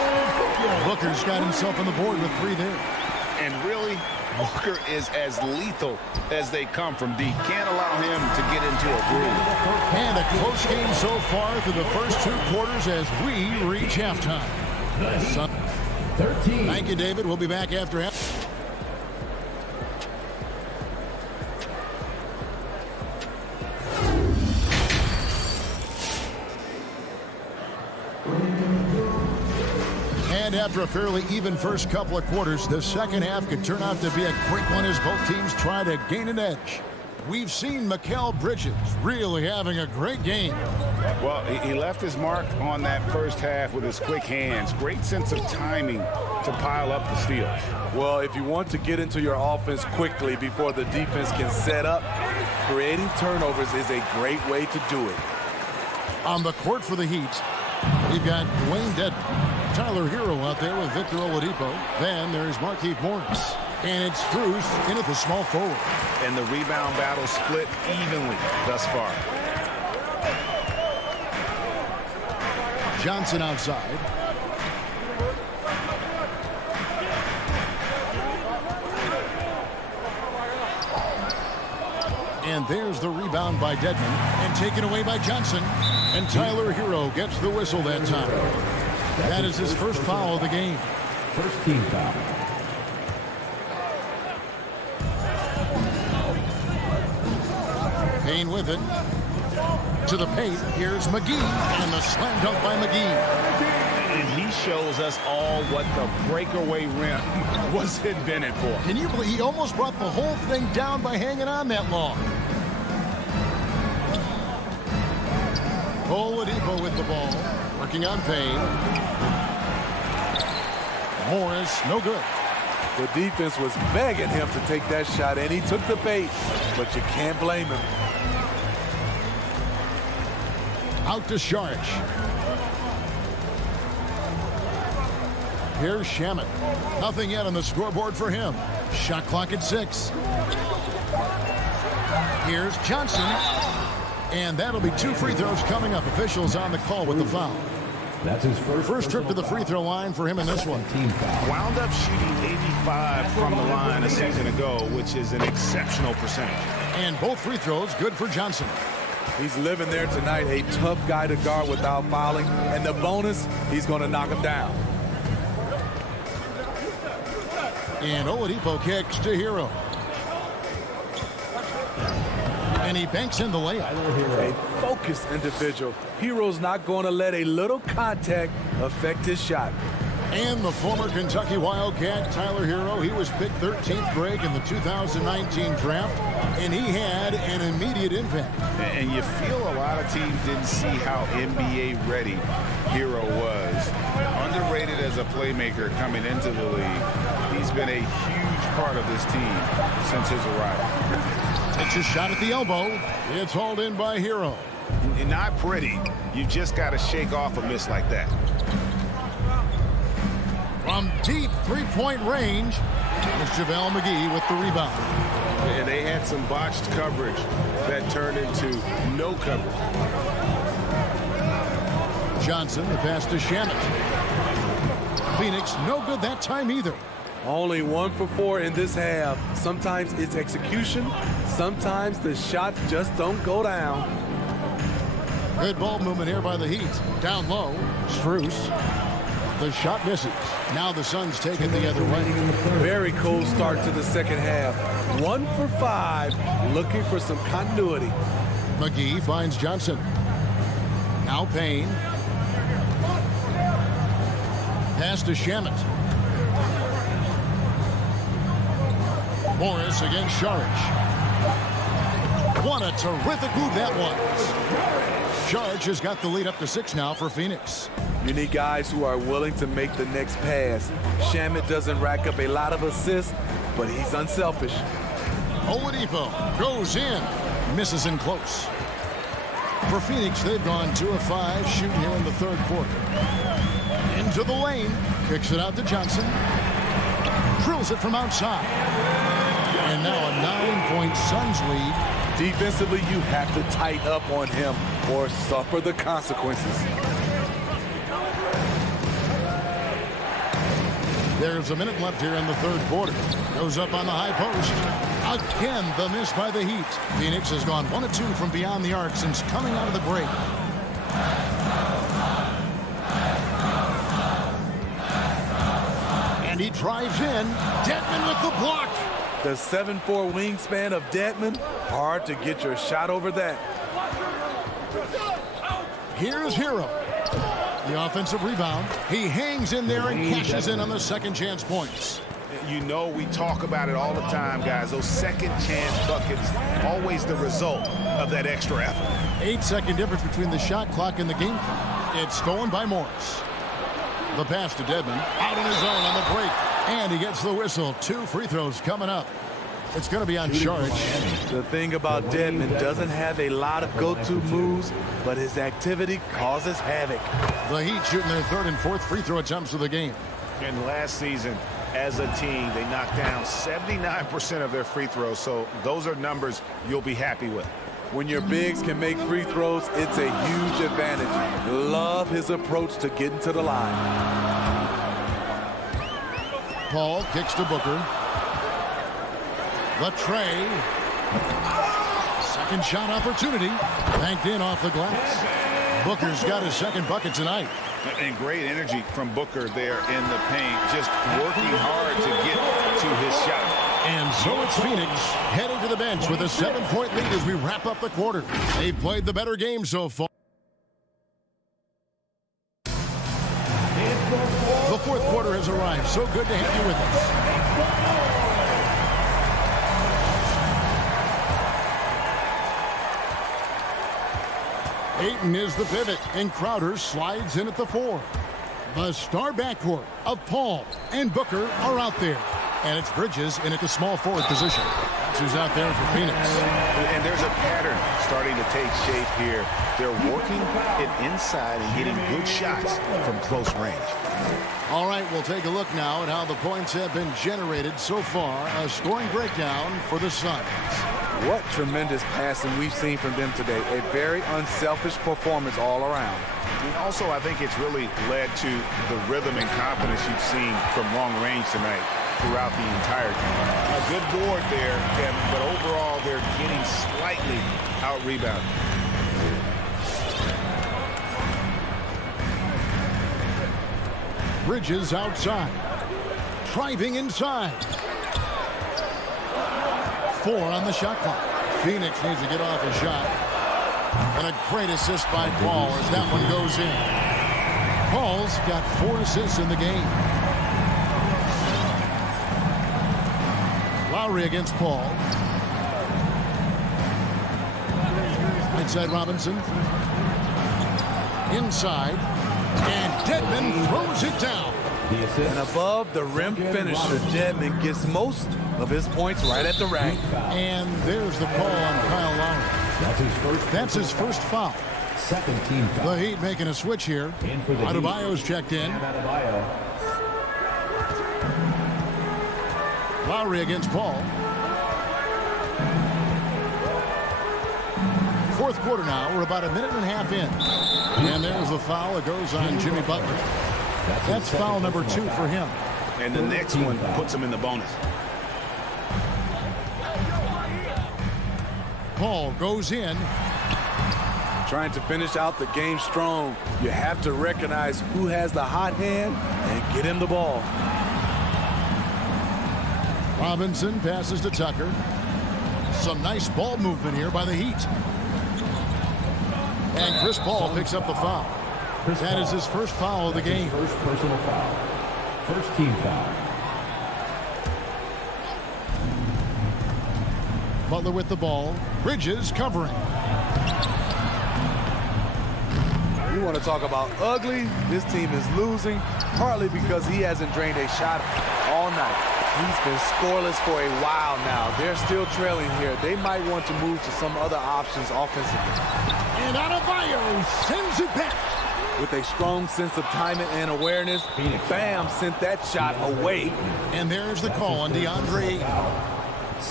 Booker's got himself on the board with 3 there. And really, Booker is as lethal as they come from deep. Can't allow him to get into a groove. And a close game so far through the first 2 quarters as we reach halftime. 13. Thank you, David. We'll be back after half. And after a fairly even first couple of quarters, the second half could turn out to be a great one as both teams try to gain an edge. We've seen Mikal Bridges really having a great game. Well, he left his mark on that first half with his quick hands. Great sense of timing to pile up the steals. Well, if you want to get into your offense quickly before the defense can set up, creating turnovers is a great way to do it. On the court for the Heat, we've got Dwayne Dedmon, Tyler Hero out there with Victor Oladipo. Then there's Markieff Morris. And it's Strus in at the small forward. And the rebound battle split evenly thus far. Johnson outside. And there's the rebound by Dedmon. And taken away by Johnson. And Tyler Hero gets the whistle that time. That is his first foul of the game. First team foul. Payne with it. To the paint. Here's McGee. And the slam dunk by McGee. And he shows us all what the breakaway rim was invented for. Can you believe he almost brought the whole thing down by hanging on that long? Oladipo with the ball. Working on Payne. Morris, no good. The defense was begging him to take that shot, and he took the bait, but you can't blame him. Out to Saric. Here's Shamet. Nothing yet on the scoreboard for him. Shot clock at 6. Here's Johnson. And that'll be 2 free throws coming up. Officials on the call with the foul. That's his first trip to the free throw line for him in this one. Team foul. Wound up shooting 85 from the line a season ago, which is an exceptional percentage. And both free throws good for Johnson. He's living there tonight, a tough guy to guard without fouling. And the bonus, he's going to knock him down. And Oladipo kicks to Hero. And he banks in the layup. A focused individual. Hero's not going to let a little contact affect his shot. And the former Kentucky Wildcat, Tyler Hero, he was picked 13th grade in the 2019 draft, and he had an immediate impact. And you feel a lot of teams didn't see how NBA ready Hero was. Underrated as a playmaker coming into the league. He's He's been a huge part of this team since his arrival. Takes a shot at the elbow. It's hauled in by Hero. And not pretty. You just got to shake off a miss like that. From deep three-point range, it's JaVale McGee with the rebound. And they had some botched coverage that turned into no coverage. Johnson, the pass to Shamet. Phoenix, no good that time either. Only 1 for 4 in this half. Sometimes it's execution. Sometimes the shots just don't go down. Good ball movement here by the Heat. Down low, Strus. The shot misses. Now the Suns take it the other way. Very cold start to the second half. 1 for 5, looking for some continuity. McGee finds Johnson. Now Payne. Pass to Shamet. Morris against Saric. What a terrific move that was. Saric has got the lead up to 6 now for Phoenix. You need guys who are willing to make the next pass. Shamet doesn't rack up a lot of assists, but he's unselfish. Oladipo goes in. Misses in close. For Phoenix, they've gone 2 of 5 shooting here in the third quarter. Into the lane. Kicks it out to Johnson. Drills it from outside. And now a 9-point Suns lead. Defensively, you have to tighten up on him or suffer the consequences. There's a minute left here in the third quarter. Goes up on the high post. Again, the miss by the Heat. Phoenix has gone 1 of 2 from beyond the arc since coming out of the break. And he drives in. Dedmon with the block. The 7'4" wingspan of Dedmon, hard to get your shot over that. Here's Hero. The offensive rebound. He hangs in there and cashes in on the second chance points. You know, we talk about it all the time, guys. Those second chance buckets, always the result of that extra effort. 8-second difference between the shot clock and the game clock. It's stolen by Morris. The pass to Dedmon. Out on his own on the break. And he gets the whistle. 2 free throws coming up. It's going to be on Saric. The thing about Dedmon, doesn't have a lot of go-to moves, but his activity causes havoc. The Heat shooting their 3rd and 4th free throw attempts of the game. And last season, as a team, they knocked down 79% of their free throws. So those are numbers you'll be happy with. When your bigs can make free throws, it's a huge advantage. Love his approach to getting to the line. Paul kicks to Booker. The tray. Second shot opportunity. Banked in off the glass. Booker's got his second bucket tonight. And great energy from Booker there in the paint. Just working hard to get to his shot. And so it's Phoenix heading to the bench with a 7-point lead as we wrap up the quarter. They've played the better game so far. The fourth quarter has arrived. So good to have you with us. Ayton is the pivot, and Crowder slides in at the 4. The star backcourt of Paul and Booker are out there. And it's Bridges in at the small forward position. That's who's out there for Phoenix. And there's a pattern starting to take shape here. They're working it inside and getting good shots from close range. All right, we'll take a look now at how the points have been generated so far. A scoring breakdown for the Suns. What tremendous passing we've seen from them today. A very unselfish performance all around. And also, I think it's really led to the rhythm and confidence you've seen from long range tonight throughout the entire game. A good board there, Kevin, but overall they're getting slightly out-rebounded. Bridges outside. Driving inside. 4 on the shot clock. Phoenix needs to get off a shot. And a great assist by Paul as that one goes in. Paul's got 4 assists in the game. Lowry against Paul. Inside Robinson. Inside. And Dedmon throws it down. The assist. And above the rim finisher, Dedmon gets most of his points right at the rack. And there's the call on Kyle Lowry. That's his first foul. Second team foul. The Heat making a switch here. Adebayo's checked in. Lowry against Paul. Fourth quarter now. We're about a minute and a half in. And there's the foul. It goes on Jimmy Butler. That's foul number 2 for him. And the next one puts him in the bonus. Paul goes in. Trying to finish out the game strong, you have to recognize who has the hot hand and get him the ball. Robinson passes to Tucker. Some nice ball movement here by the Heat. And Chris Paul picks up the foul. That is his first foul of the game. First personal foul. First team foul. Butler with the ball. Bridges covering. You want to talk about ugly? This team is losing, partly because he hasn't drained a shot all night. He's been scoreless for a while now. They're still trailing here. They might want to move to some other options offensively. And Adebayo sends it back. With a strong sense of timing and awareness, Bam sent that shot away. And there's the call on DeAndre.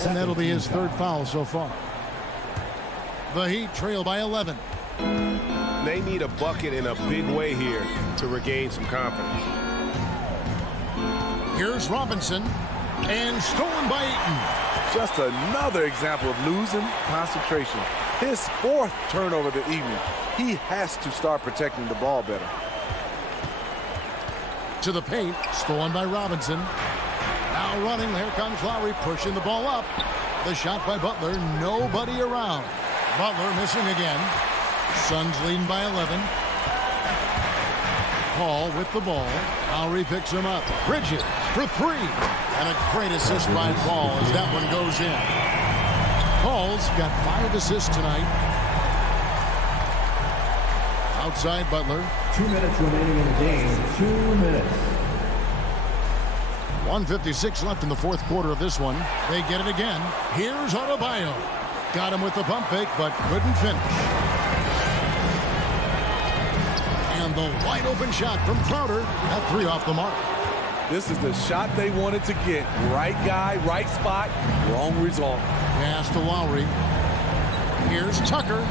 And that'll be his third foul so far. The Heat trail by 11. They need a bucket in a big way here to regain some confidence. Here's Robinson. And stolen by Ayton. Just another example of losing concentration. His 4th turnover of the evening. He has to start protecting the ball better. To the paint. Stolen by Robinson. Now running. Here comes Lowry pushing the ball up. The shot by Butler. Nobody around. Butler missing again. Suns leading by 11. Paul with the ball. Lowry picks him up. Bridges for 3. And a great assist by Paul as that one goes in. Paul's got 5 assists tonight. Outside Butler. 2 minutes remaining in the game. 2 minutes. 1:56 left in the fourth quarter of this one. They get it again. Here's Adebayo. Got him with the pump fake, but couldn't finish. And the wide open shot from Crowder. That 3 off the mark. This is the shot they wanted to get. Right guy, right spot, wrong result. Pass to Lowry. Here's Tucker.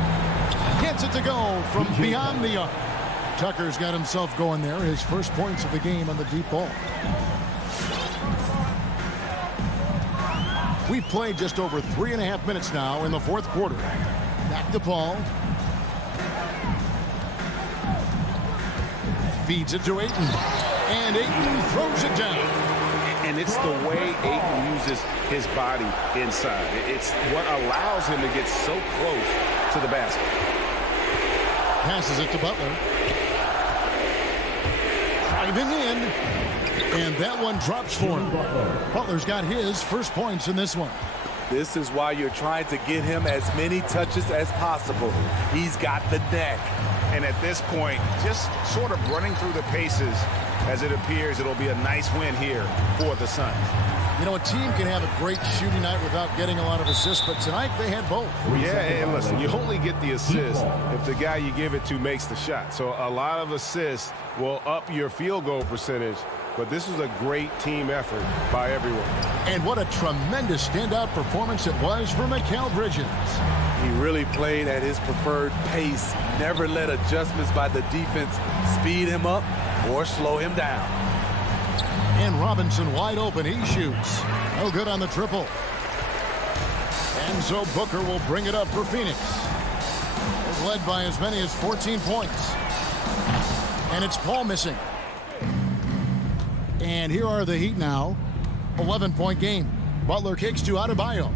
Gets it to go from beyond the arc. Tucker's got himself going there. His first points of the game on the deep ball. We've played just over 3.5 minutes now in the fourth quarter. Back to Paul. Feeds it to Ayton. And Ayton throws it down. And it's the way Ayton uses his body inside. It's what allows him to get so close to the basket. Passes it to Butler. Driving in. And that one drops for him. Butler's got his first points in this one. This is why you're trying to get him as many touches as possible. He's got the neck. And at this point, just sort of running through the paces, as it appears it'll be a nice win here for the Suns. You know, a team can have a great shooting night without getting a lot of assists, but tonight they had both. Yeah, and listen, you only get the assist if the guy you give it to makes the shot. So a lot of assists will up your field goal percentage, but this was a great team effort by everyone. And what a tremendous standout performance it was for Mikal Bridges. He really played at his preferred pace, never let adjustments by the defense speed him up or slow him down. And Robinson wide open. He shoots. No good on the triple. And so Booker will bring it up for Phoenix. It's led by as many as 14 points. And it's Paul missing. And here are the Heat now. 11-point game. Butler kicks to Adebayo.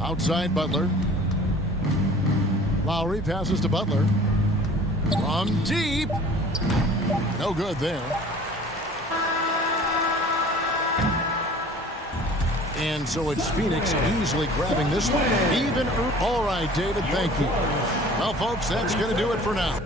Outside Butler. Lowry passes to Butler. From deep. No good there. And so it's Phoenix easily grabbing this one. Even. All right, David, thank you. Well, folks, that's going to do it for now.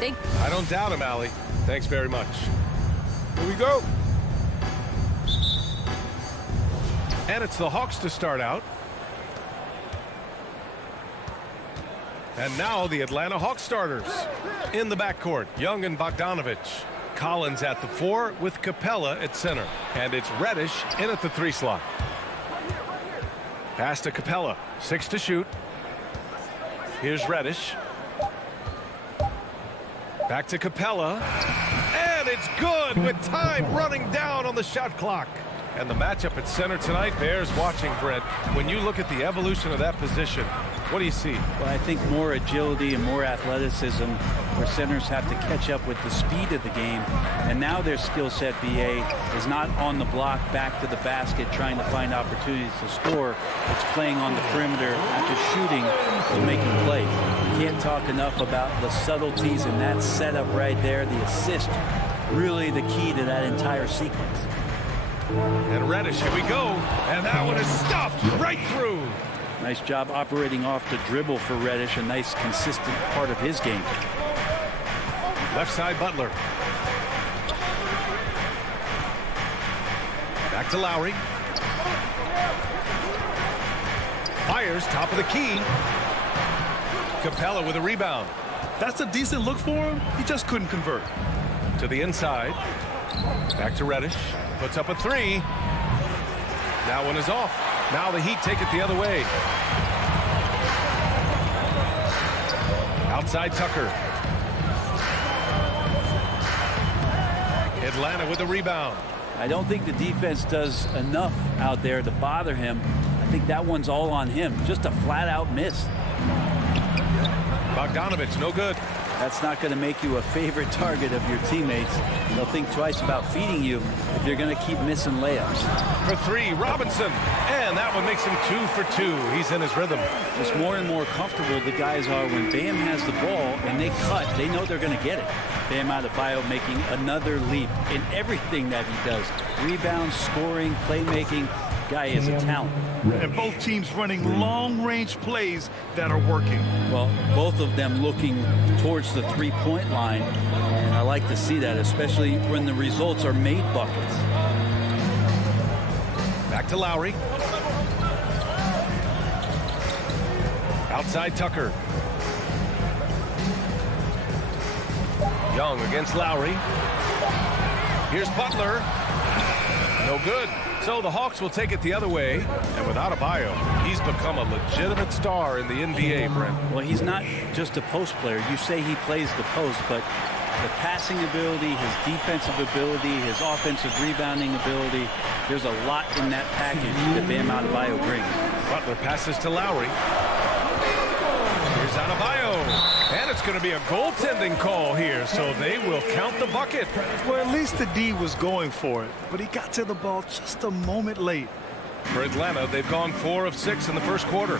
I don't doubt him, Allie. Thanks very much. Here we go. And it's the Hawks to start out. And now the Atlanta Hawks starters. In the backcourt, Young and Bogdanovich. Collins at the 4 with Capella at center. And it's Reddish in at the 3 slot. Pass to Capella. 6 to shoot. Here's Reddish. Back to Capella. And it's good with time running down on the shot clock. And the matchup at center tonight bears watching, Brent. When you look at the evolution of that position, what do you see? Well, I think more agility and more athleticism where centers have to catch up with the speed of the game. And now their skill set, BA, is not on the block back to the basket trying to find opportunities to score. It's playing on the perimeter after shooting and making plays. You can't talk enough about the subtleties in that setup right there. The assist, really the key to that entire sequence. And Reddish, here we go. And that one is stuffed right through. Nice job operating off the dribble for Reddish. A nice, consistent part of his game. Left side, Butler. Back to Lowry. Fires, top of the key. Capella with a rebound. That's a decent look for him. He just couldn't convert. To the inside. Back to Reddish. Puts up a 3. That one is off. Now the Heat take it the other way. Outside Tucker. Atlanta with a rebound. I don't think the defense does enough out there to bother him. I think that one's all on him. Just a flat-out miss. Bogdanovich, no good. That's not going to make you a favorite target of your teammates. They'll think twice about feeding you if you're going to keep missing layups. For 3, Robinson. And that one makes him 2 for 2. He's in his rhythm. It's more and more comfortable the guys are when Bam has the ball and they cut. They know they're going to get it. Bam Adebayo making another leap in everything that he does. Rebounds, scoring, playmaking. Guy is a talent. And both teams running long-range plays that are working. Well, both of them looking towards the three-point line. And I like to see that, especially when the results are made buckets. Back to Lowry. Outside Tucker. Young against Lowry. Here's Butler. No good. So the Hawks will take it the other way. And without Adebayo, he's become a legitimate star in the NBA, Brent. Well, he's not just a post player. You say he plays the post, but the passing ability, his defensive ability, his offensive rebounding ability, there's a lot in that package that Bam Adebayo brings. Butler passes to Lowry. Here's Adebayo. And it's going to be a goaltending call here, so they will count the bucket. Well, at least the D was going for it, but he got to the ball just a moment late. For Atlanta, they've gone 4 of 6 in the first quarter.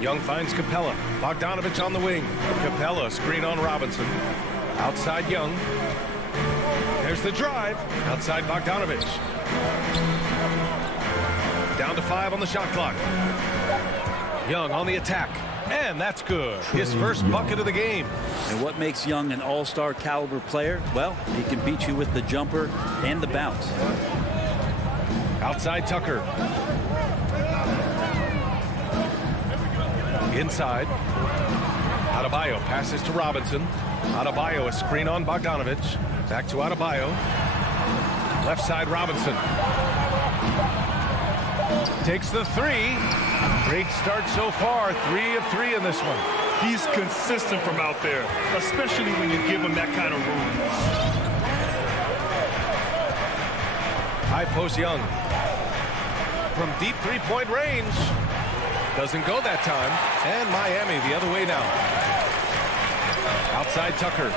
Young finds Capella. Bogdanovich on the wing. Capella, screen on Robinson. Outside Young. There's the drive. Outside Bogdanovich. Down to 5 on the shot clock. Young on the attack. And that's good. His first bucket of the game. And what makes Young an all-star caliber player? Well, he can beat you with the jumper and the bounce. Outside Tucker. Inside. Adebayo passes to Robinson. Adebayo a screen on Bogdanovich. Back to Adebayo. Left side Robinson. Takes the 3. Great start so far. 3 of 3 in this one. He's consistent from out there, especially when you give him that kind of room. High post Young. From deep three-point range. Doesn't go that time. And Miami the other way now. Outside Tucker.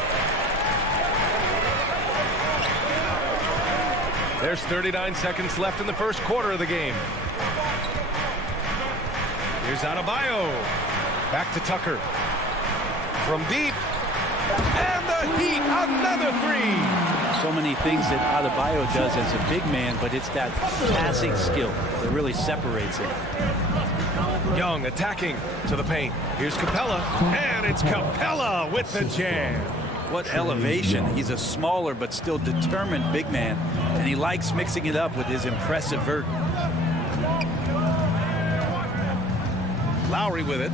There's 39 seconds left in the first quarter of the game. Here's Adebayo. Back to Tucker. From deep. And the Heat, another 3. So many things that Adebayo does as a big man, but it's that passing skill that really separates him. Young attacking to the paint. Here's Capella, and it's Capella with the jam. What elevation. He's a smaller but still determined big man, and he likes mixing it up with his impressive vert. Lowry with it.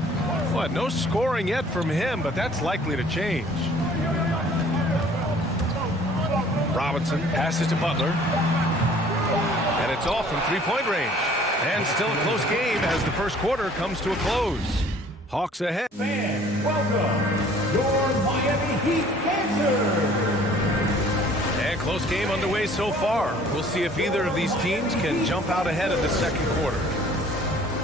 What, no scoring yet from him, but that's likely to change. Robinson passes to Butler. And it's off from three-point range. And still a close game as the first quarter comes to a close. Hawks ahead. Fans, welcome your Miami Heat dancers. And close game underway so far. We'll see if either of these teams can jump out ahead of the second quarter.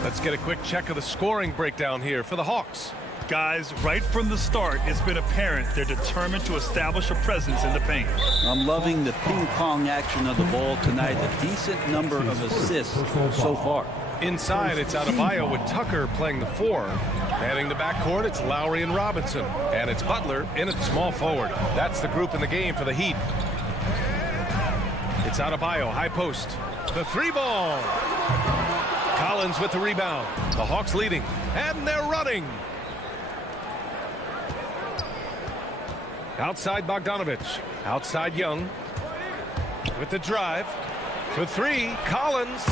Let's get a quick check of the scoring breakdown here for the Hawks. Guys, right from the start, it's been apparent they're determined to establish a presence in the paint. I'm loving the ping-pong action of the ball tonight. A decent number of assists so far. Inside, it's Adebayo with Tucker playing the 4. Heading the backcourt, it's Lowry and Robinson. And it's Butler in at small forward. That's the group in the game for the Heat. It's Adebayo, high post. The 3-ball. Collins with the rebound. The Hawks leading. And they're running. Outside Bogdanovich. Outside Young. With the drive. For 3. Collins.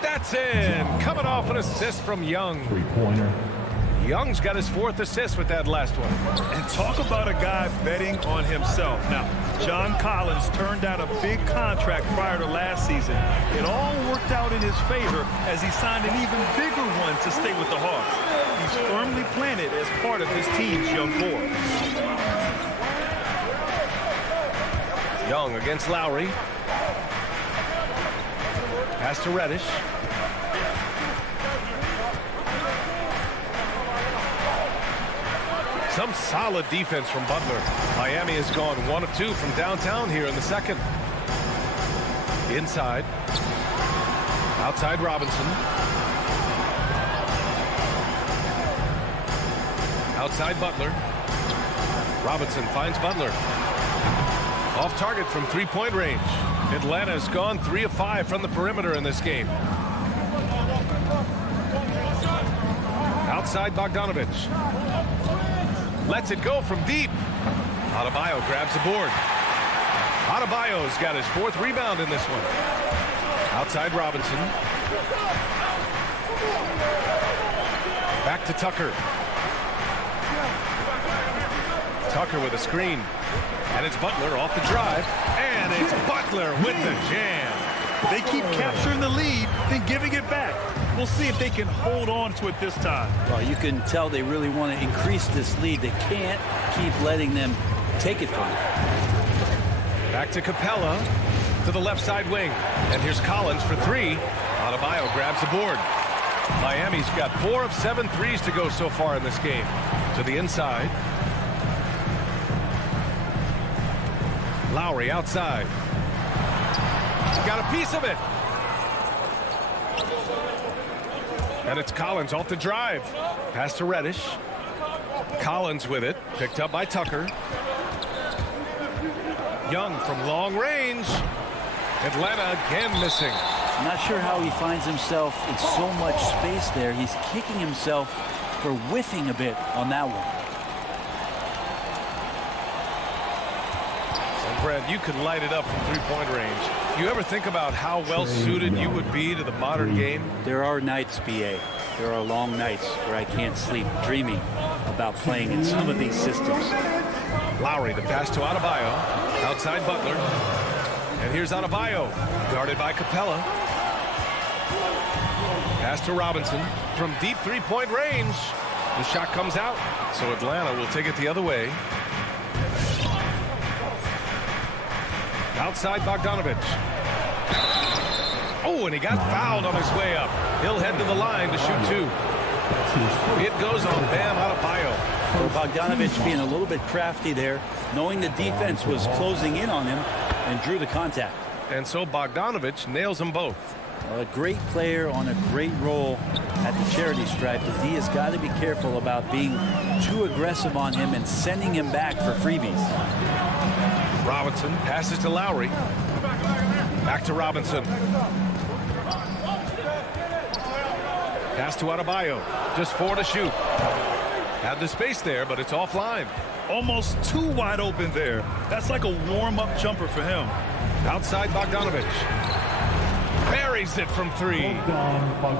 That's in. Coming off an assist from Young. Three-pointer. Young's got his 4th assist with that last one. And talk about a guy betting on himself. Now, John Collins turned down a big contract prior to last season. It all worked out in his favor as he signed an even bigger one to stay with the Hawks. He's firmly planted as part of his team's young core. Young against Lowry. Pass to Reddish. Some solid defense from Butler. Miami has gone 1 of 2 from downtown here in the second. Inside. Outside Robinson. Outside Butler. Robinson finds Butler. Off target from three-point range. Atlanta's gone 3 of 5 from the perimeter in this game. Outside Bogdanovich. Lets it go from deep. Adebayo grabs the board. Adebayo's got his 4th rebound in this one. Outside Robinson. Back to Tucker. Tucker with a screen. And it's Butler off the drive. And it's Butler with the jam. They keep capturing the lead, then giving it back. We'll see if they can hold on to it this time. Well, you can tell they really want to increase this lead. They can't keep letting them take it from them. Back to Capella to the left side wing. And here's Collins for 3. Adebayo grabs the board. Miami's got 4 of 7 threes to go so far in this game. To the inside. Lowry outside. He's got a piece of it. And it's Collins off the drive. Pass to Reddish. Collins with it. Picked up by Tucker. Young from long range. Atlanta again missing. I'm not sure how he finds himself in so much space there. He's kicking himself for whiffing a bit on that one. And Brad, you could light it up from three-point range. You ever think about how well suited you would be to the modern game? There are nights, BA. There are long nights where I can't sleep dreaming about playing in some of these systems. Lowry, the pass to Adebayo. Outside Butler. And here's Adebayo, guarded by Capella. Pass to Robinson from deep three-point range. The shot comes out, so Atlanta will take it the other way. Outside Bogdanovich. Oh, and he got fouled on his way up. He'll head to the line to shoot 2. It goes on Bam Adebayo. Well, Bogdanovich being a little bit crafty there, knowing the defense was closing in on him, and drew the contact. And so Bogdanovich nails them both. Well, a great player on a great role at the charity stripe. The D has got to be careful about being too aggressive on him and sending him back for freebies. Robinson passes to Lowry. Back to Robinson. Pass to Adebayo. Just 4 to shoot. Had the space there, but it's offline. Almost too wide open there. That's like a warm-up jumper for him. Outside Bogdanovich. Buries it from 3.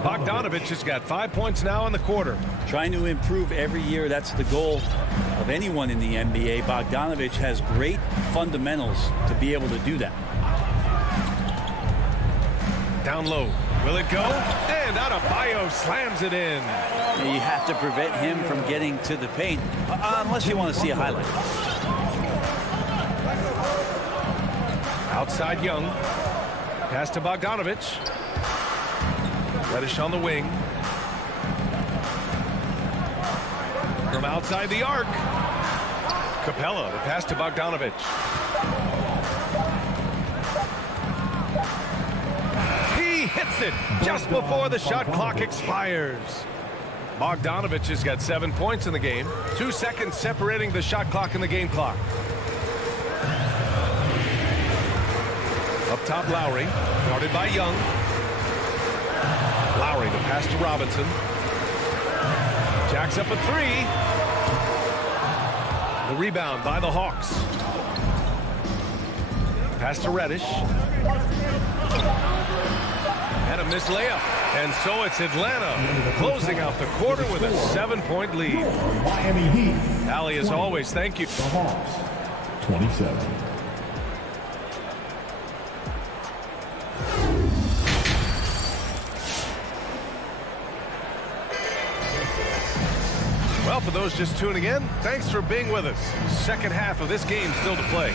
Bogdanovich has got 5 points now in the quarter. Trying to improve every year. That's the goal of anyone in the NBA. Bogdanovich has great fundamentals to be able to do that. Down low. Will it go? And Adebayo slams it in. You have to prevent him from getting to the paint, unless you want to see a highlight. Outside Young. Pass to Bogdanovich. Reddish on the wing. From outside the arc. Capella, the pass to Bogdanovich. He hits it just before the shot clock expires. Bogdanovich has got 7 points in the game. 2 seconds separating the shot clock and the game clock. Up top, Lowry. Guarded by Young. Lowry to pass to Robinson. Jacks up a 3. The rebound by the Hawks. Pass to Reddish. And a missed layup. And so it's Atlanta closing out the quarter with a 7-point lead. Miami Heat. Allie, as always, thank you. The Hawks, 27. Well, for those just tuning in, thanks for being with us. Second half of this game still to play.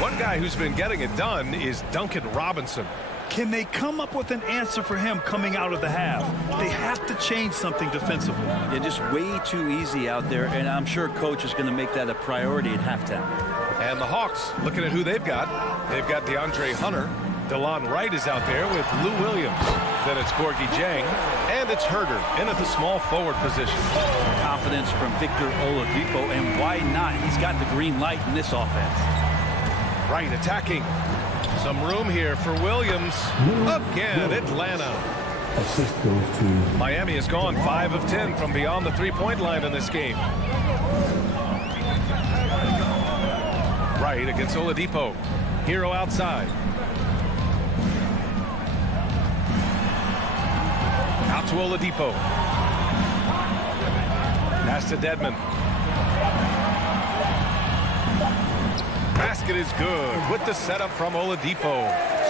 One guy who's been getting it done is Duncan Robinson. Can they come up with an answer for him coming out of the half? They have to change something defensively. They're just way too easy out there, and I'm sure coach is going to make that a priority at halftime. And the Hawks, looking at who they've got DeAndre Hunter. DeLon Wright is out there with Lou Williams. Then it's Gorgui Dieng. And it's Herder in at the small forward position. Confidence from Victor Oladipo, and why not? He's got the green light in this offense. Wright attacking. Some room here for Williams. Again, Atlanta. Assist goes to Miami has gone 5 of 10 from beyond the three-point line in this game. Wright against Oladipo. Hero outside. Out to Oladipo. Pass to Dedmon. Basket is good with the setup from Oladipo.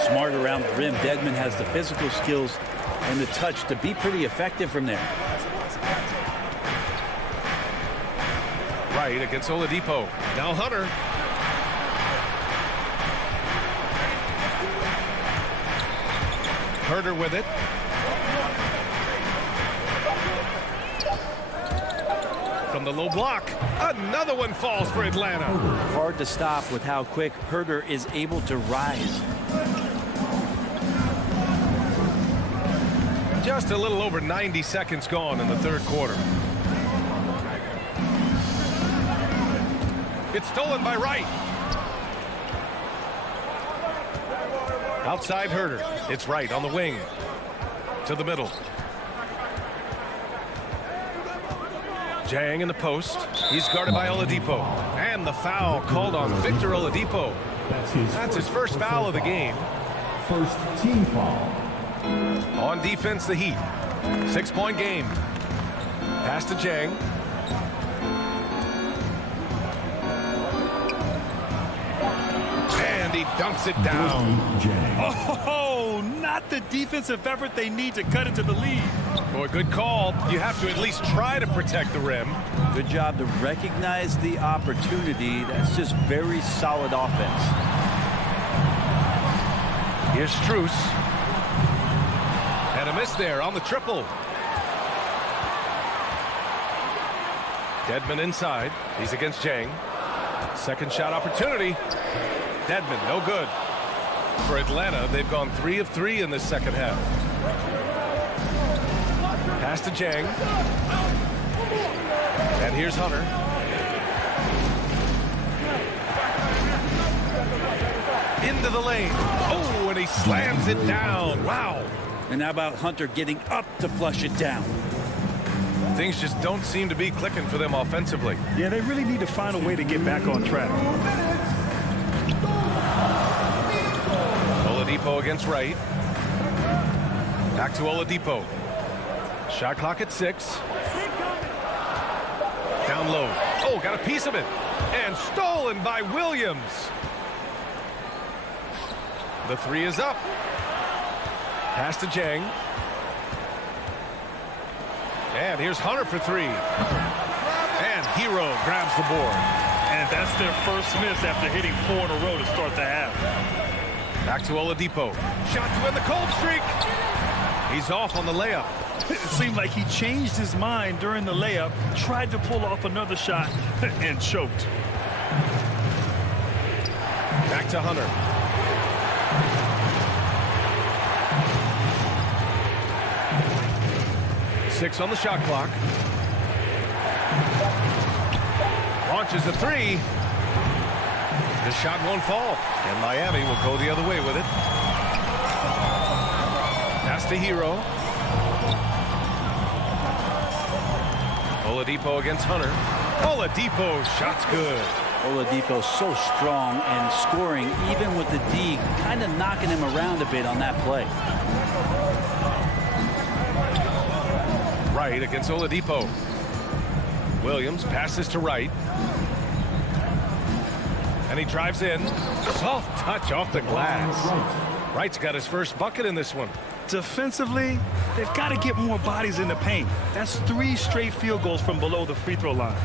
Smart around the rim. Dedmon has the physical skills and the touch to be pretty effective from there. Right against Oladipo. Now Hunter. Herder with it. From the low block. Another one falls for Atlanta. Hard to stop with how quick Herder is able to rise. Just a little over 90 seconds gone in the third quarter. It's stolen by Wright. Outside Herder. It's Wright on the wing. To the middle. Dieng in the post. He's guarded by Oladipo. And the foul called on Victor Oladipo. That's his first foul of the game. First team foul. On defense, the Heat. 6-point game. Pass to Dieng. And he dunks it down. Oh, not the defensive effort they need to cut into the lead. Boy, good call. You have to at least try to protect the rim. Good job to recognize the opportunity. That's just very solid offense. Here's Strus. And a miss there on the triple. Dedmon inside. He's against Dieng. Second shot opportunity. Dedmon, no good. For Atlanta, they've gone 3 of 3 in this second half. Pass to Dieng. And here's Hunter. Into the lane. Oh, and he slams it down. Wow. And how about Hunter getting up to flush it down? Things just don't seem to be clicking for them offensively. Yeah, they really need to find a way to get back on track. Oladipo against Wright. Back to Oladipo. Shot clock at 6. Down low. Oh, got a piece of it. And stolen by Williams. The 3 is up. Pass to Jang. And here's Hunter for 3. And Hero grabs the board. And that's their first miss after hitting 4 in a row to start the half. Back to Oladipo. Shot to end the cold streak. He's off on the layup. It seemed like he changed his mind during the layup, tried to pull off another shot, and choked. Back to Hunter. Six on the shot clock. Launches a 3. The shot won't fall, and Miami will go the other way with it. Pass to Hero. Oladipo against Hunter. Oladipo, shot's good. Oladipo so strong and scoring, even with the D, kind of knocking him around a bit on that play. Wright against Oladipo. Williams passes to Wright. And he drives in. Soft touch off the glass. Wright's got his first bucket in this one. Defensively, they've got to get more bodies in the paint. That's 3 straight field goals from below the free throw line.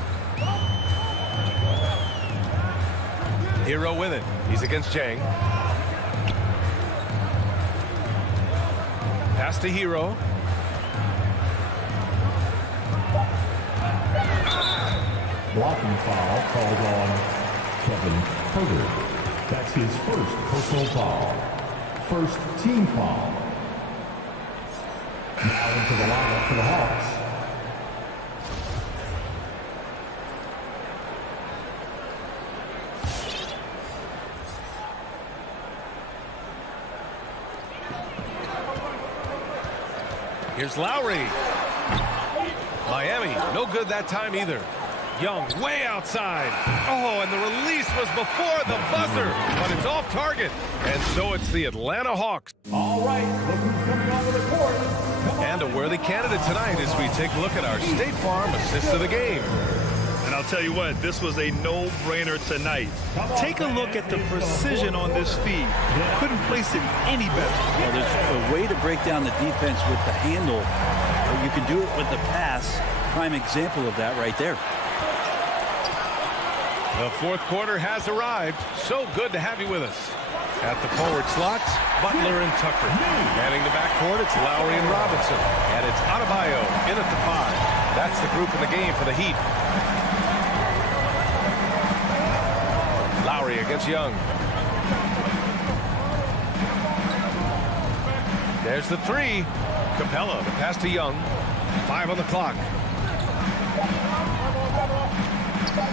Hero with it. He's against Jang. Pass to Hero. Blocking foul called on Kevin Porter. That's his first personal foul. First team foul. Now into the lineup for the Hawks. Here's Lowry. Miami, no good that time either. Young way outside. Oh, and the release was before the buzzer, but it's off target. And so it's the Atlanta Hawks. All right, look who's coming onto the court. And a worthy candidate tonight as we take a look at our State Farm assist of the game. And I'll tell you what, this was a no-brainer tonight. Take a look at the precision on this feed. Couldn't place it any better. Well, there's a way to break down the defense with the handle, or you can do it with the pass. Prime example of that right there. The fourth quarter has arrived. So good to have you with us. At the forward slots, Butler and Tucker. Manning the backcourt, it's Lowry and Robinson. And it's Adebayo in at the 5. That's the group in the game for the Heat. Lowry against Young. There's the 3. Capella, the pass to Young. 5 on the clock.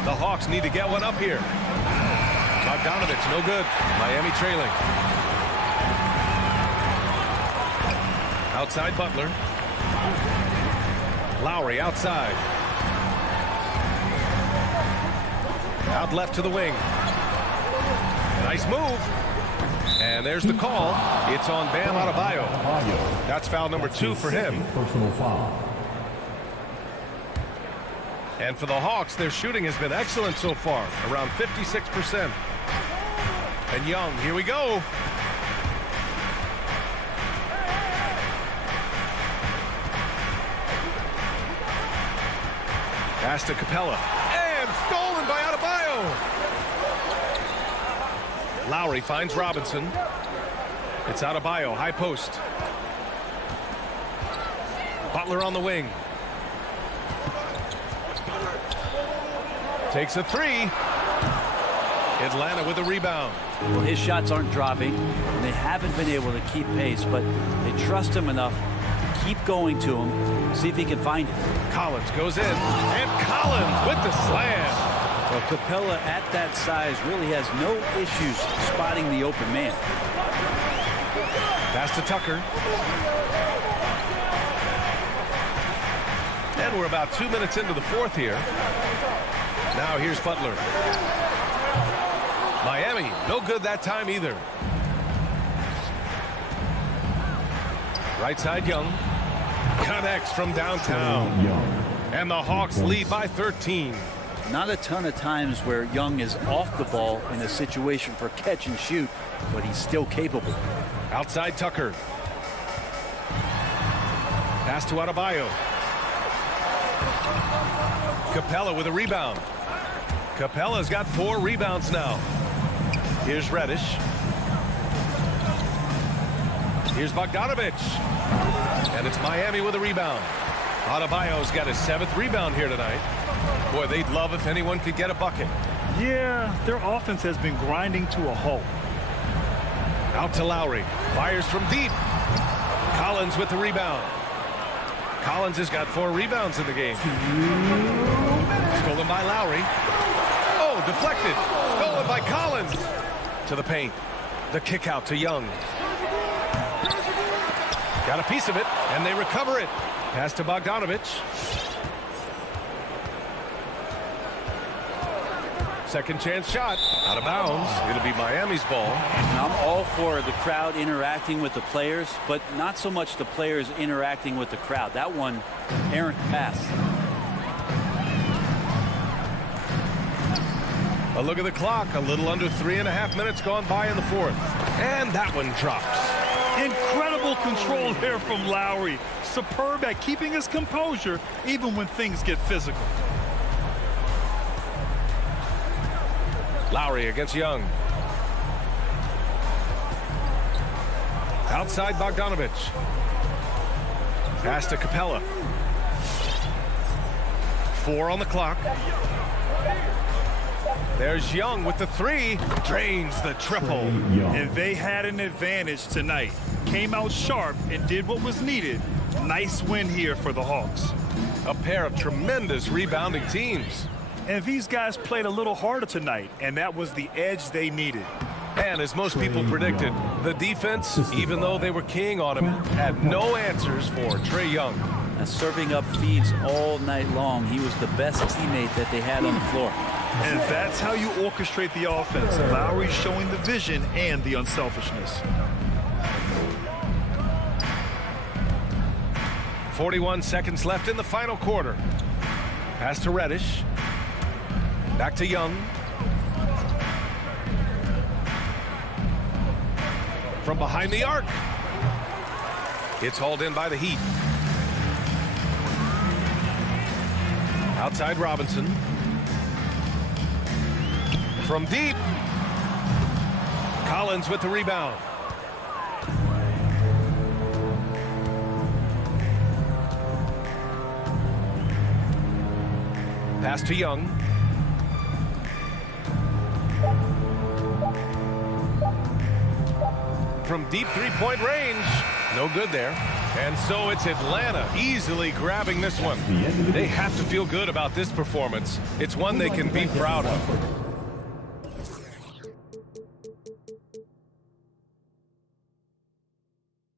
The Hawks need to get one up here. Bogdanovich, no good. Miami trailing. Outside Butler. Lowry outside. Out left to the wing. Nice move. And there's the call. It's on Bam Adebayo. That's foul number 2 for him. Personal foul. And for the Hawks, their shooting has been excellent so far, around 56%. And Young, here we go. Pass to Capella. And stolen by Adebayo. Lowry finds Robinson. It's Adebayo, high post. Butler on the wing. Takes a 3. Atlanta with a rebound. Well, his shots aren't dropping, and they haven't been able to keep pace, but they trust him enough to keep going to him, see if he can find it. Collins goes in, and Collins with the slam. Well, Capella at that size really has no issues spotting the open man. Pass to Tucker. And we're about 2 minutes into the fourth here. Now here's Butler. Miami, no good that time either. Right side, Young. Connects from downtown. And the Hawks lead by 13. Not a ton of times where Young is off the ball in a situation for catch and shoot, but he's still capable. Outside Tucker. Pass to Adebayo. Capella with a rebound. Capella's got 4 rebounds now. Here's Reddish. Here's Bogdanovic. And it's Miami with a rebound. Adebayo's got his 7th rebound here tonight. Boy, they'd love if anyone could get a bucket. Yeah, their offense has been grinding to a halt. Out to Lowry. Fires from deep. Collins with the rebound. Collins has got 4 rebounds in the game. Stolen by Lowry. Oh, deflected. Stolen by Collins. To the paint. The kick out to Young. Got a piece of it, and they recover it. Pass to Bogdanovic. Second chance shot. Out of bounds. It'll be Miami's ball. Now, I'm all for the crowd interacting with the players, but not so much the players interacting with the crowd. That one, errant pass. A look at the clock. A little under 3.5 minutes gone by in the fourth. And that one drops. Incredible control there from Lowry. Superb at keeping his composure even when things get physical. Lowry against Young. Outside Bogdanovic. Pass to Capella. 4 on the clock. There's Young with the 3. Drains the triple. And they had an advantage tonight. Came out sharp and did what was needed. Nice win here for the Hawks. A pair of tremendous rebounding teams. And these guys played a little harder tonight, and that was the edge they needed. And as most people predicted, the defense, even though they were keying on him, had no answers for Trae Young. Serving up feeds all night long. He was the best teammate that they had on the floor. And that's how you orchestrate the offense. Lowry showing the vision and the unselfishness. 41 seconds left in the final quarter. Pass to Reddish. Back to Young. From behind the arc. It's hauled in by the Heat. Outside Robinson. From deep. Collins with the rebound. Pass to Young. From deep three-point range. No good there. And so it's Atlanta easily grabbing this one. They have to feel good about this performance. It's one they can be proud of.